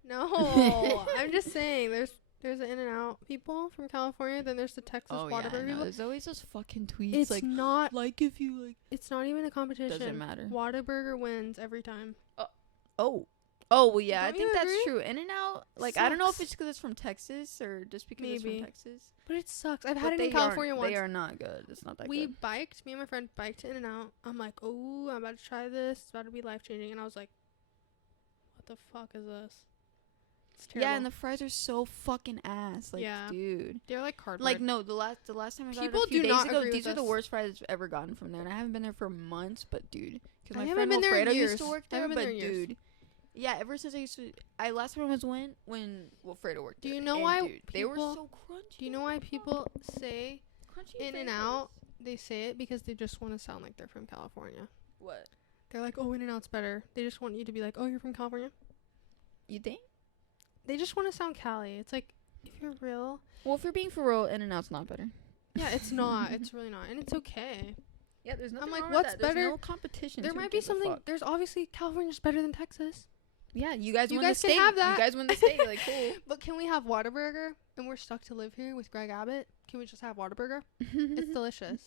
No. I'm just saying, there's the In-N-Out people from California, then there's the Texas Whataburger people. There's always those fucking tweets. It's like, not... Like if you like... It's not even a competition. Doesn't matter. Whataburger wins every time. Oh, well, yeah, Don't I think you that's agree? true. In-N-Out, like, Sucks. I don't know if it's because it's from Texas or just because it's from Texas. But it sucks. I've had it in California once. They are not good. It's not that we good. biked, me and my friend biked to In-N-Out. I'm like, oh, I'm about to try this. It's about to be life-changing. And I was like, what the fuck is this? It's terrible. Yeah, and the fries are so fucking ass. Like, dude. They're like cardboard. Like, no, the last time I got People it a few do days not ago, agree these with are the us. worst fries I've ever gotten from there. And I haven't been there for months, but dude. Because I my haven't friend been there in Wilfredo years. used to work I there, haven't been but there in years. dude. Yeah, ever since I used to... last time was when Wilfredo worked there. Do you know and why dude, they were so crunchy. Do you know why people say In-N-Out? They say it because they just want to sound like they're from California. What? They're like, oh, In-N-Out's better. They just want you to be like, oh, you're from California? You think? They just want to sound Cali. It's like, if you're real... Well, if you're being for real, In-N-Out's not better. Yeah, it's not. It's really not. And it's okay. Yeah, there's nothing I'm like, wrong what's with that. better? There's no competition. There might be something... There's obviously California's better than Texas. Yeah, you guys win can the state. have that. You guys win the state. Like, cool. But can we have Whataburger? And we're stuck to live here with Greg Abbott. Can we just have Whataburger? It's delicious.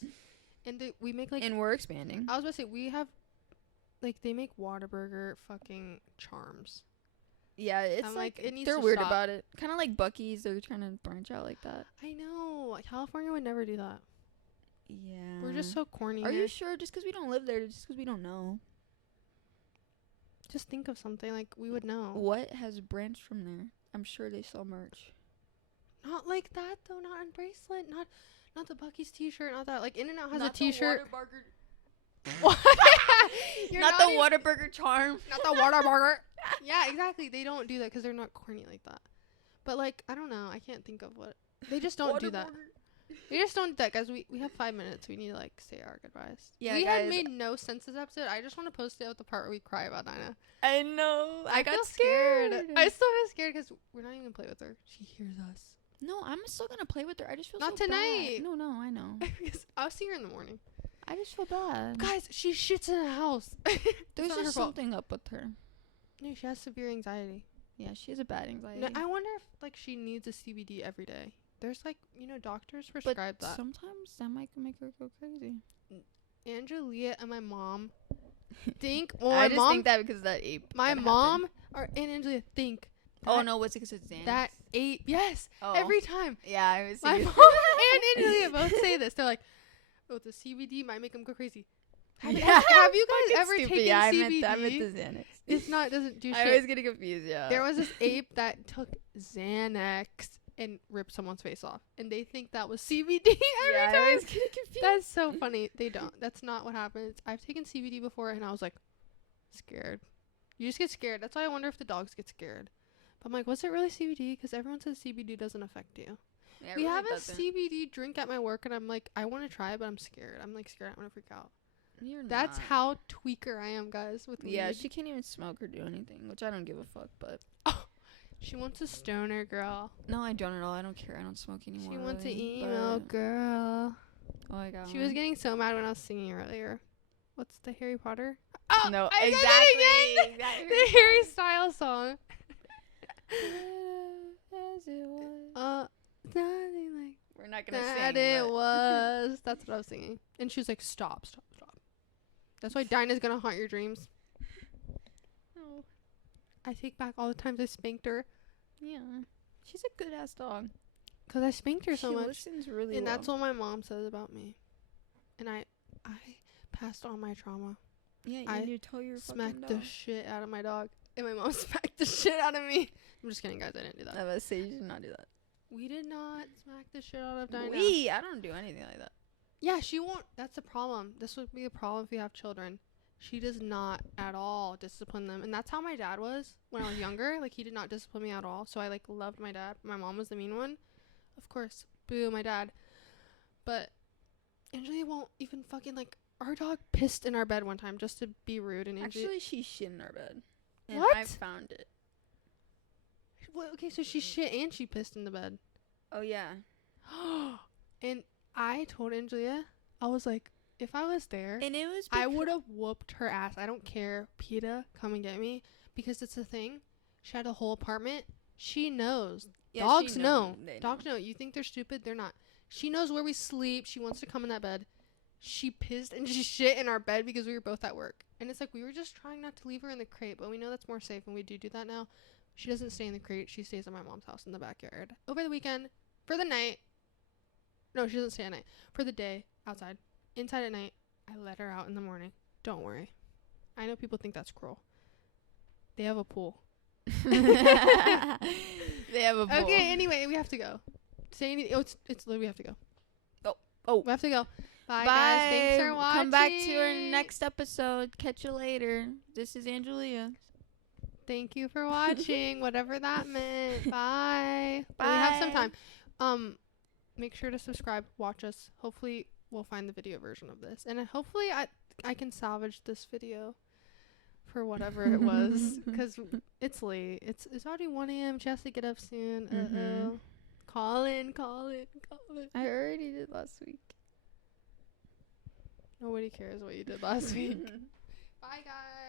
And we make like... And we're expanding. I was about to say, we have... Like, they make Whataburger fucking charms. Yeah, it's like it needs they're to weird stop. about it. Kind of like Buc-ee's. They're trying to branch out like that. I know. California would never do that. Yeah. We're just so corny. Are you sure? Just because we don't live there, just because we don't know. Just think of something like we would know. What has branched from there? I'm sure they sell merch. Not like that though. Not a bracelet. Not the Buc-ee's T-shirt. Not that. Like In-N-Out has a T-shirt. What? Not the Whataburger charm. Not the Whataburger. Yeah, exactly. They don't do that because they're not corny like that. But like I don't know. I can't think of what. They just don't do that. We just don't do that, guys. We have 5 minutes. We need to like say our goodbyes. Yeah, we guys. had made no sense this episode. I just want to post it with the part where we cry about Dinah. I know. I got scared. I still feel scared because we're not even gonna play with her. She hears us. No, I'm still gonna play with her. I just feel not so tonight. Bad. No, I know. I'll see her in the morning. I just feel bad. Guys, she shits in the house. There's just something up with her. No, she has severe anxiety. Yeah, she has a bad anxiety. No, I wonder if like she needs a CBD every day. There's like, doctors prescribe that. Sometimes that might make her go crazy. Angelia and my mom think... I just think that because of that ape. My mom and Angelia think... Oh, no, what's it because it's Xanax? That ape, yes, every time. Yeah, I was my mom and Angelia both say this. They're like, oh, the CBD might make them go crazy. Have you guys ever taken CBD? I meant the Xanax. It's not, doesn't do shit. I always get confused, yeah. There was this ape that took Xanax and ripped someone's face off, and they think that was CBD every time. I always get confused. That's so funny. They don't. That's not what happens. I've taken CBD before, and I was like, scared. You just get scared. That's why I wonder if the dogs get scared. But I'm like, was it really CBD? Because everyone says CBD doesn't affect you. Yeah, we have a CBD drink at my work, and I'm like, I want to try it, but I'm scared. I'm like scared. I want to freak out. That's how tweaker I am, guys. With weed. Yeah, she can't even smoke or do anything, which I don't give a fuck. But she wants a stoner girl. No, I don't at all. I don't care. I don't smoke anymore. She wants an emo girl. Oh my god. She was getting so mad when I was singing earlier. What's the Harry Potter? Oh no, exactly. The Harry Styles song. As it was. Nothing like we're not gonna that sing. It was. That's what I was singing. And she was like, "Stop, stop, stop." That's why Dinah's gonna haunt your dreams. Oh. I take back all the times I spanked her. Yeah. She's a good ass dog. Cause I spanked her so much. She listens really well. And that's what my mom says about me. And I passed on my trauma. Yeah, I you tell your smacked fucking the shit out of my dog. And my mom smacked the shit out of me. I'm just kidding, guys. I didn't do that. I was say you should not do that. We did not smack the shit out of Dinah. I don't do anything like that. Yeah, she won't. That's the problem. This would be a problem if you have children. She does not at all discipline them. And that's how my dad was when I was younger. Like, he did not discipline me at all. So I, like, loved my dad. My mom was the mean one. Of course. Boo, my dad. But Angelia won't even fucking, like, our dog pissed in our bed one time just to be rude. And actually, she shit in our bed. And what? I found it. Well, okay, so she shit and she pissed in the bed. Oh, yeah. And I told Angelia, I was like, if I was there, and it was I would have whooped her ass. I don't care. PETA, come and get me. Because it's a thing. She had a whole apartment. She knows. Yeah, dogs know. Dogs know. You think they're stupid? They're not. She knows where we sleep. She wants to come in that bed. She pissed and she shit in our bed because we were both at work. And it's like, we were just trying not to leave her in the crate, but we know that's more safe and we do that now. She doesn't stay in the crate. She stays at my mom's house in the backyard. Over the weekend. For the night. No, she doesn't stay at night. For the day. Outside. Inside at night. I let her out in the morning. Don't worry. I know people think that's cruel. They have a pool. They have a pool. Okay, anyway, we have to go. Say anything. Oh, it's we have to go. Oh. We have to go. Bye, guys. Thanks for watching. Come back to our next episode. Catch you later. This is Angelia. Thank you for watching. Whatever that meant. Bye. Bye. We have some time. Make sure to subscribe. Watch us. Hopefully, we'll find the video version of this, and hopefully, I can salvage this video for whatever it was, because it's late. It's already 1 a.m. She has to get up soon. Call in. I already did last week. Nobody cares what you did last week. Bye, guys.